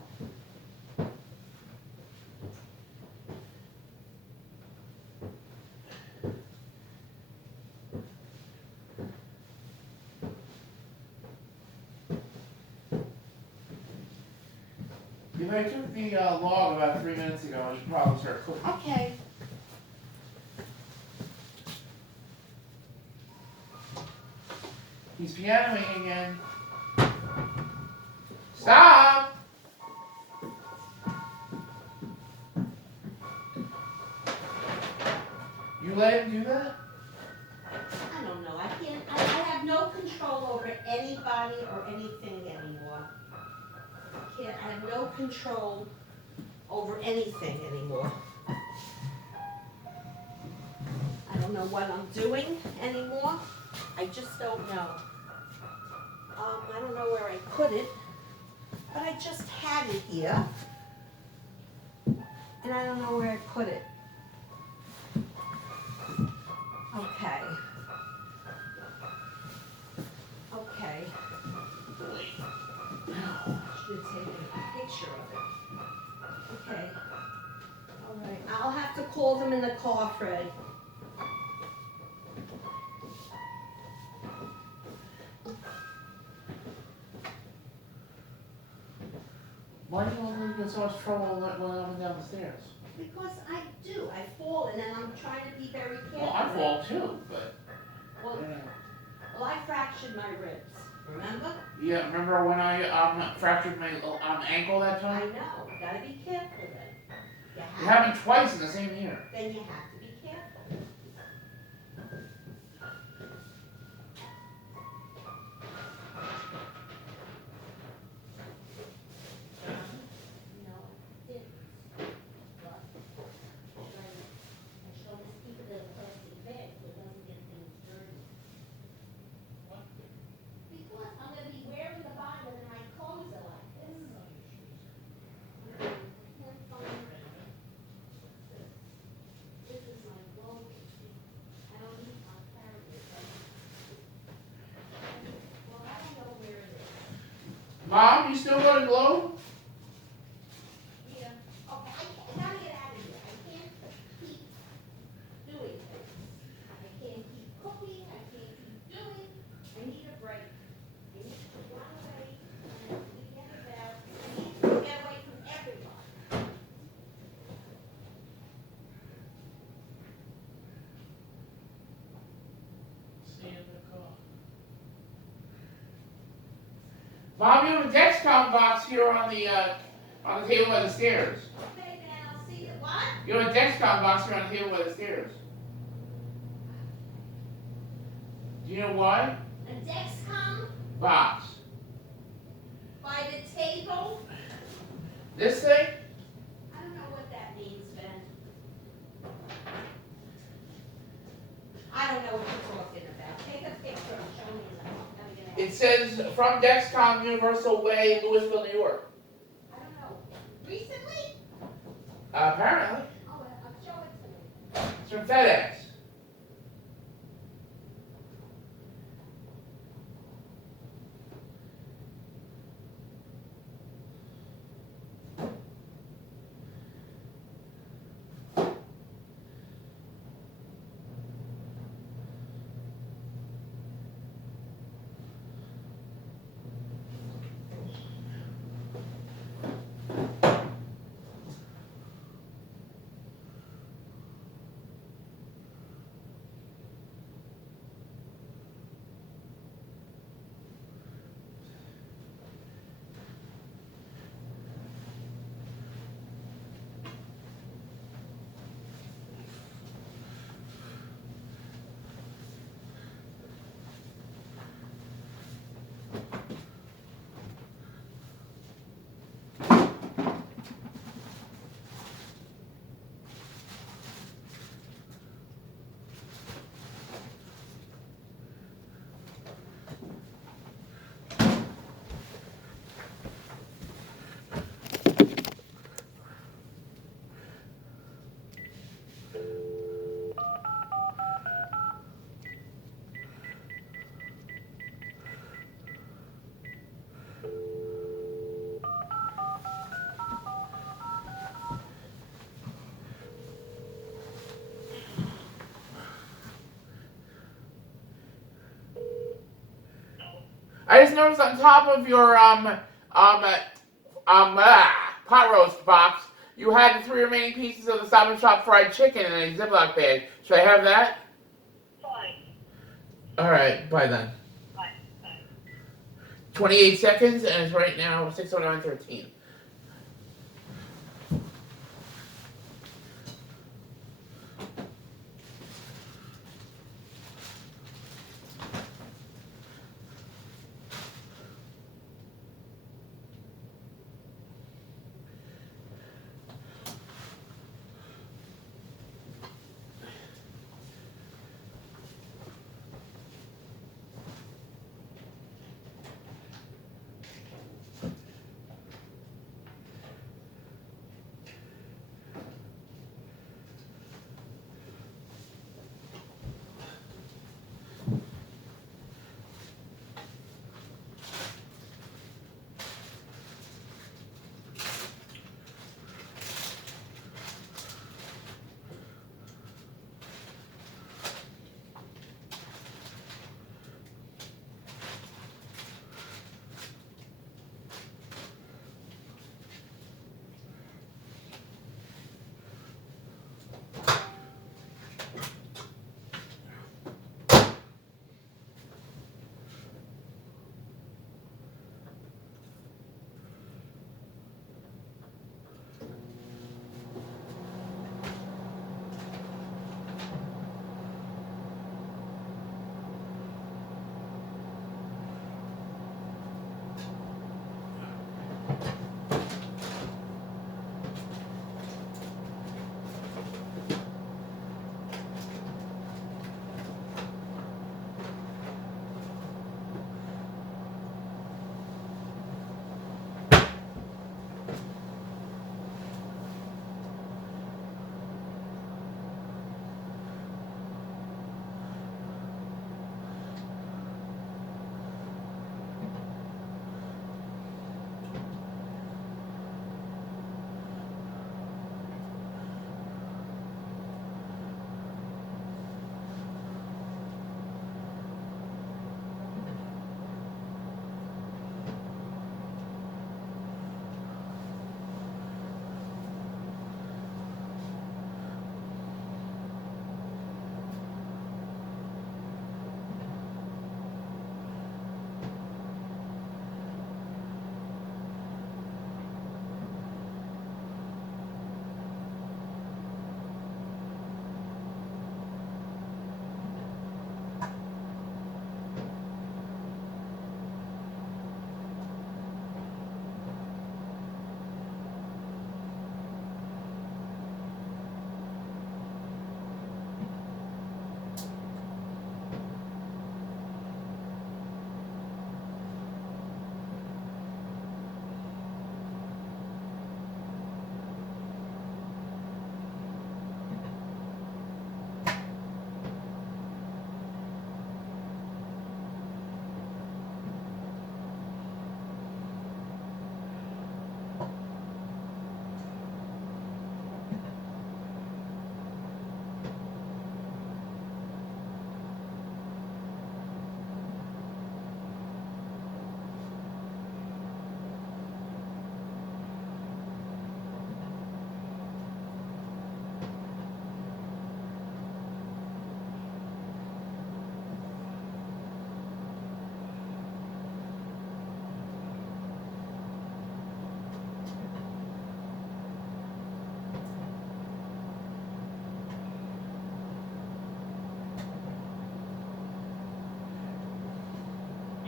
If I took the log about 3 minutes ago, I should probably start cooking. Okay. He's pianoing again. Stop! You let him do that? I don't know, I have no control over anybody or anything anymore. I have no control over anything anymore. don't know what I'm doing anymore. I just don't know. I don't know where I put it, but I just had it here. And I don't know where I put it. Okay. Okay. Should have taken a picture of it. Okay. All right. I'll have to call them in the car, Fred. Why do you always get so much trouble when up and down the stairs? Because I do. I fall and then I'm trying to be very careful. Well, I fall too, but. Well, I fractured my ribs. Remember? Yeah, remember when I fractured my ankle that I time? know. Gotta be careful then. It happened twice in the same year. Then you have to be careful. You know, it, but, I should always keep it in a plastic bag so it doesn't get things dirty. Because I'm gonna be wearing the bottom and my clothes are like this. I can't find this. This is my glove. I don't need my carrier. Well, I don't know where it is. Mom, you still go to Globe? Yeah. Okay, I gotta get out of here. I can't keep doing things. I can't keep cooking. I can't keep doing. I need a break. I need to run away and forget about. I need to get away from everyone. Stay in the car. Mom, you have a Dexcom box here on the table by the stairs. Okay, then I'll see you. What? You have a Dexcom box here on the table by the stairs. Do you know why? A Dexcom Box. by the table? This thing? I don't know what that means, Ben. I don't know what you're talking about. Take a picture and show me that. I'm gonna It says from Dexcom Universal Way, Louisville, New York. I don't know. Recently? Apparently. Oh, show it to me. It's from FedEx. I just noticed on top of your pot roast box, you had the 3 remaining pieces of the Stop and Shop fried chicken in a Ziploc bag. Should I have that? Fine. All right, bye then. Fine. Fine. 28 seconds, and it's right now 6:09:13.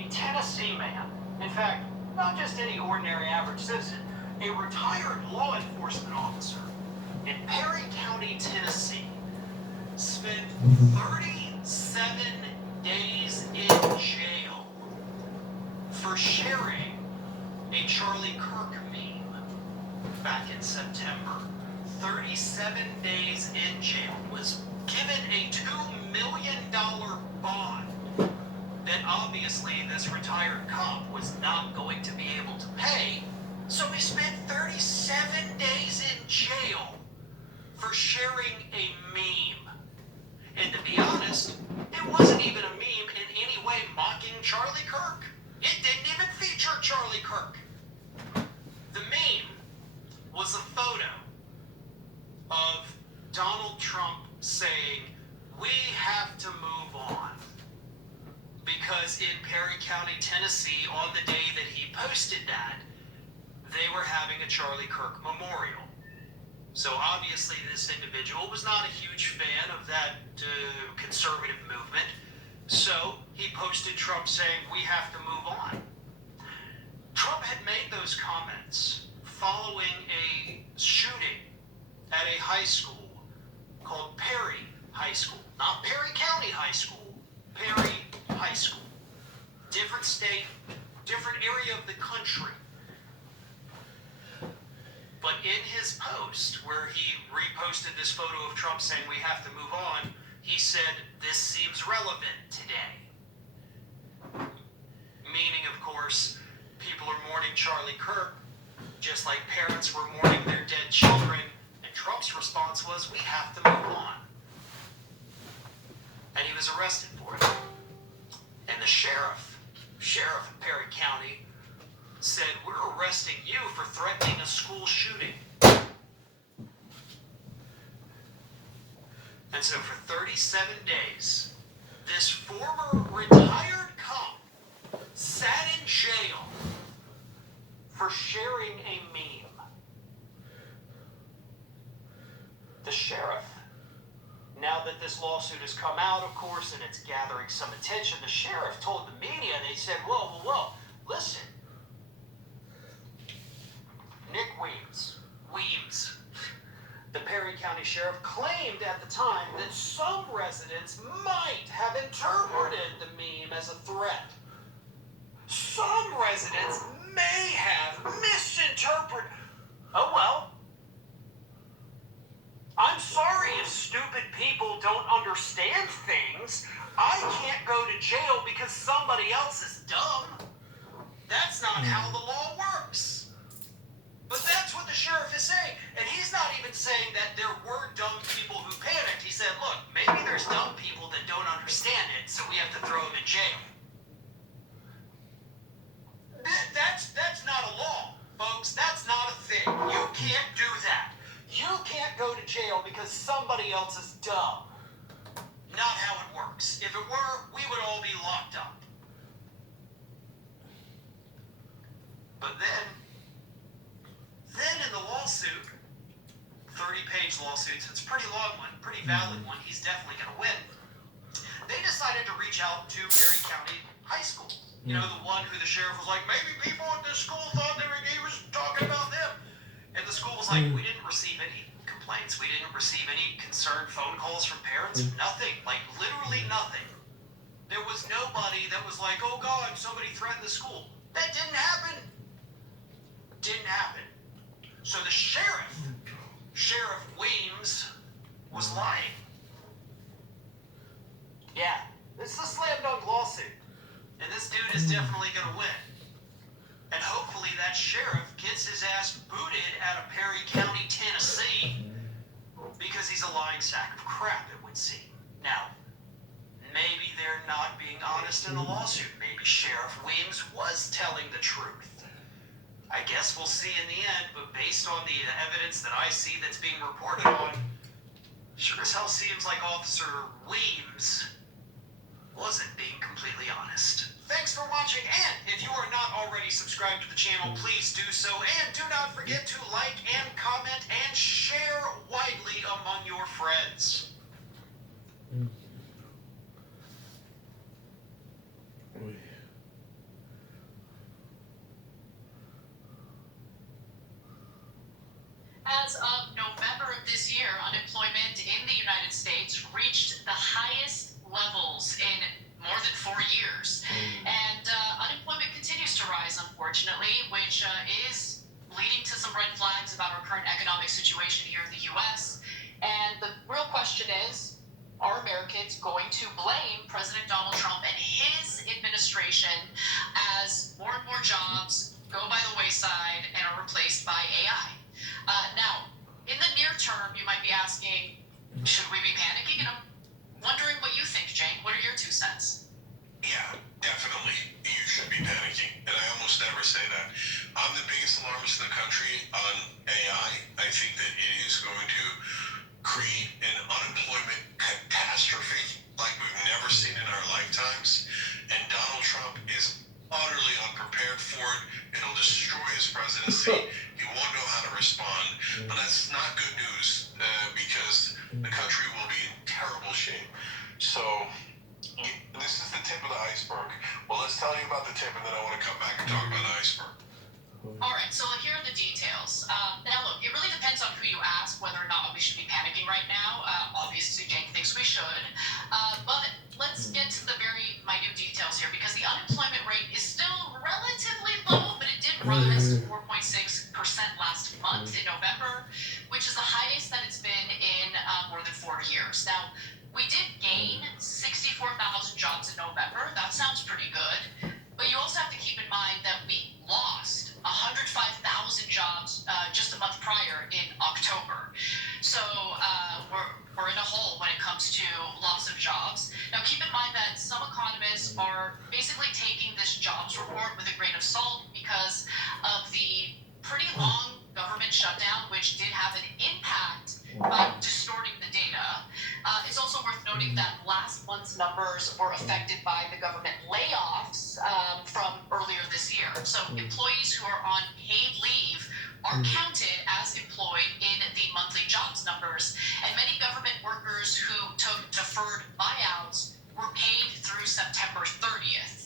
a Tennessee man, in fact, not just any ordinary average citizen, a retired law enforcement officer in Perry County, Tennessee, spent 37 days in jail for sharing a Charlie Kirk meme back in September. 37 days in jail, was given a $2 million bond that obviously this retired cop was not going to be able to pay, so he spent 37 days in jail for sharing a meme. And to be honest, it wasn't even a meme in any way mocking Charlie Kirk. It didn't even feature Charlie Kirk. The meme was a photo of Donald Trump saying, "We have to move on." Because in Perry County, Tennessee, on the day that he posted that, they were having a Charlie Kirk memorial. So obviously this individual was not a huge fan of that conservative movement. So he posted Trump saying, "We have to move on." Trump had made those comments following a shooting at a high school called Perry High School. Not Perry County High School, Perry High School. Different state, different area of the country. But in his post, where he reposted this photo of Trump saying we have to move on, he said, "This seems relevant today." Meaning, of course, people are mourning Charlie Kirk, just like parents were mourning their dead children, and Trump's response was, "We have to move on." And he was arrested for it. And the sheriff of Perry County, said, "We're arresting you for threatening a school shooting." And so for 37 days, this former retired cop sat in jail for sharing a meme. The sheriff, now that this lawsuit has come out, of course, and it's gathering some attention, the sheriff told the media, they said, whoa, listen. Nick Weems, the Perry County Sheriff, claimed at the time that some residents might have interpreted the meme as a threat. Some residents may have misinterpreted. Oh well. I'm sorry if stupid people don't understand things. I can't go to jail because somebody else is dumb. That's not how the law works. But that's what the sheriff is saying. And he's not even saying that there were dumb people who panicked. He said, look, maybe there's dumb people that don't understand it, so we have to throw them in jail. That's not a law, folks. That's not a thing. You can't do that. You can't go to jail because somebody else is dumb. Not how it works. If it were, we would all be locked up. But then in the lawsuit, 30-page lawsuit, so it's a pretty long one, pretty valid one, he's definitely going to win. They decided to reach out to Perry County High School. You know, the one who the sheriff was like, maybe people at this school thought he was talking about them. And the school was like, we didn't receive any complaints. We didn't receive any concerned phone calls from parents. Nothing. Like, literally nothing. There was nobody that was like, oh God, somebody threatened the school. That didn't happen. Didn't happen. So the Sheriff Weems, was lying. Yeah, this is a slam dunk lawsuit. And this dude is definitely going to win. And hopefully that sheriff gets his ass booted out of Perry County, Tennessee, because he's a lying sack of crap, it would seem. Now, maybe they're not being honest in the lawsuit. Maybe Sheriff Weems was telling the truth. I guess we'll see in the end, but based on the evidence that I see that's being reported on, sure as hell seems like Officer Weems wasn't being completely honest. Thanks for watching, and if you are not already subscribed to the channel, please do so, and do not forget to like and comment and share widely among your friends. this year, unemployment in the United States reached the highest levels in more than 4 years. And unemployment continues to rise, unfortunately, which is leading to some red flags about our current economic situation here in the US. And the real question is, are Americans going to blame President Donald Trump and his administration as more and more jobs go by the wayside and are replaced by AI? Now, in the near term, you might be asking, should we be panicking? And I'm wondering what you think, Jane. What are your 2 cents? Yeah, definitely. You should be panicking. And I almost never say that. I'm the biggest alarmist in the country on AI. I think that it is going to create an unemployment catastrophe like we've never seen in our lifetimes. And Donald Trump is utterly unprepared for it. It'll destroy his presidency. He won't know how to respond. But that's not good news because the country will be in terrible shape. So this is the tip of the iceberg. Well, let's tell you about the tip, and then I want to come back and talk about the iceberg. All right, so here are the details. Now, look, it really depends on who you ask whether or not we should be panicking right now. Obviously, Jane thinks we should. But let's get to the very minute details here, because the unemployment rate is still relatively low, but it did rise to 4.6% last month in November, which is the highest that it's been in more than 4 years. Now, we did gain 64,000 jobs in November. That sounds pretty good. But you also have to keep in mind that we lost 105,000 jobs just a month prior in October. So we're in a hole when it comes to loss of jobs. Now keep in mind that some economists are basically taking this jobs report with a grain of salt because of the pretty long government shutdown, which did have an impact by distorting the data. It's also worth noting that last month's numbers were affected by the government layoffs from earlier this year. So employees who are on paid leave are counted as employed in the monthly jobs numbers, and many government workers who took deferred buyouts were paid through September 30th.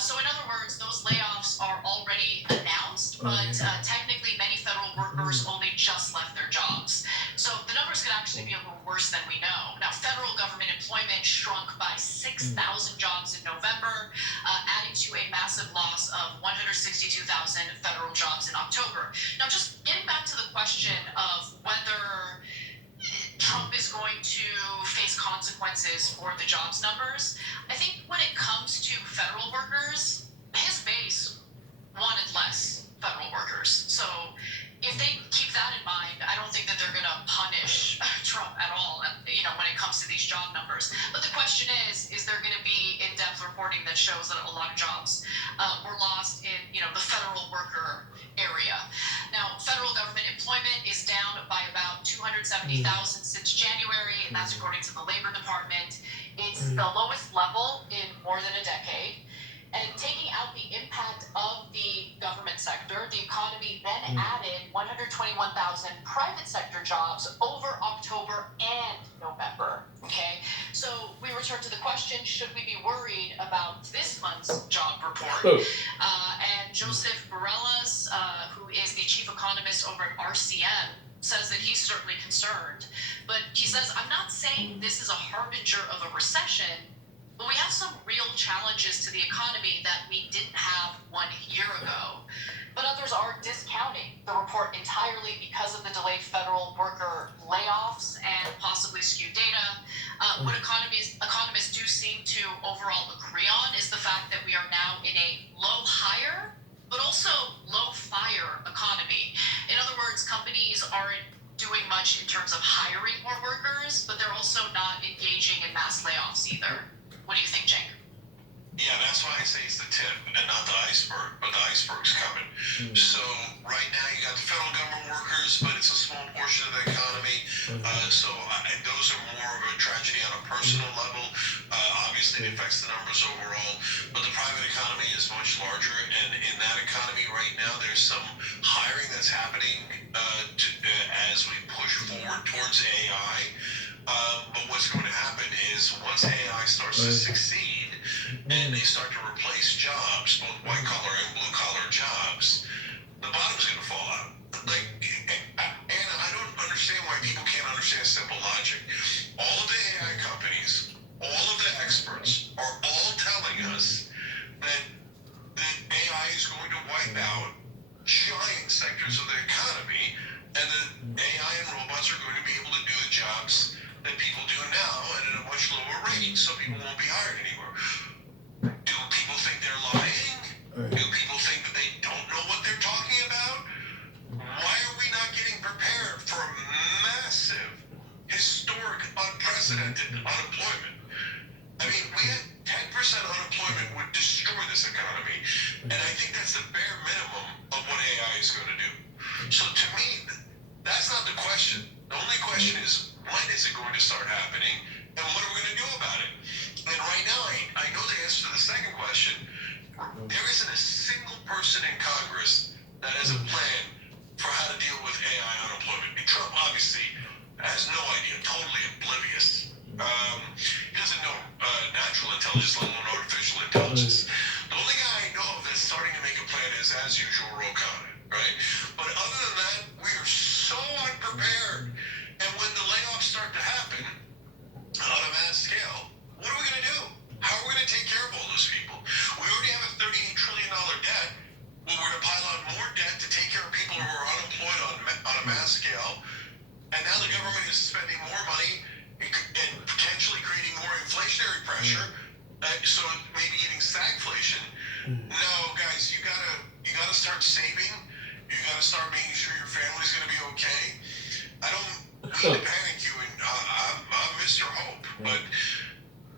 So in other words, those layoffs are already announced, but technically many federal workers only just left their jobs. So the numbers could actually be a little worse than we know. Now, federal government employment shrunk by 6,000 jobs in November, adding to a massive loss of 162,000 federal jobs in October. Now, just getting back to the question of whether Trump is going to face consequences for the jobs numbers, I think when it comes to federal workers, his base wanted less federal workers. So if they keep that in mind, I don't think that they're going to punish Trump at all, when it comes to these job numbers. But the question is there going to be in-depth reporting that shows that a lot of jobs were lost in, the federal worker area? Now, federal government employment is down by about 270,000 since January, and that's according to the Labor Department. It's the lowest level in more than a decade. And taking out the impact of the government sector, the economy then added 121,000 private sector jobs over October and November. Okay, so we return to the question, should we be worried about this month's job report? And Joseph Barelas, who is the chief economist over at RCM, says that he's certainly concerned. But he says, I'm not saying this is a harbinger of a recession, but we have some real challenges to the economy that we didn't have 1 year ago. But others are discounting the report entirely because of the delayed federal worker layoffs and possibly skewed data. What economists do seem to overall agree on is the fact that we are now in a low hire, but also low fire economy. In other words, companies aren't doing much in terms of hiring more workers, but they're also not engaging in mass layoffs either. What do you think, Jake? Yeah, that's why I say it's the tip and not the iceberg, but the iceberg's coming. So right now you got the federal government workers, but it's a small portion of the economy. Those are more of a tragedy on a personal level. Obviously it affects the numbers overall, but the private economy is much larger, and in that economy right now there's some hiring that's happening as we push forward towards AI. But what's going to happen is once AI starts to succeed and they start to replace jobs, both white collar and blue collar jobs, the bottom's going to fall out. And I don't understand why people week, so people won't be hired anymore. Do people think they're lying? Do people think that they don't know what they're talking about? Why are we not getting prepared for a massive, historic, unprecedented unemployment? I mean, we had 10% unemployment would destroy this economy, and I think that's the bare minimum of what AI is going to do. So to me, that's not the question. The only question is, when is it going to start happening, and what are we going to do about it? And right now, I know the answer to the second question. There isn't a single person in Congress that has a plan for how to deal with AI unemployment. Trump obviously has no idea, totally oblivious. He doesn't know natural intelligence, let alone artificial intelligence. The only guy I know of that's starting to make a plan is, as usual, Ro Khanna, right? But other than that, we are so unprepared. And when the layoffs start to happen on a mass scale, what are we going to do? How are we going to take care of all those people? We already have a $38 trillion debt. Well, we're going to pile on more debt to take care of people who are unemployed on a mass scale. And now the government is spending more money and potentially creating more inflationary pressure. So maybe getting stagflation. No, guys, you gotta start saving. You gotta start making sure your family's gonna be okay. I don't mean to panic you, and I'm Mr. Hope, but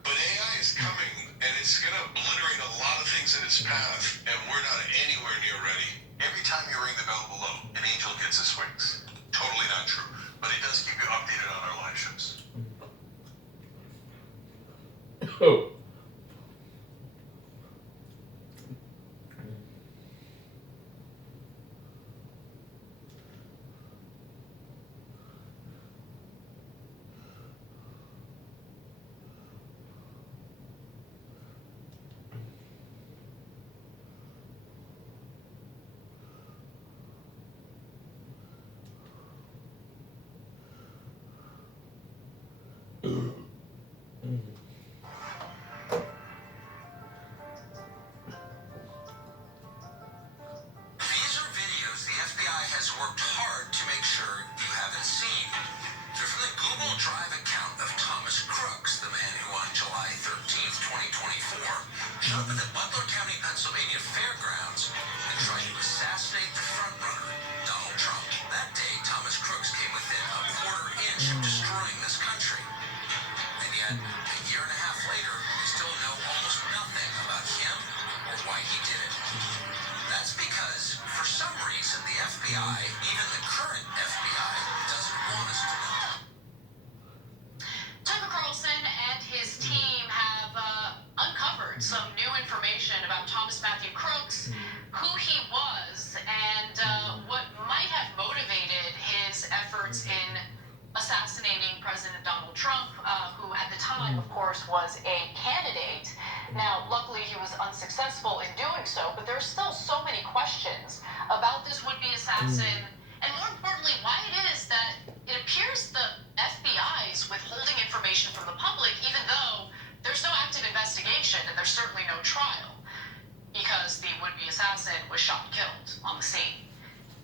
AI is coming, and it's gonna obliterate a lot of things in its path, and we're not anywhere near ready. Every time you ring the bell below, an angel gets his wings. Totally not true, but it does keep you updated on our live shows. Oh. These are videos the FBI has worked hard to make sure you haven't seen. They're from the Google Drive account of Thomas Crooks, the man who on July 13th, 2024, showed up at the Butler County, Pennsylvania fairgrounds and tried to assassinate the frontrunner, Donald Trump. That day, Thomas Crooks came within a quarter inch of destroying this country. And yet, a year and a half later, we still know almost nothing about him or why he did it. That's because, for some reason, the FBI, even the current FBI, doesn't want us to know. Tucker Carlson and his team have uncovered some new information about Thomas Matthew Crooks, who he was, and what might have motivated his efforts in assassinating President Donald Trump, who at the time, of course, was a candidate. Now, luckily, he was unsuccessful in doing so, but there's still so many questions about this would-be assassin, and more importantly, why it is that it appears the FBI is withholding information from the public, even though there's no active investigation and there's certainly no trial, because the would-be assassin was shot and killed on the scene.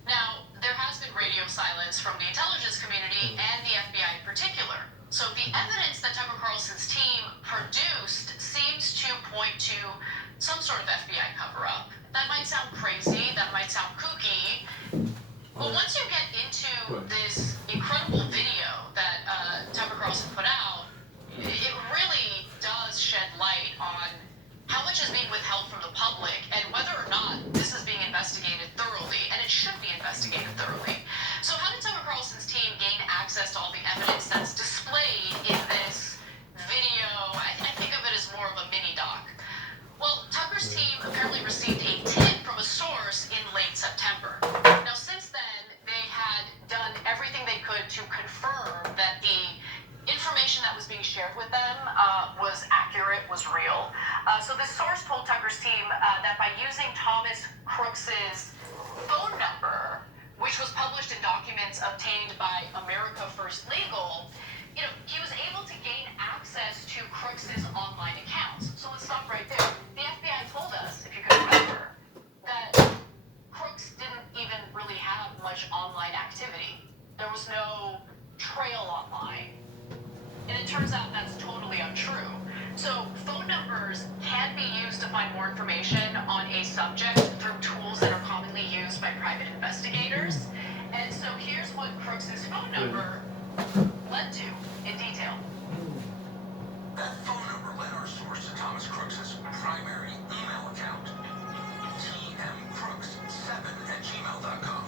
Now, there has been radio silence from the intelligence community and the FBI in particular. So the evidence that Tucker Carlson's team produced seems to point to some sort of FBI cover-up. That might sound crazy, that might sound kooky, but once you get into this incredible video that Tucker Carlson put out, it really does shed light on how much is being withheld from the public and whether or not this is being investigated thoroughly, and it should be investigated thoroughly. So how did Tucker Carlson's team gain access to all the evidence that's displayed in this video? I think of it as more of a mini-doc. Well, Tucker's team apparently received a tip from a source in late September. Now, since then, they had done everything they could to confirm that the information that was being shared with them was accurate, was real. So this source told Tucker's team that by using Thomas Crooks's phone number, which was published in documents obtained by America First Legal, he was able to gain access to Crooks's online accounts. So let's stop right there. The FBI told us, if you can remember, that Crooks didn't even really have much online activity. There was no trail online. And it turns out that's totally untrue. So phone numbers can be used to find more information on a subject through tools that are commonly used by private investigators. And so here's what Crooks's phone number led to in detail. That phone number led our source to Thomas Crooks's primary email account, tmcrooks7@gmail.com.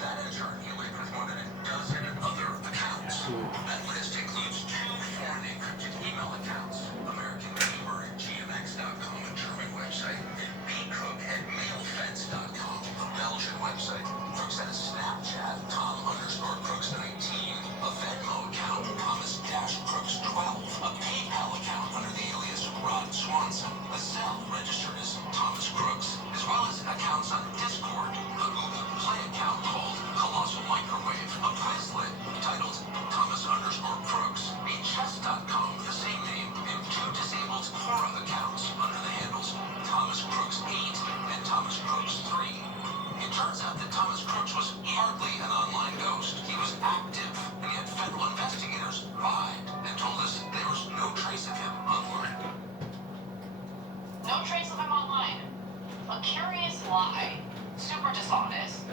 That in turn he linked with more than a dozen other accounts. That list includes 2 foreign encrypted email accounts, American Gamer at gmx.com, a German website, and bcook@mailfence.com, a Belgian website. Crooks had a Snapchat, Tom_Crooks19, a Venmo account, Thomas-Crooks12, a PayPal account under the alias Rod Swanson, a cell registered as Thomas Crooks, as well as accounts on Discord, a Google Play account called Colossal Microwave, a Quizlet titled Thomas_Crooks, a chess.com, the same name, and 2 disabled Quora accounts under the handles Thomas Crooks8 and Thomas Crooks3. It turns out that Thomas Crooks was hardly an online ghost. He was active, and yet federal investigators lied and told us there was no trace of him online. No trace of him online. A curious lie. Super dishonest.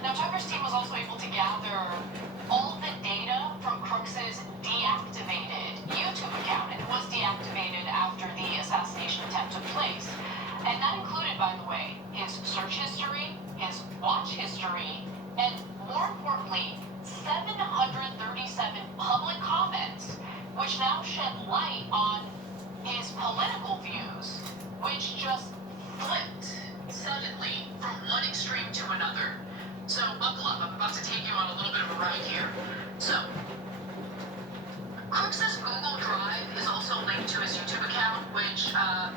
Now, Tucker's team was also able to gather all the data from Crooks's deactivated YouTube account. It was deactivated after the assassination attempt took place. And that included, by the way, his search history, his watch history, and more importantly, 737 public comments, which now shed light on his political views, which just flipped suddenly from one extreme to another. So buckle up, I'm about to take you on a little bit of a ride here. So, Crooks's Google Drive is also linked to his YouTube account, which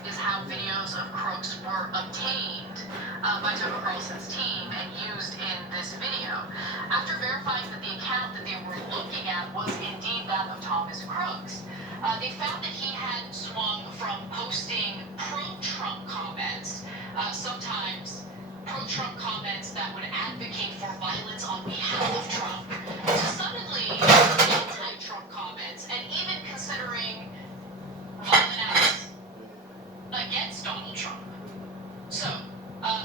is how videos of Crooks were obtained by Tucker Carlson's team and used in this video. After verifying that the account that they were looking at was indeed that of Thomas Crooks, they found that he had swung from posting pro-Trump comments, sometimes pro-Trump comments that would advocate for violence on behalf of Trump, to suddenly anti-Trump comments, and even considering violent acts against Donald Trump. So,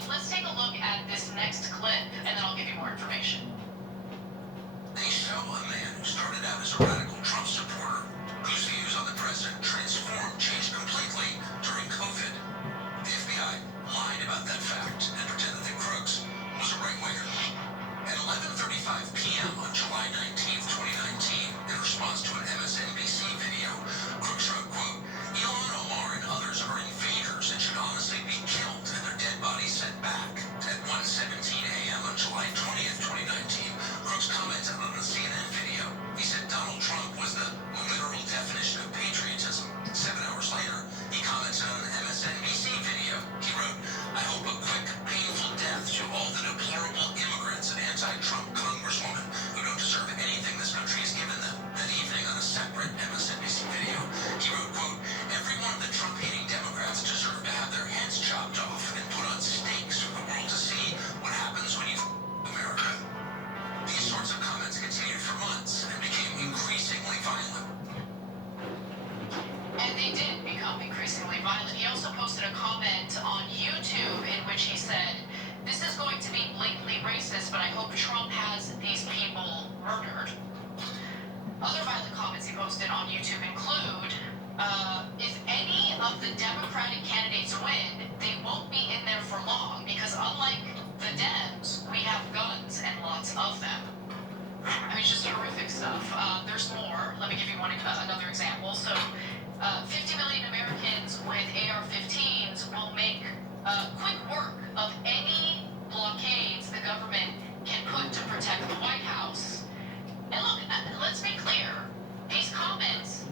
let's take a look at this next clip, and then I'll give you more information. They show a man who started out as a radical Trump supporter, whose views on the president changed completely during COVID. The FBI lied about that fact and pretended that Crooks was a right-winger. At 11:35 p.m. on July 19, 2019, in response to an MSNBC video, Crooks wrote, quote, "Ilhan Omar and others are invaders and should honestly be killed and their dead bodies sent back." At 1:17 a.m. on July 20th, 2019, Crooks commented on the CNN video. He said Donald Trump was the literal definition of patriotism. 7 hours later, he commented on an MSNBC video. He wrote, "I hope a quick, painful death to all the deplorable immigrants and anti-Trump congresswomen who don't deserve anything this country has given them." That evening, on a separate MSNBC video, he wrote, quote, "Every one of the Trump-hating Democrats deserve to have their heads chopped off and put on stakes for the world to see what happens when you America." These sorts of comments continued for months and became increasingly violent. And they did become increasingly violent. He also posted a comment on YouTube in which he said, "This is going to be blatantly racist, but I hope Trump has these people murdered." Other violent comments he posted on YouTube include, if any of the Democratic candidates win, they won't be in there for long because unlike the Dems, we have guns and lots of them. I mean, it's just horrific stuff. There's more. Let me give you another example. So, 50 million Americans with AR-15s will make quick work of any blockades the government can put to protect the White House. And look, let's be clear. These comments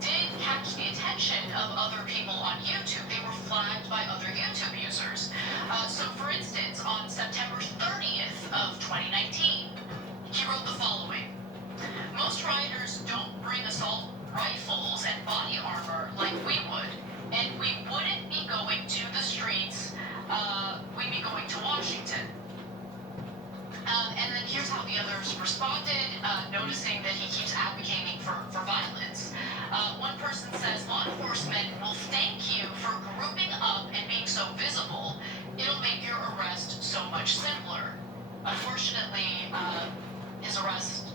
did catch the attention of other people on YouTube. They were flagged by other YouTube users. So, for instance, on September 30th of 2019, he wrote the following. "Most rioters don't bring assault rifles and body armor like we would, and we wouldn't be going to the streets, we'd be going to Washington." And then here's how the others responded, noticing that he keeps advocating for violence. One person says, "Law law enforcement will thank you for grouping up and being so visible. It'll make your arrest so much simpler. Unfortunately, his arrest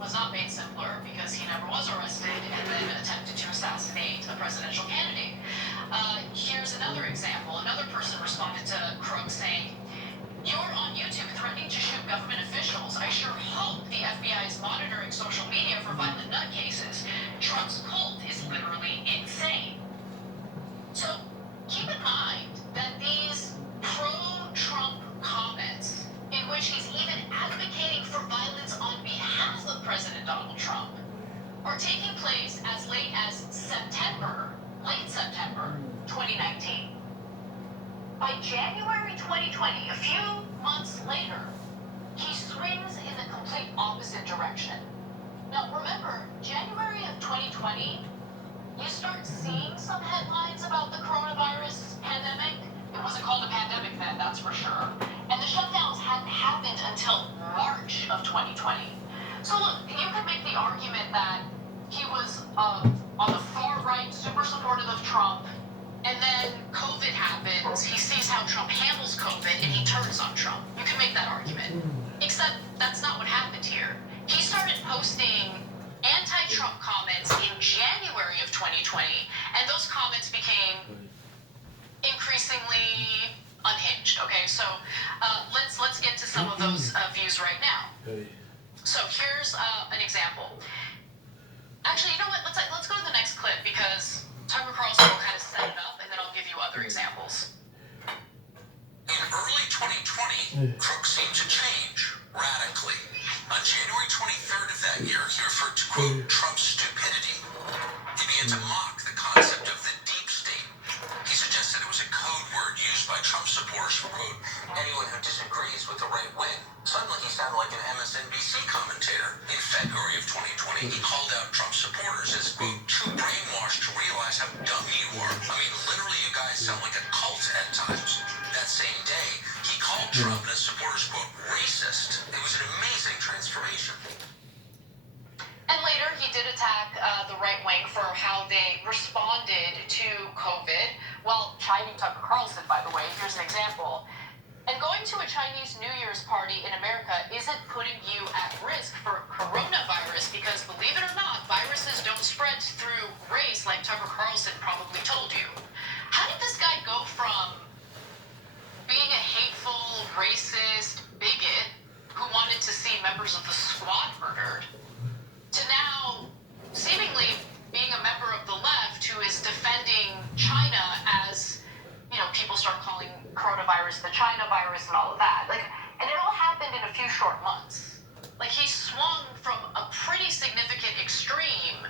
was not made simpler because he never was arrested and then attempted to assassinate a presidential candidate. Here's another example. Another person responded to Crooks saying, "You're on YouTube threatening to shoot government officials. I sure hope the FBI is monitoring social media for violent nutcases. Trump's cult is literally insane." So keep in mind that these pro-Trump comments, in which he's even advocating for violence on behalf of President Donald Trump, are taking place as late as late September 2019. By January 2020, a few months later, he swings in the complete opposite direction. Now remember, January of 2020, you start seeing some headlines about the coronavirus pandemic. It wasn't called a pandemic then, that's for sure. And the shutdowns hadn't happened until March of 2020. So look, you could make the argument that he was on the far right, super supportive of Trump, and then COVID happens, he sees how Trump handles COVID, and he turns on Trump. You can make that argument. Except that's not what happened here. He started posting anti-Trump comments in January of 2020, and those comments became increasingly unhinged. Okay, so let's get to some of those views right now. So here's an example. Actually, you know what? Let's go to the next clip because Tucker Carlson will kind of set it up, and then I'll give you other examples. In early 2020, Crooks seemed to change radically. On January 23rd of that year, he referred to, quote, Trump's stupidity. He began to mock the concept of the deep state. He suggested it was a code word used by Trump supporters for, quote, anyone who disagrees with the right wing. Suddenly he sounded like an MSNBC commentator. In February of 2020, he called out Trump supporters as, quote, too brainwashed to realize how dumb you are. I mean, literally, you guys sound like a cult at times. That same day, he called Trump and his supporters, quote, racist. It was an amazing transformation. And later, he did attack the right wing for how they responded to COVID, while chiding Tucker Carlson, by the way. Here's an example. And going to a Chinese New Year's party in America isn't putting you at risk for coronavirus because, believe it or not, viruses don't spread through race like Tucker Carlson probably told you. How did this guy go from being a hateful, racist bigot who wanted to see members of the Squad murdered to now seemingly being a member of the left who is defending China as, you know, people start calling coronavirus the China virus and all of that. And it all happened in a few short months. He swung from a pretty significant extreme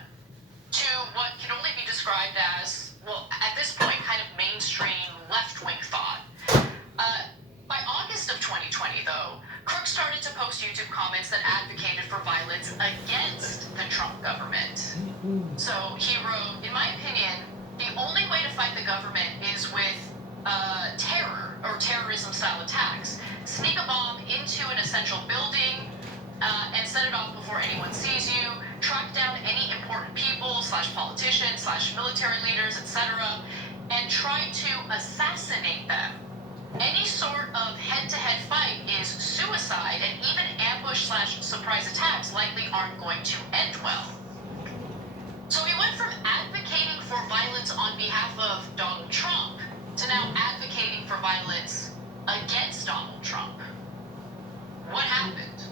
to what can only be described as, well, at this point, kind of mainstream left-wing thought. By August of 2020, though, Crooks started to post YouTube comments that advocated for violence against the Trump government. So he wrote, in my opinion, the only way to fight the government is with terror or terrorism-style attacks. Sneak a bomb into an essential building and set it off before anyone sees you. Track down any important people / politicians / military leaders, etc., and try to assassinate them. Any sort of head-to-head fight is suicide, and even ambush / surprise attacks likely aren't going to end well. So he went from advocating for violence on behalf of Donald Trump to now advocating for violence against Donald Trump. What happened?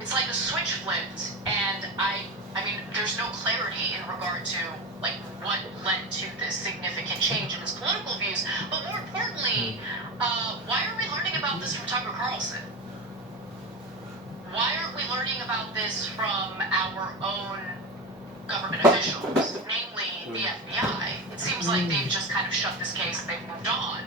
It's like a switch flipped, and I mean, there's no clarity in regard to what led to this significant change in his political views, but more importantly, why are we learning about this from Tucker Carlson? Why aren't we learning about this from our own government officials, namely the FBI? It seems like they've just kind of shut this case and they've moved on.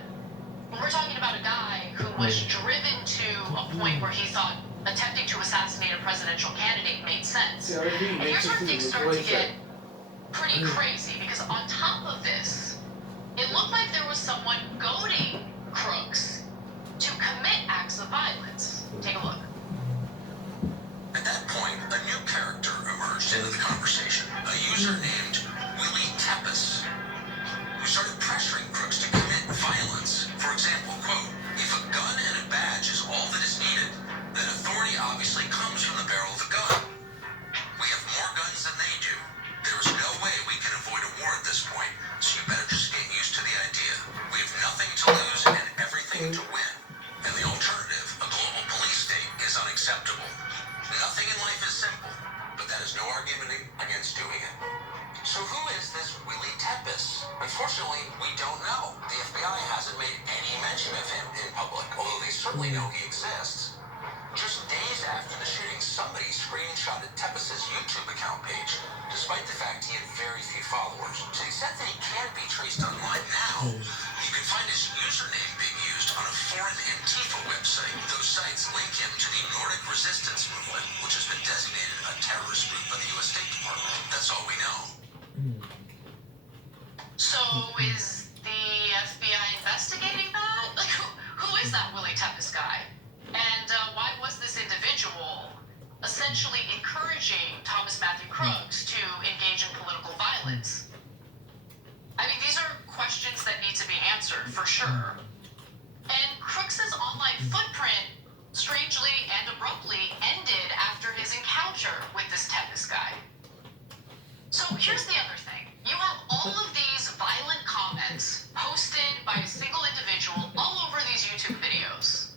But we're talking about a guy who was driven to a point where he thought attempting to assassinate a presidential candidate made sense. And here's where things start to get pretty crazy, because on top of this, it looked like there was someone goading Crooks to commit acts of violence. Take a look. At that point, a new character emerged into the conversation, a user named Willie Tepes. Unfortunately, we don't know. The FBI hasn't made any mention of him in public, although they certainly know he exists. Just days after the shooting, somebody screenshotted Tepes's YouTube account page, despite the fact he had very few followers. To the extent that he can be traced online now, you can find his username being used on a foreign Antifa website. Those sites link him to the Nordic Resistance Movement, which has been designated a terrorist group by the U.S. State Department. That's all we know. So is the FBI investigating that? Like, who is that Willie Tepes guy? And why was this individual essentially encouraging Thomas Matthew Crooks to engage in political violence? I mean, these are questions that need to be answered for sure. And Crooks's online footprint, strangely and abruptly, ended after his encounter with this Tepes guy. So here's the other thing. You have all of these violent comments posted by a single individual all over these YouTube videos.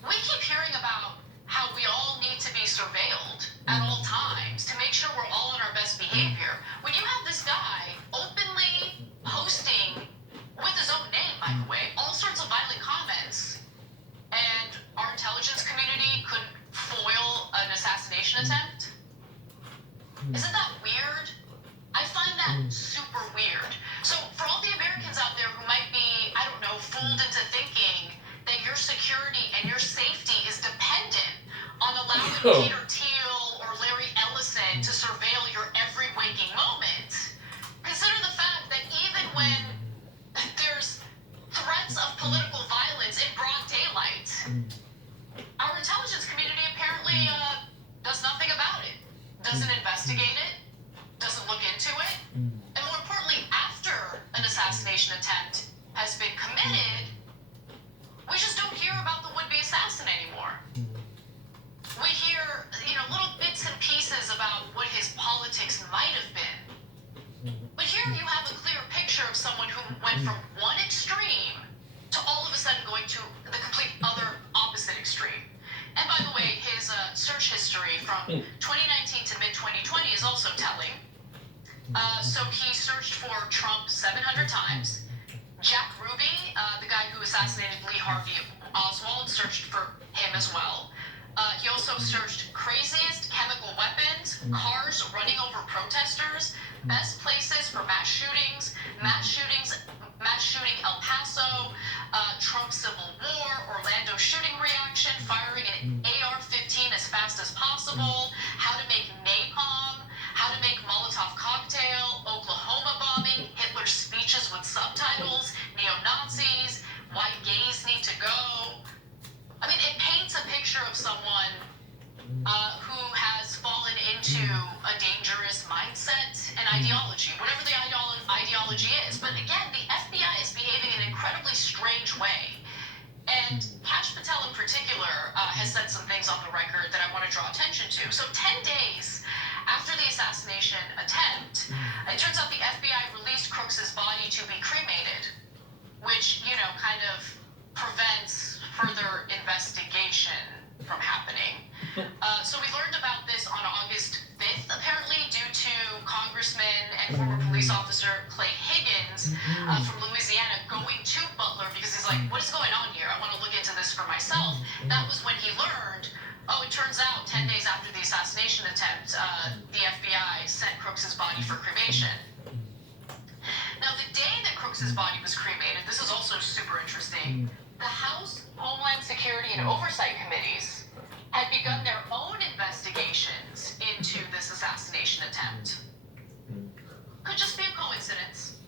We keep hearing about how we all need to be surveilled at all times to make sure we're all on our best behavior. When you have this guy openly posting, with his own name, by the way, all sorts of violent comments, and our intelligence community couldn't foil an assassination attempt? Isn't that weird? I find that super weird. So for all the Americans out there who might be, I don't know, fooled into thinking that your security and your safety is dependent on allowing Peter Thiel or Larry Ellison to surveil your every waking moment, consider the fact that even when there's threats of political violence in broad daylight, our intelligence community apparently does nothing about it, doesn't investigate it, doesn't look into it, and more importantly, after an assassination attempt has been committed, we just don't hear about the would-be assassin anymore. We hear, little bits and pieces about what his politics might have been. But here you have a clear picture of someone who went from one extreme to all of a sudden going to the complete other opposite extreme. And by the way, his search history from 2019 to mid-2020 is also telling. So he searched for Trump 700 times. Jack Ruby, the guy who assassinated Lee Harvey Oswald, searched for him as well. He also searched craziest chemical weapons, cars running over protesters, best places for mass shootings, mass shooting El Paso, Trump Civil War, Orlando shooting reaction, firing an AR-15 as fast as possible, how to make napalm, how to make Molotov cocktail, Oklahoma bombing, Hitler's speeches with subtitles, neo-Nazis, why gays need to go. I mean, it paints a picture of someone who has fallen into a dangerous mindset and ideology, whatever the ideology is. But again, the FBI is behaving in an incredibly strange way. And Kash Patel in particular has said some things on the record that I want to draw attention to. So 10 days after the assassination attempt, it turns out the FBI released Crooks's body to be cremated, which, kind of prevents further investigation from happening. So we learned about this on August 5th, apparently, due to Congressman and former police officer Clay Higgins from Louisiana going to Butler because he's like, what is going on here? I want to look into this for myself. That was when he learned, it turns out 10 days after the assassination attempt, the FBI sent Crooks's body for cremation. Now, the day that Crooks's body was cremated, this is also super interesting, the House Homeland Security and Oversight Committees had begun their own investigations into this assassination attempt. Could just be a coincidence.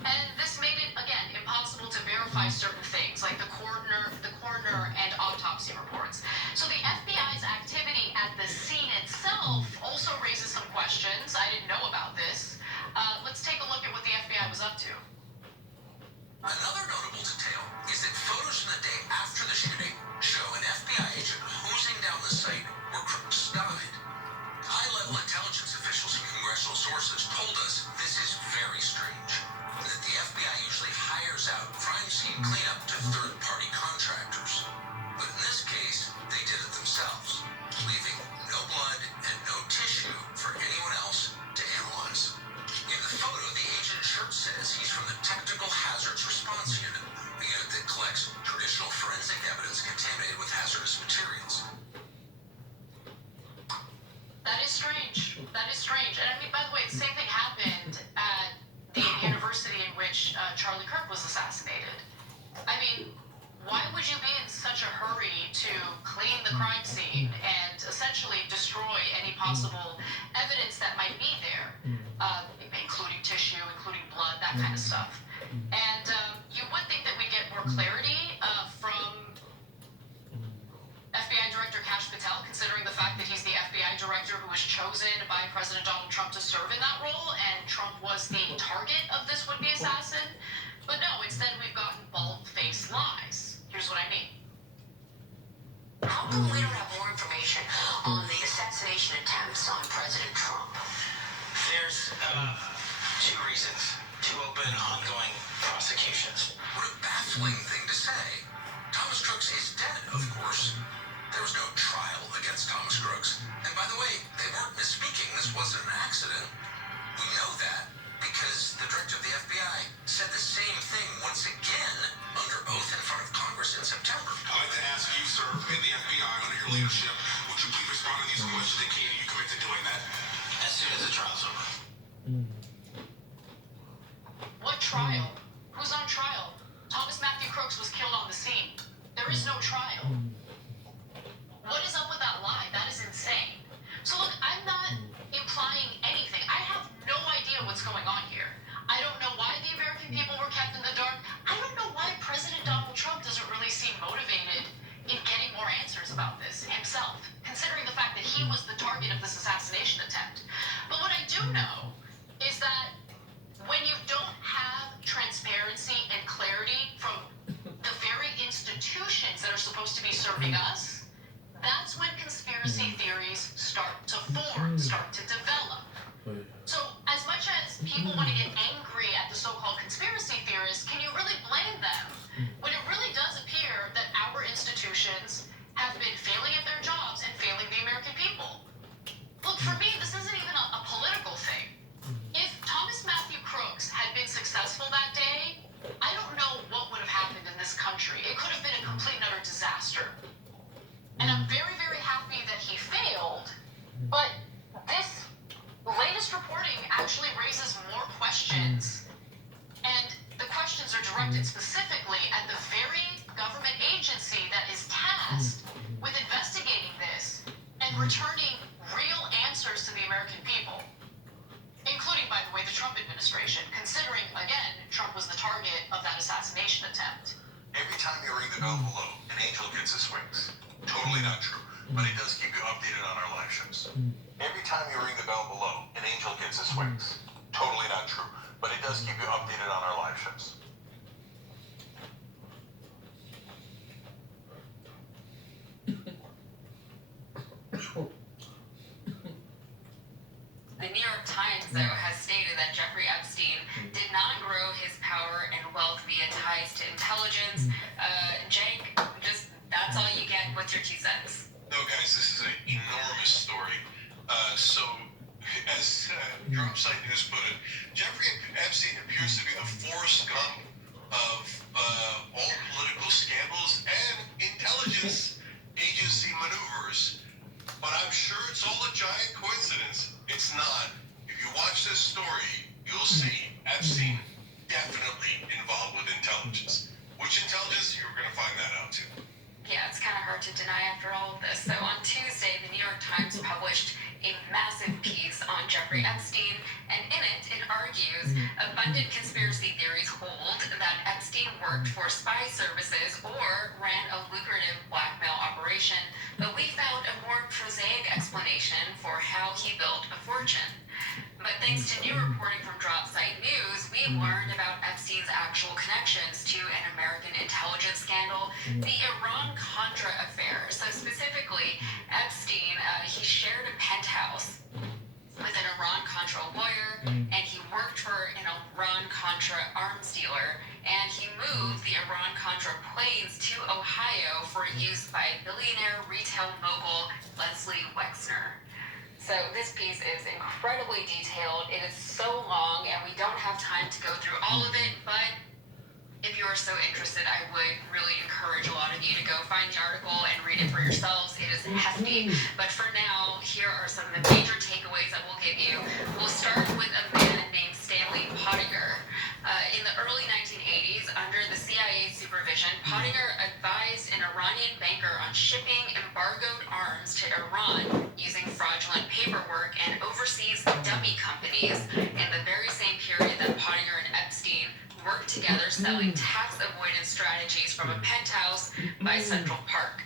And this made it, again, impossible to verify certain things, like the coroner and autopsy reports. So the FBI's activity at the scene itself also raises some questions. I didn't know about this. Let's take a look at what the FBI was up to. Another notable detail is that photos from the day after the shooting show an FBI agent hosing down the site where Crooks died. High-level intelligence officials and congressional sources told us this is very strange, and that the FBI usually hires out crime scene cleanup to third-party contractors. But in this case, they did it themselves, leaving no blood and no tissue for anyone else to analyze. In the photo, the agent Church says he's from the Technical Hazards Response Unit, a unit that collects traditional forensic evidence contaminated with hazardous materials. That is strange. That is strange. And I mean, by the way, the same thing happened at the university in which Charlie Kirk was assassinated. I mean, why would you be in such a hurry to clean the crime scene and essentially destroy any possible evidence that might be there, including tissue, including blood, that kind of stuff? And you would think that we get more clarity from FBI Director Kash Patel, considering the fact that he's the FBI director who was chosen by President Donald Trump to serve in that role, and Trump was the target of this would-be assassin. But no, instead we've gotten bald-faced lies. Here's what I mean. How come we don't have more information on the assassination attempts on President Trump? There's two reasons to open ongoing prosecutions. What a baffling thing to say. Thomas Crooks is dead, of course. There was no trial against Thomas Crooks. And by the way, they weren't misspeaking. This wasn't an accident. We know that because the director of the FBI said the same thing once again under oath in front of Congress in September. I'd like to ask you, sir, and the FBI, under your leadership, would you please respond to these questions and can you commit to doing that? As soon as the trial's over. What trial? Who's on trial? Thomas Matthew Crooks was killed on the scene. There is no trial. What is up with that lie? That is insane. So look, I'm not implying anything. I have no idea what's going on here. I don't know why the American people were kept in the dark. I don't know why President Donald Trump doesn't really seem motivated in getting more answers about this himself, considering the fact that he was the target of this assassination attempt. But what I do know is that when you don't have transparency and clarity from the very institutions that are supposed to be serving us, that's when conspiracy theories start to form, start to develop. So as much as people want to get angry at the so-called conspiracy theorists, can you really blame them when it really does appear that our institutions have been failing at their jobs and failing the American people? Look, for me, this isn't even a political thing. If Thomas Matthew Crooks had been successful that day, I don't know what would have happened in this country. It could have been a complete and utter disaster. And I'm very, very happy that he failed, but this latest reporting actually raises more questions. And the questions are directed specifically at the very government agency that is tasked with investigating this and returning real answers to the American people, including, by the way, the Trump administration, considering, again, Trump was the target of that assassination attempt. Every time you ring the bell below, an angel gets his wings. Totally not true, but it does keep you updated on our live shows. Every time you ring the bell below, an angel gets his wings. Totally not true, but it does keep you updated on our live shows. The New York Times, though, has stated that Jeffrey Epstein did not grow his power and wealth via ties to intelligence. Jake, just that's all you get. What's your 2 cents? No, guys, this is an enormous story. So, as Drop Site News put it, Jeffrey Epstein appears to be the Forrest Gump of all political scandals and intelligence agency maneuvers. But I'm sure it's all a giant coincidence. It's not. If you watch this story, you'll see Epstein definitely involved with intelligence. Which intelligence? You're going to find that out too. Yeah, it's kind of hard to deny after all of this. So on Tuesday, the New York Times published a massive piece on Jeffrey Epstein, and in it, it argues abundant conspiracy theories hold that Epstein worked for spy services or ran a lucrative blackmail operation, but we found a more prosaic explanation for how he built a fortune. But thanks to new reporting from Drop Site News, we learned about Epstein's actual connections to an American intelligence scandal, the Iran-Contra affair. So specifically, Epstein, he shared a penthouse with an Iran-Contra lawyer, and he worked for an Iran-Contra arms dealer, and he moved the Iran-Contra planes to Ohio for use by billionaire retail mogul Leslie Wexner. So this piece is incredibly detailed. It is so long, and we don't have time to go through all of it, but if you are so interested, I would really encourage a lot of you to go find the article and read it for yourselves. It is hefty, but for now, here are some of the major takeaways that we'll give you. We'll start with a man named Stanley Pottinger. In the early 1980s, under the CIA supervision, Pottinger advised an Iranian banker on shipping embargoed arms to Iran using fraudulent paperwork and overseas dummy companies in the very same period that Pottinger and Epstein worked together selling tax avoidance strategies from a penthouse by Central Park.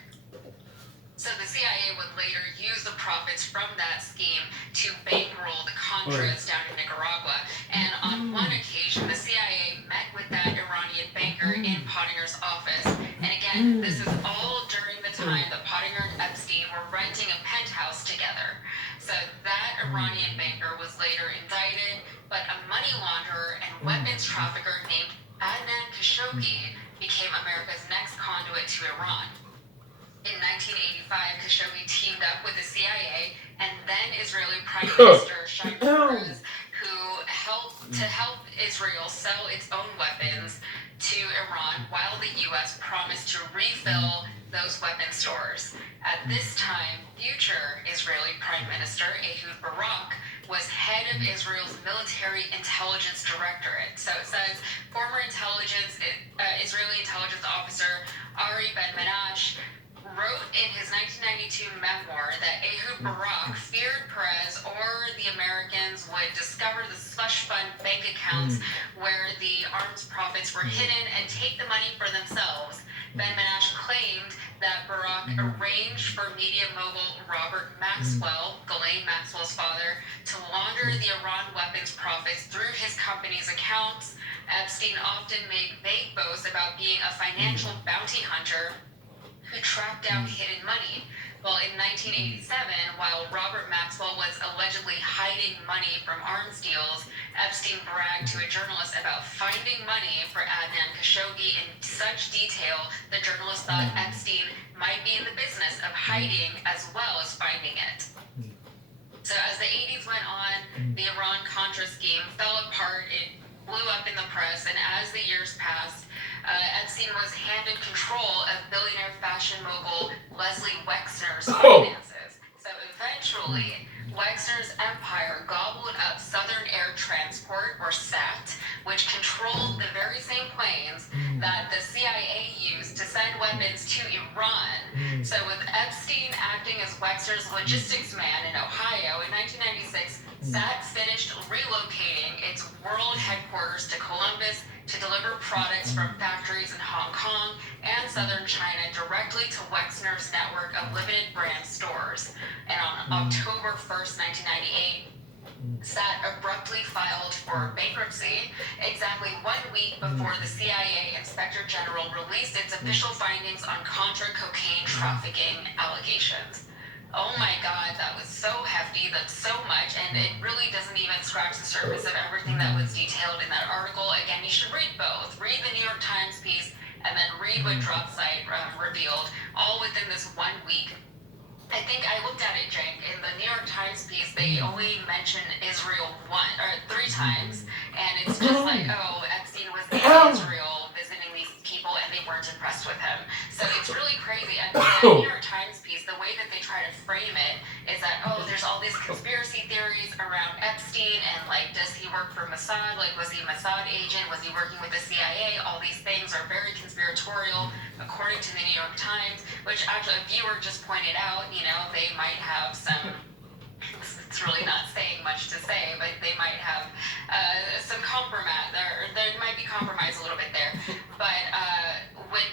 So the CIA would later use the profits from that scheme to bankroll the Contras down in Nicaragua. And on one occasion, the CIA met with that Iranian banker in Pottinger's office. And again, this is all during the time that Pottinger and Epstein were renting a penthouse together. So that Iranian banker was later indicted, but a money launderer and weapons trafficker named Adnan Khashoggi became America's next conduit to Iran. In 1985, Khashoggi teamed up with the CIA and then Israeli Prime Minister Shimon Peres, who helped Israel sell its own weapons to Iran while the U.S. promised to refill those weapon stores. At this time, future Israeli Prime Minister Ehud Barak was head of Israel's military intelligence directorate. So it says former Israeli intelligence officer Ari Ben-Menash wrote in his 1992 memoir that Ehud Barak feared Peres or the Americans would discover the slush fund bank accounts where the arms profits were hidden and take the money for themselves. Ben-Menash claimed that Barak arranged for media mogul Robert Maxwell, Ghislaine Maxwell's father, to launder the Iran weapons profits through his company's accounts. Epstein often made vague boasts about being a financial bounty hunter who tracked down hidden money. Well, in 1987, while Robert Maxwell was allegedly hiding money from arms deals, Epstein bragged to a journalist about finding money for Adnan Khashoggi in such detail, the journalist thought Epstein might be in the business of hiding as well as finding it. So as the 80s went on, the Iran-Contra scheme fell apart, it blew up in the press, and as the years passed, Epstein was handed control of billionaire fashion mogul Leslie Wexner's finances. So eventually, Wexner's empire gobbled up Southern Air Transport, or SAT, which controlled the very same planes that the CIA used to send weapons to Iran. So with Epstein acting as Wexner's logistics man in Ohio, in 1996, SAT finished relocating its world headquarters to Columbus to deliver products from factories in Hong Kong and southern China directly to Wexner's network of limited brand stores. And on October 1st, 1998, SAT abruptly filed for bankruptcy exactly 1 week before the CIA Inspector General released its official findings on Contra cocaine trafficking allegations. Oh my God, that was so hefty, that's so much, and it really doesn't even scratch the surface of everything that was detailed in that article. Again, you should read both. Read the New York Times piece, and then read what DropSite revealed, all within this 1 week. I think I looked at it, Jake. In the New York Times piece, they only mention Israel 3 times, and it's just like, oh, Epstein was in Israel visiting these people, and they weren't impressed with him. So it's really crazy. And the New York Times piece, the way that they try to frame it is that, oh, there's all these conspiracy theories around Epstein, and like, does he work for Mossad? Like, was he a Mossad agent? Was he working with the CIA? All these things are very conspiratorial, according to the New York Times, which actually a viewer just pointed out, you know, they might have some, it's really not saying much to say, but they might have some compromise, or there might be compromise a little bit there. But with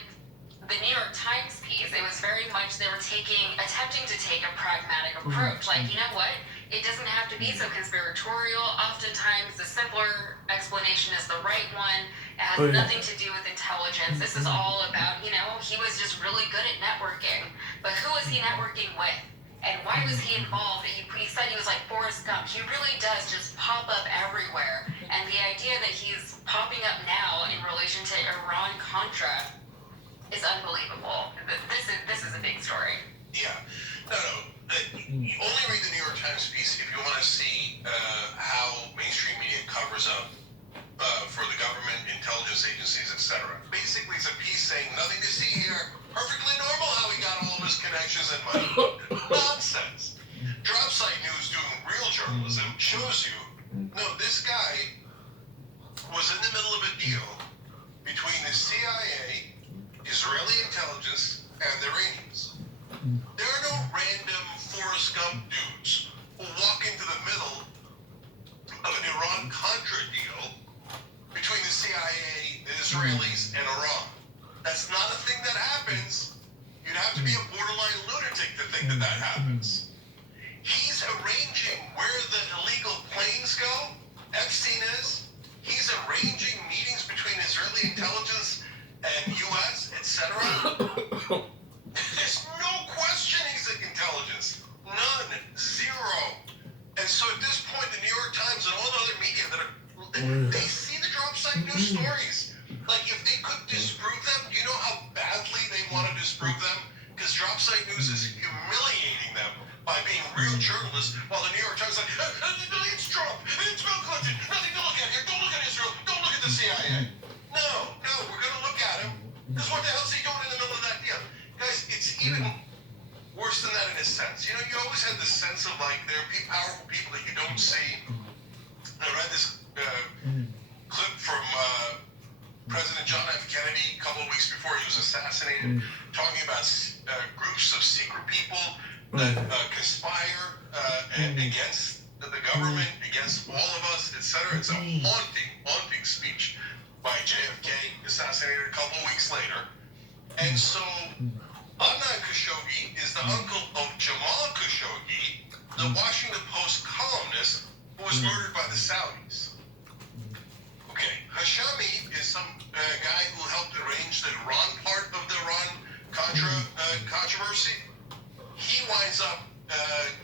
the New York Times piece, it was very much, they were attempting to take a pragmatic approach. Like, you know what? It doesn't have to be so conspiratorial. Oftentimes, the simpler explanation is the right one. It has nothing to do with intelligence. This is all about, you know, he was just really good at networking. But who was he networking with? And why was he involved? He said he was like Forrest Gump. He really does just pop up everywhere. And the idea that he's popping up now in relation to Iran-Contra is unbelievable. This is a big story. Yeah. No. only read the New York Times piece if you want to see how mainstream media covers up for the government, intelligence agencies, etc. Basically, it's a piece saying nothing to see here. Perfectly normal how he got all of his connections and money. Nonsense. Dropsite News doing real journalism shows you, no, this guy was in the middle of a deal between the CIA, Israeli intelligence, and the Iranians. There are no random Forrest Gump dudes who walk into the middle of an Iran-Contra deal between the CIA, the Israelis, and Iran. That's not a thing that happens. You'd have to be a borderline lunatic to think that that happens. He's arranging where the illegal planes go. Epstein is. He's arranging meetings between Israeli intelligence and U.S., etc. There's no question he's intelligence. None. Zero. And so at this point, the New York Times and all the other media that are, they see the Dropsite News stories. Like, if they could disprove them, do you know how badly they want to disprove them? Because Dropsite News is humiliating them by being real journalists, while the New York Times is like, it's Trump, it's Bill Clinton, nothing to look at here, don't look at Israel, don't look at the CIA. No, we're going to look at him, because what the hell is he doing in the middle of that deal? Guys, it's even worse than that in a sense. You know, you always have this sense of, like, there are powerful people that you don't see. I read this clip from President John F. Kennedy a couple of weeks before he was assassinated, talking about groups of secret people that conspire against the government, against all of us, etc. It's a haunting speech by JFK, assassinated a couple of weeks later. And so Adnan Khashoggi is the uncle of Jamal Khashoggi, the Washington Post columnist who was murdered by the Saudis. Okay, Hashemi is some guy who helped arrange the Iran part of the Iran-Contra controversy. He winds up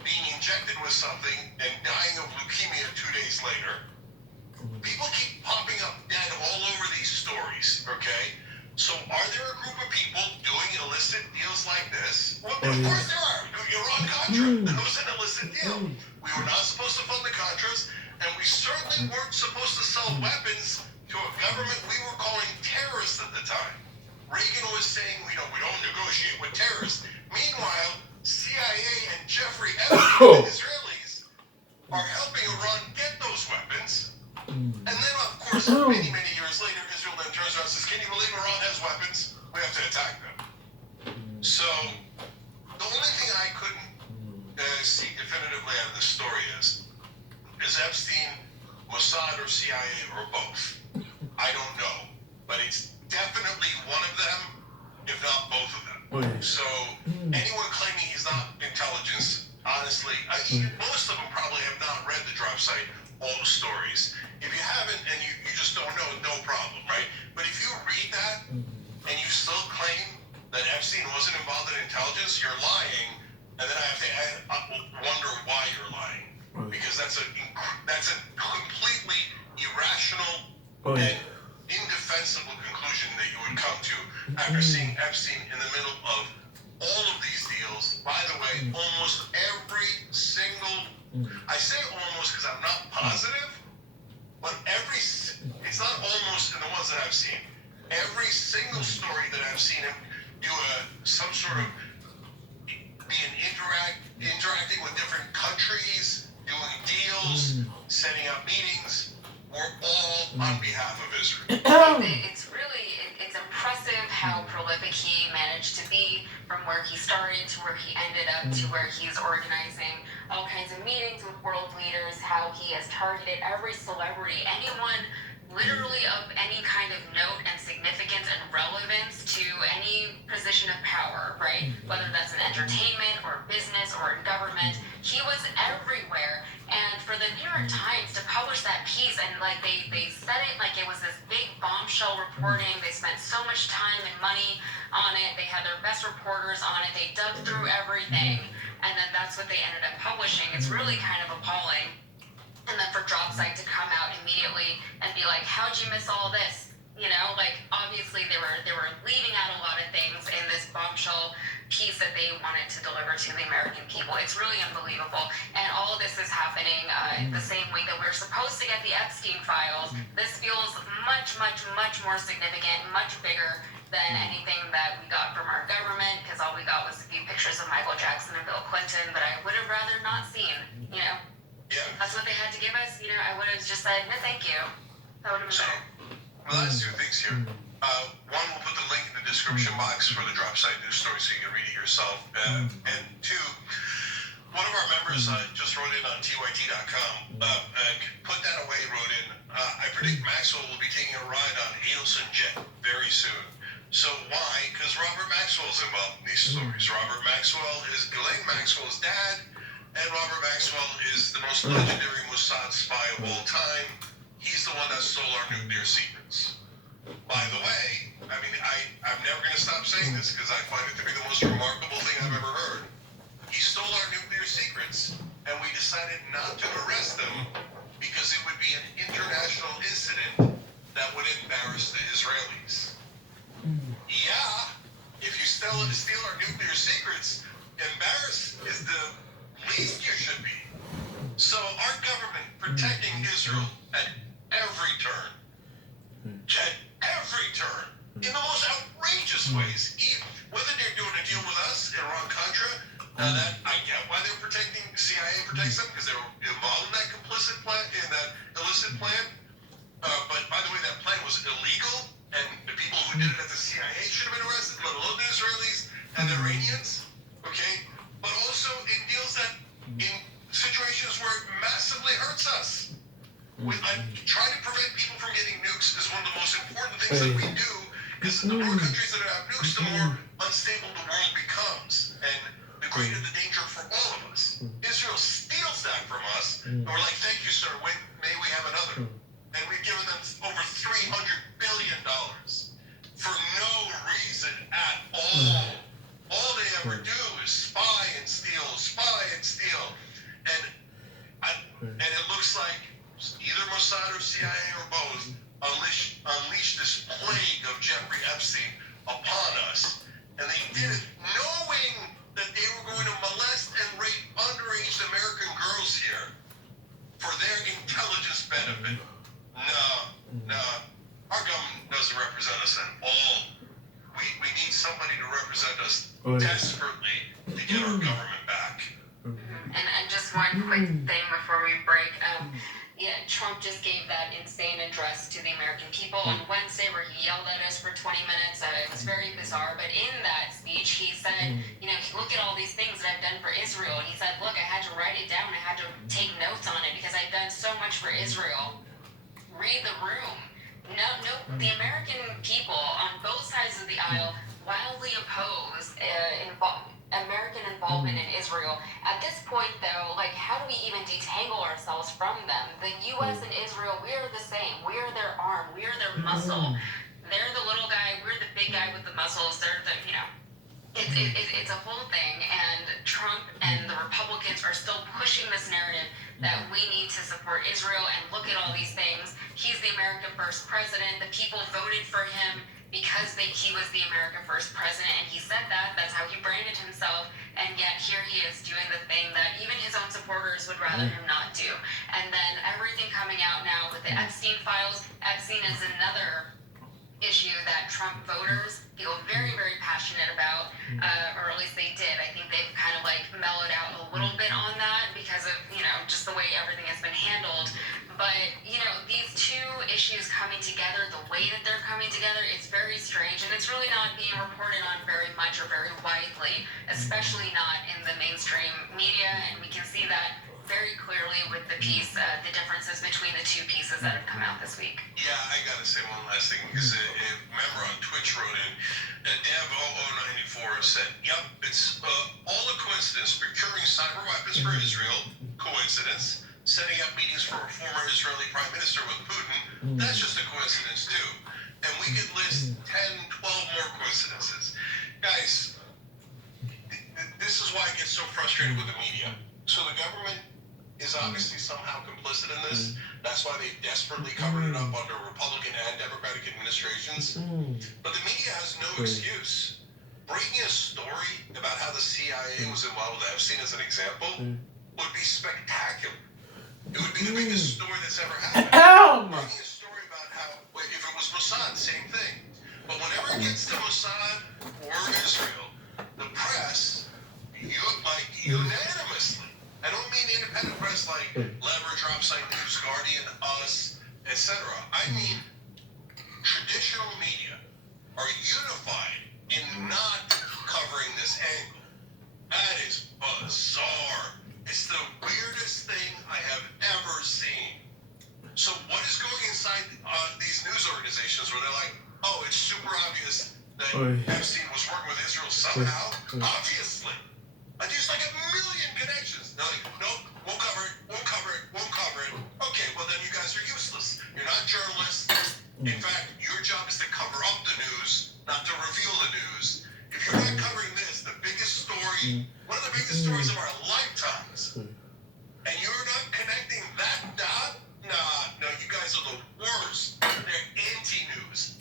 being injected with something and dying of leukemia 2 days later. People keep popping up dead all over these stories, okay? So are there a group of people doing illicit deals like this? Well, of course there are. Iran-Contra, that was an illicit deal. We were not supposed to fund the Contras, and we certainly weren't supposed to sell weapons to a government we were calling terrorists at the time. Reagan was saying, we don't negotiate with terrorists. Meanwhile, CIA and Jeffrey Epstein, the Israelis, are helping Iran get those weapons. And then, of course, many years later, Israel then turns around and says, can you believe Iran has weapons? We have to attack them. So, the only thing I couldn't see definitively out of this story is Epstein Mossad or CIA or both? I don't know. But it's definitely one of them, if not both of them. So, anyone claiming he's not intelligence, honestly, most of them probably have not read the Dropsite, all the stories. If you haven't and you just don't know, no problem, right? But if you read that and you still claim that Epstein wasn't involved in intelligence, you're lying. And then I wonder why you're lying. Because that's a completely irrational and indefensible conclusion that you would come to after seeing Epstein in the middle of all of these deals. By the way, almost every single, I say almost because I'm not positive, but it's not almost in the ones that I've seen. Every single story that I've seen him do some sort of interacting with different countries, doing deals, setting up meetings, were all on behalf of Israel. It's impressive how prolific he managed to be, from where he started to where he ended up to where he's organizing all kinds of meetings with world leaders, how he has targeted every celebrity, anyone literally of any kind of note and significance and relevance to any position of power, right? Whether that's in entertainment or business or in government, he was everywhere. And for the New York Times to publish that piece, and like they said it like it was this big bombshell reporting, they spent so much time and money on it, they had their best reporters on it, they dug through everything, and then that's what they ended up publishing. It's really kind of appalling. And then for Dropsite to come out immediately and be like, how'd you miss all this? You know, like obviously they were leaving out a lot of things in this bombshell piece that they wanted to deliver to the American people. It's really unbelievable, and all of this is happening the same week that we're supposed to get the Epstein files. This feels much, much, much more significant, much bigger than anything that we got from our government, because all we got was a few pictures of Michael Jackson and Bill Clinton, but I would have rather not seen. You know, that's what they had to give us. You know, I would have just said no, thank you. That would have been better. Well, that's two things here. One, we'll put the link in the description box for the Drop Site News story so you can read it yourself. And two, one of our members just wrote in on TYT.com and put that away, wrote in, I predict Maxwell will be taking a ride on Adelson Jet very soon. So why? Because Robert Maxwell's involved in these stories. Robert Maxwell is Ghislaine Maxwell's dad, and Robert Maxwell is the most legendary Mossad spy of all time. He's the one that stole our nuclear secrets. By the way, I mean, I'm never going to stop saying this because I find it to be the most remarkable thing I've ever heard. He stole our nuclear secrets, and we decided not to arrest him because it would be an international incident that would embarrass the Israelis. Yeah, if you steal our nuclear secrets, embarrass is the least you should be. So our government protecting Israel at every turn, in the most outrageous ways, whether they're doing a deal with us, Iran-Contra, that I get why they're protecting, CIA protects them, because they were involved in that complicit plan, in that illicit plan. But by the way, that plan was illegal, and the people who did it at the CIA should have been arrested, let alone the Israelis and the Iranians, okay? But also, it deals that in situations where it massively hurts us. Trying to prevent people from getting nukes is one of the most important things that we do, because the more countries that have nukes, the more unstable the world becomes, and the greater the danger for all of us. Israel steals that from us, and we're like, thank you, sir, may we have another. And we've given them over $300 billion for no reason at all. All they ever do is spy and steal, and it looks like either Mossad or CIA or both unleashed this plague of Jeffrey Epstein upon us, and they did it knowing that they were going to molest and rape underage American girls here for their intelligence benefit. No, our government doesn't represent us at all. We need somebody to represent us desperately to get our government back. And just one quick thing before we break. Trump just gave that insane address to the American people on Wednesday where he yelled at us for 20 minutes. It was very bizarre. But in that speech, he said, you know, look at all these things that I've done for Israel. And he said, look, I had to write it down. I had to take notes on it because I've done so much for Israel. Read the room. No, the American people on both sides of the aisle wildly oppose American involvement in Israel. At this point, though, like, how do we even detangle ourselves from them? The U.S. and Israel, we are the same. We are their arm. We are their muscle. They're the little guy. We're the big guy with the muscles. They're the, you know, it's a whole thing. And Trump and the Republicans are still pushing this narrative that we need to support Israel and look at all these things. He's the America First president. The people voted for him because he was the America First president, and he said that. That's how he branded himself, and yet here he is doing the thing that even his own supporters would rather him not do. And then everything coming out now with the Epstein files. Epstein is another issue that Trump voters feel very, very passionate about, or at least they did. I think they've kind of like mellowed out a little bit on that because of, you know, just the way everything has been handled. But, you know, these two issues coming together, the way that they're coming together, it's very strange, and it's really not being reported on very much or very widely, especially not in the mainstream media, and we can see that very clearly with the piece, the differences between the two pieces that have come out this week. Yeah, I gotta say one last thing, because a member on Twitch wrote in, Dev0094 said, yep, it's all a coincidence. Procuring cyber weapons for Israel, coincidence. Setting up meetings for a former Israeli prime minister with Putin, that's just a coincidence too. And we could list 10, 12 more coincidences. Guys, this is why I get so frustrated with the media. So the government is obviously somehow complicit in this. That's why they desperately covered it up under Republican and Democratic administrations. administrations. But the media has no excuse. Breaking a story about how the CIA was involved with Epstein, as an example, would be spectacular. It would be the biggest story that's ever happened. Breaking a story about how, if it was Mossad, same thing. But whenever it gets to Mossad or Israel, the press, unanimously, I don't mean independent press like Leverage, Dropsite News, Guardian, Us, etc. I mean traditional media are unified in not covering this angle. That is bizarre. It's the weirdest thing I have ever seen. So what is going inside these news organizations where they're like, oh, it's super obvious that Epstein was working with Israel somehow? Obviously. There's like a million connections. They're like, nope, won't cover it, won't cover it, won't cover it. Okay, well then you guys are useless. You're not journalists. In fact, your job is to cover up the news, not to reveal the news. If you're not covering this, the biggest story, one of the biggest stories of our lifetimes, and you're not connecting that dot, no, you guys are the worst. They're anti-news.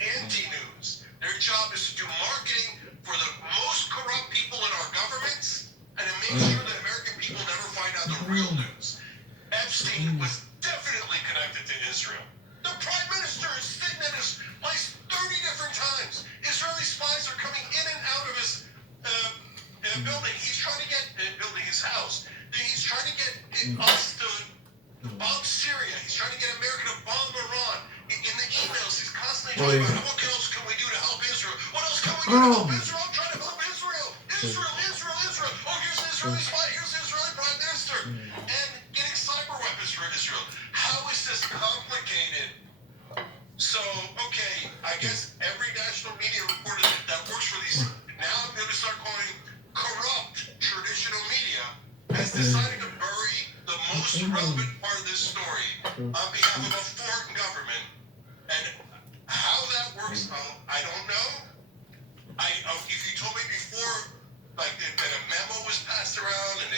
Their job is to do marketing for the most corrupt people in our governments and to make sure that American people never find out the real news. Epstein was definitely connected to Israel. The prime minister is sitting at his place 30 different times. Israeli spies are coming in and out of his building. He's trying to get building his house. He's trying to get us to bomb Syria. He's trying to get America to bomb Iran. In the emails, he's constantly talking about what else can we do to help Israel? What else can we do to help Israel? I'm trying to help Israel. Israel. Oh, here's the Israeli spy. Here's the Israeli prime minister. And getting cyber weapons for Israel. How is this complicated? So, okay, I guess every national media reporter that works for these, now I'm going to start calling corrupt traditional media, has decided to bury the most relevant part of this story on behalf of a foreign government. And how that works, I don't know. If you told me before, like that a memo was passed around and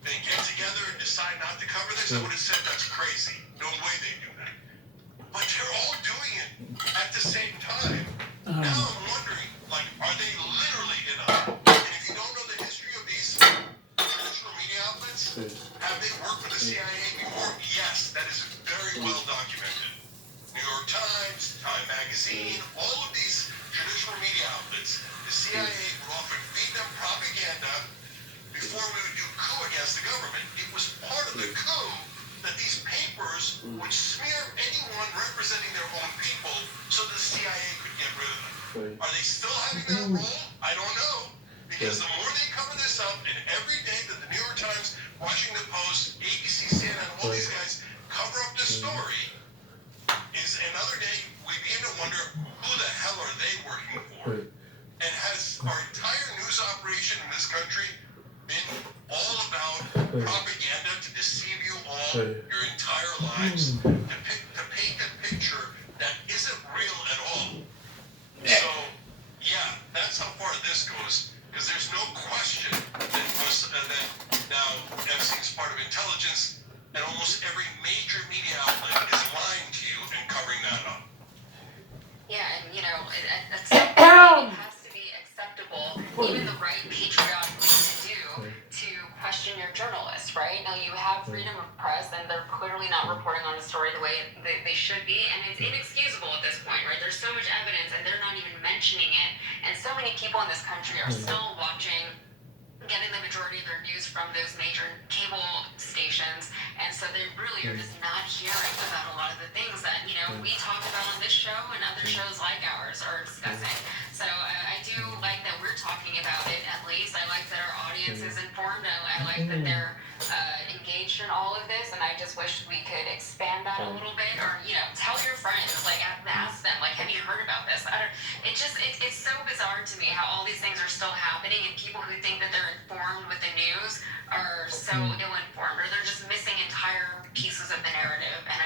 they get together and decide not to cover this, I would have said that's crazy. No way they do that. But they're all doing it at the same time. Now I'm wondering, like, are they literally in on it? And if you don't know the history of these traditional media outlets, have they worked for the CIA before? Yes, that is very well documented. New York Times, Time Magazine, all of these traditional media outlets, the CIA would often feed them propaganda before we would do coup against the government. It was part of the coup that these papers would smear anyone representing their own people so the CIA could get rid of them. Are they still having that role? I don't know. Because the more they cover this up, and every day that the New York Times, Washington Post, ABC, CNN, all these guys cover up this story, is another day we begin to wonder who the hell are they working for? And has our entire news operation in this country been all about propaganda to deceive you all your entire lives, to paint a picture that isn't real at all? So, yeah, that's how far this goes. Because there's no question that now Epstein's part of intelligence, and almost every major media outlet is lying to you and covering that up. Yeah, and at some point it has to be acceptable, even the right patriotic thing to do, to question your journalist, right? Now you have freedom of press, and they're clearly not reporting on a story the way they should be, and it's inexcusable at this point, right? There's so much evidence, and they're not even mentioning it, and so many people in this country are still watching, getting the majority of their news from those major cable stations, and so they really are just not hearing about a lot of the things that we talk about on this show and other shows like ours are discussing. So I do like that we're talking about it, at least. I like that our audience is informed. I like that they're engaged in all of this, and I just wish we could expand that a little bit, or tell your friends, like ask them, like, have you heard about this? It's so bizarre to me how all these things are still happening, and people who think that they're informed with the news are so ill-informed, or they're just missing entire pieces of the narrative. And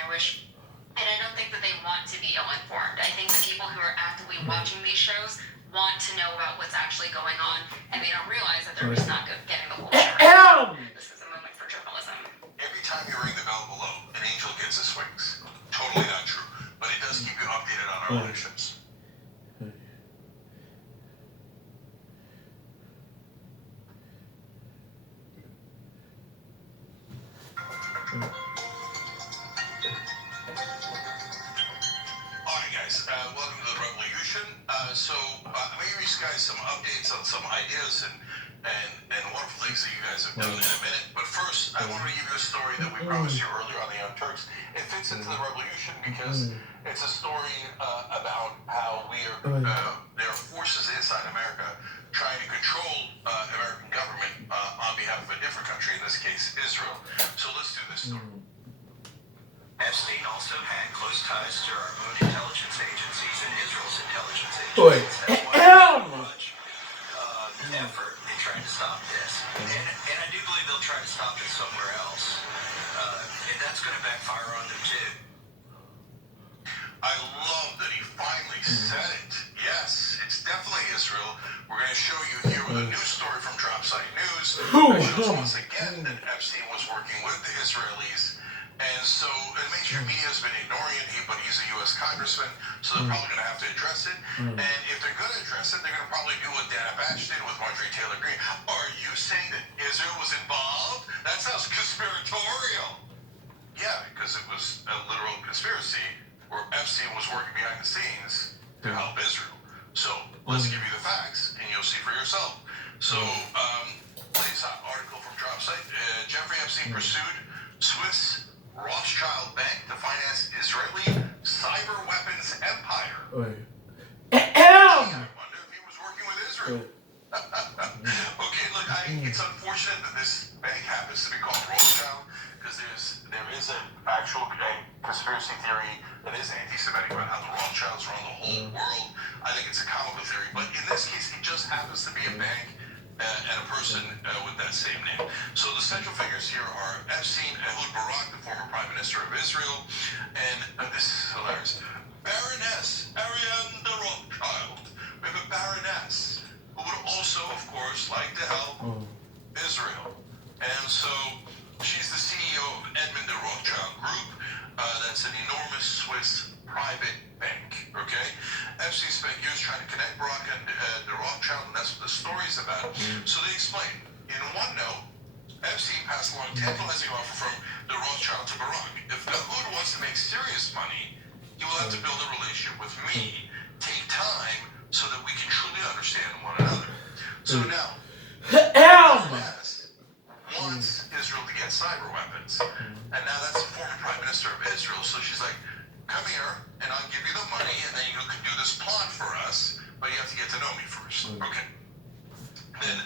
I don't think that they want to be ill-informed. I think the people who are actively watching these shows want to know about what's actually going on, and they don't realize that they're just not getting the whole story. This is a moment for journalism. Every time you ring the bell below, an angel gets his wings. Totally not true. But it does just keep you updated on our elections. Alright guys, welcome to the Revolution. I'm going to give you guys some updates on some ideas and wonderful things that you guys have done in a minute. But first, I want to give you a story that we promised you earlier on the Young Turks. It fits into the Revolution because it's a story about how there are forces inside America trying to control American government on behalf of a different country, in this case, Israel. So let's do this story. Epstein also had close ties to our own intelligence agencies and Israel's intelligence Wait. agencies. That's why much effort in trying to stop this. And I do believe they'll try to stop it somewhere else. And that's going to backfire on them too. I love that he finally said it. Yes, it's definitely Israel. We're going to show you here with a news story from Dropsite News. It shows once again that Epstein was working with the Israelis. And so the mainstream media has been ignoring it, but he's a U.S. congressman, so they're probably going to have to address it. And if they're going to address it, they're going to probably do what Dana Batch did with Marjorie Taylor Greene. Are you saying that Israel was involved? That sounds conspiratorial. Yeah, because it was a literal conspiracy where Epstein was working behind the scenes to help Israel. So let's give you the facts, and you'll see for yourself. So, latest article from Dropsite. Jeffrey Epstein pursued Swiss Rothschild Bank to finance Israeli cyber weapons empire. I wonder if he was working with Israel. Okay, look, it's unfortunate that this bank happens to be called Rothschild because there is an actual conspiracy theory that is anti-Semitic about how the Rothschilds run the whole world. I think it's a comical theory, but in this case, it just happens to be a bank and a person with that same name. So the central figures here are Epstein, Ehud Barak, the former Prime Minister of Israel, and this is hilarious, Baroness Ariane de Rothschild. We have a Baroness who would also, of course, like to help Israel. And so she's the CEO of Edmond de Rothschild Group. That's an enormous Swiss private bank, okay? Epstein spent years trying to connect Barak and the Rothschild, and that's what the story's about. So they explain, in one note, Epstein passed along a tantalizing offer from the Rothschild to Barak. If Ehud wants to make serious money, he will have to build a relationship with me, take time, so that we can truly understand one another. So now, wants Israel to get cyber weapons, and now that's the former Prime Minister of Israel, so she's like, come here, and I'll give you the money, and then you can do this plot for us, but you have to get to know me first. Okay. Then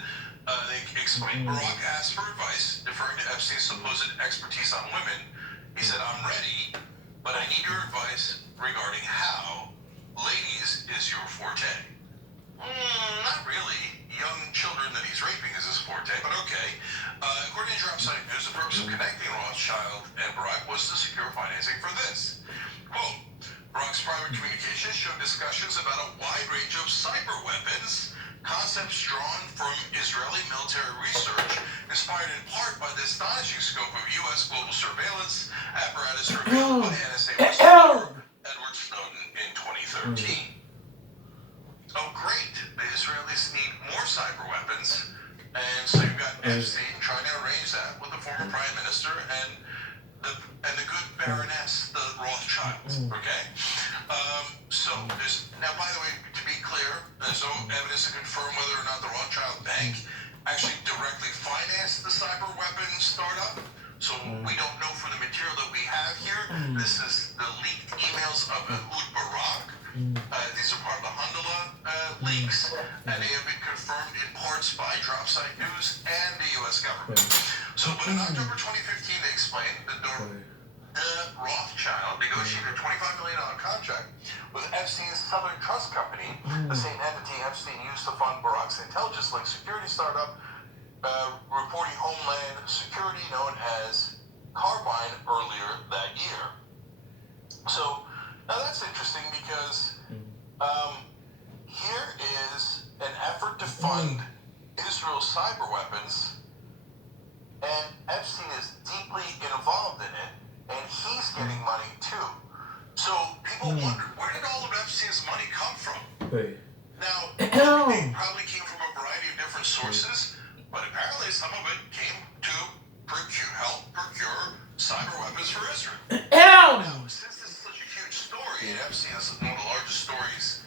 they explain, Barak asked for advice, deferring to Epstein's supposed expertise on women. He said, I'm ready, but I need your advice regarding how ladies is your forte. Not really. Young children that he's raping is his forte, but okay. According to Dropsite News, the purpose of connecting Rothschild and Barak was to secure financing for this. Quote, Barak's private communications showed discussions about a wide range of cyber weapons, concepts drawn from Israeli military research, inspired in part by the astonishing scope of U.S. global surveillance apparatus revealed by NSA whistleblower Edward Snowden in 2013. Oh, great. The Israelis need more cyber weapons. And so you've got Epstein trying to arrange that with the former Prime Minister and the good Baroness, the Rothschilds. Okay? So there's, now, by the way, to be clear, there's no evidence to confirm whether or not the Rothschild Bank actually directly financed the cyber weapon startup. So we don't know from the material that we have here. This is the leaked emails of Ehud Barak. These are part of the Hundala leaks, and they have been confirmed in parts by Dropsite News and the U.S. government. So, but in October 2015, they explained that the Rothschild negotiated a $25 million contract with Epstein's Southern Trust Company, the same entity Epstein used to fund Barak's intelligence-linked security startup, reporting Homeland Security, known as Carbine, earlier that year. So, now that's interesting because here is an effort to fund Israel's cyber weapons, and Epstein is deeply involved in it, and he's getting money too. So people wonder, money come from? Hey. Now, it probably came from a variety of different sources, but apparently some of it came to help procure cyber weapons for Israel. Now, since this is such a huge story, and Epstein is one of the largest stories,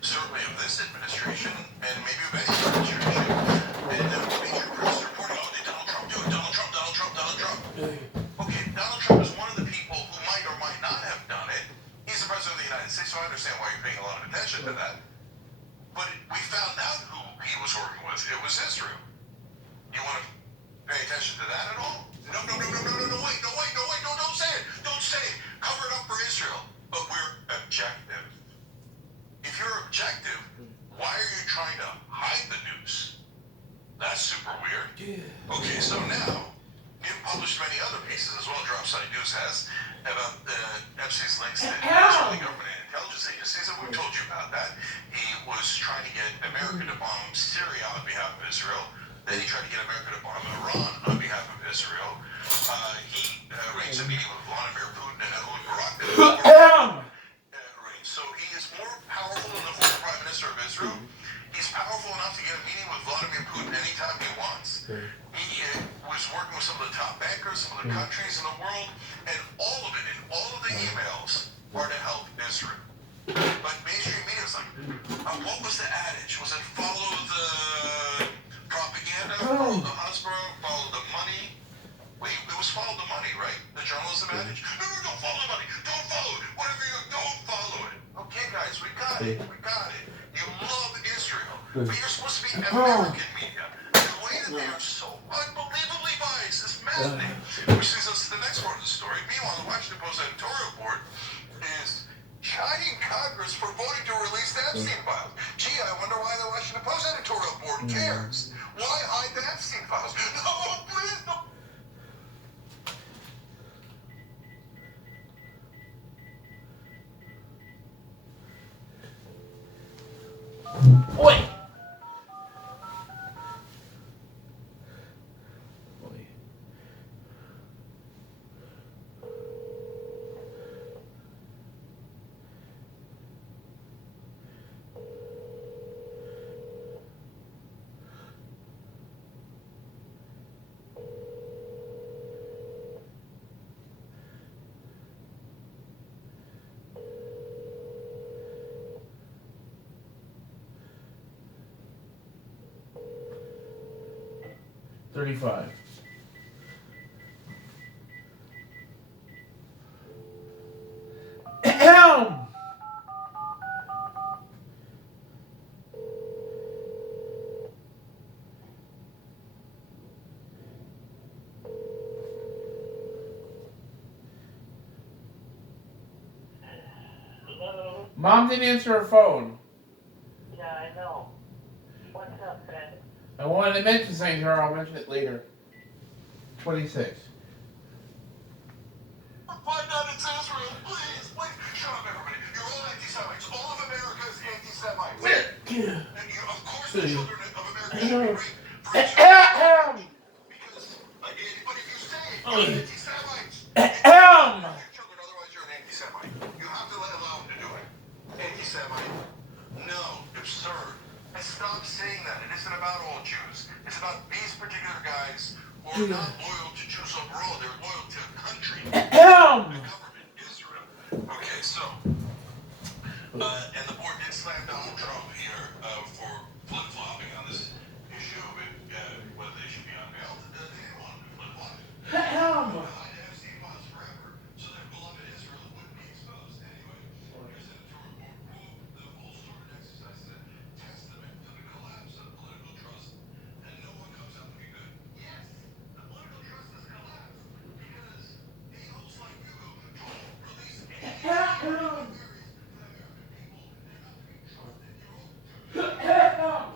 certainly of this administration, and maybe of any administration, and major press reporting, oh, did Donald Trump do it? Donald Trump, Donald Trump, Donald Trump. Okay, Donald Trump is one of the people who might or might not have done it. He's the president of the United States, so I understand why you're paying a lot of attention to that. But we found out who he was working with. It was Israel. You want to pay attention to that at all? No, wait, don't say it. Don't say it. Cover it up for Israel. But we're objective. If you're objective, why are you trying to hide the news? That's super weird. Okay, so now, you've published many other pieces as well, Dropside News has, about Epstein's links to Israeli government and intelligence agencies, and we've told you about that. He was trying to get America to bomb Syria on behalf of Israel. Then he tried to get America to bomb Iran on behalf of Israel. He arranged a meeting with Vladimir Putin and Ehud Barak. So he is more powerful than the former Prime Minister of Israel. He's powerful enough to get a meeting with Vladimir Putin anytime he wants. He was working with some of the top bankers, some of the countries in the world, and all of it, in all of the emails, were to help Israel. But mainstream media was like, what was the adage? Was it follow the propaganda, follow the husband, follow the money? Wait, it was follow the money, right? The journalism adage? No, don't follow the money. Don't follow it. Whatever you do, don't follow it. Okay, guys, we got it. You love Israel, but you're supposed to be American media. The way that they are so unbelievably biased is maddening. Which leads us to the next part of the story. Meanwhile, the Washington Post editorial board is chiding Congress for voting to release the Epstein files. Gee, I wonder why the Washington Post editorial board cares. Why hide the Epstein files? No, please, no. Oi! $35. Mom didn't answer her phone. Yeah, I know. What's up, Ben? I wanted to mention something to her. I'll mention it later. 26. Find out it's Israel, please. Shut up, everybody. You're all anti-Semites. All of America is anti-Semites. And you, of course, the children of America should be raped for Israel. Because, but if you say you're anti-Semites, your children, otherwise you're an anti-Semite. You have to allow them to do it. Anti-Semite. No, absurd. And stop saying that. It isn't about all Jews. It's about these particular guys who are not loyal to Jews overall. They're loyal to a country. The government, Israel. Okay, so, and the board did slam Donald Trump here for flip-flopping on this issue of it, whether they should be on bail. They didn't want to be flip-flopping. Hide Epstein files forever, so their beloved Israel wouldn't be exposed. Anyway, here's an editorial report. Quote, the whole sordid exercise is a testament to the collapse of political trust, and no one comes out looking good. Yes, the political trust has collapsed because a-holes like you don't release any theories to the American people. They're not to be trusted. You're all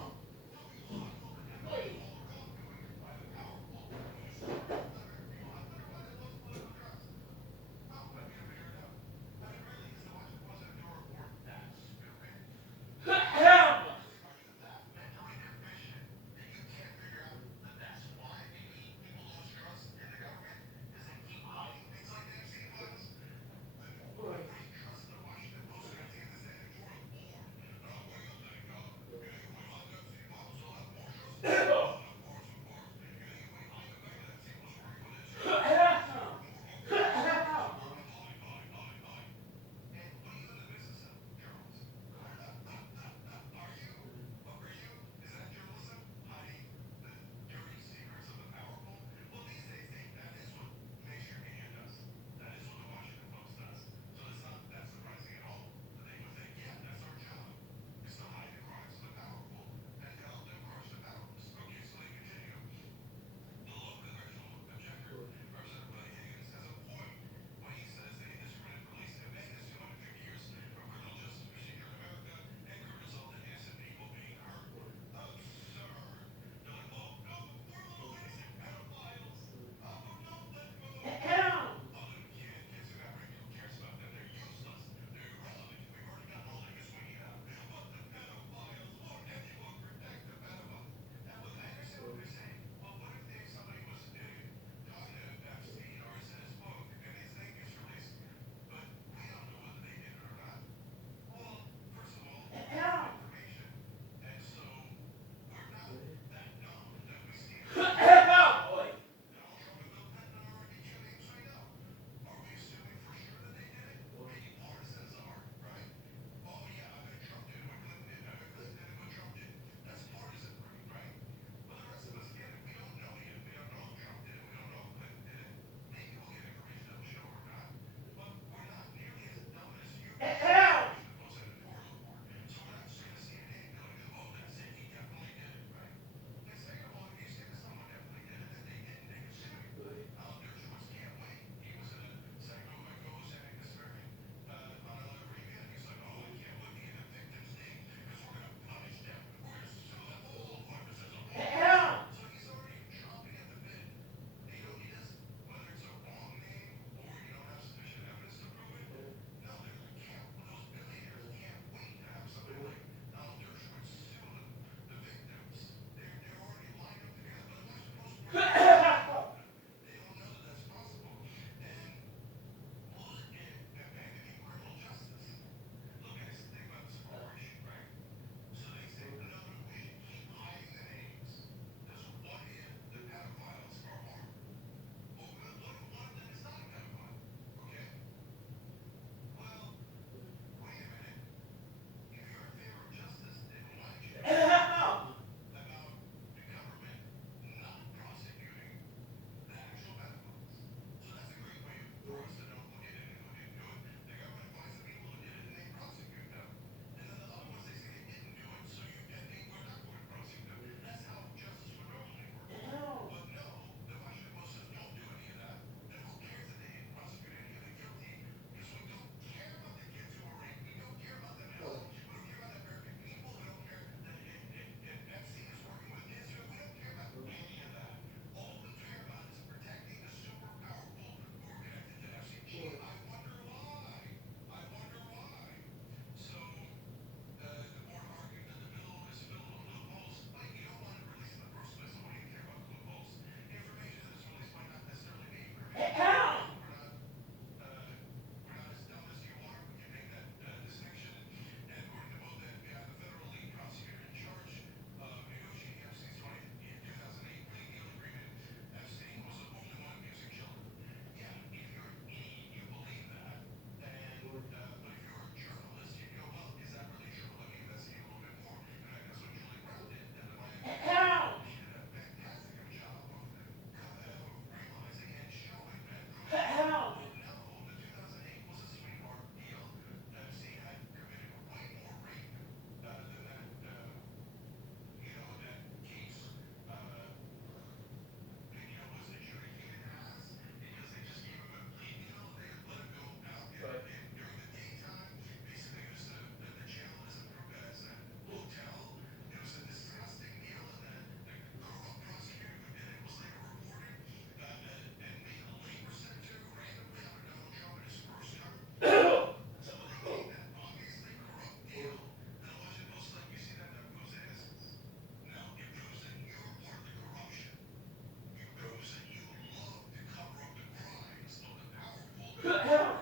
Help!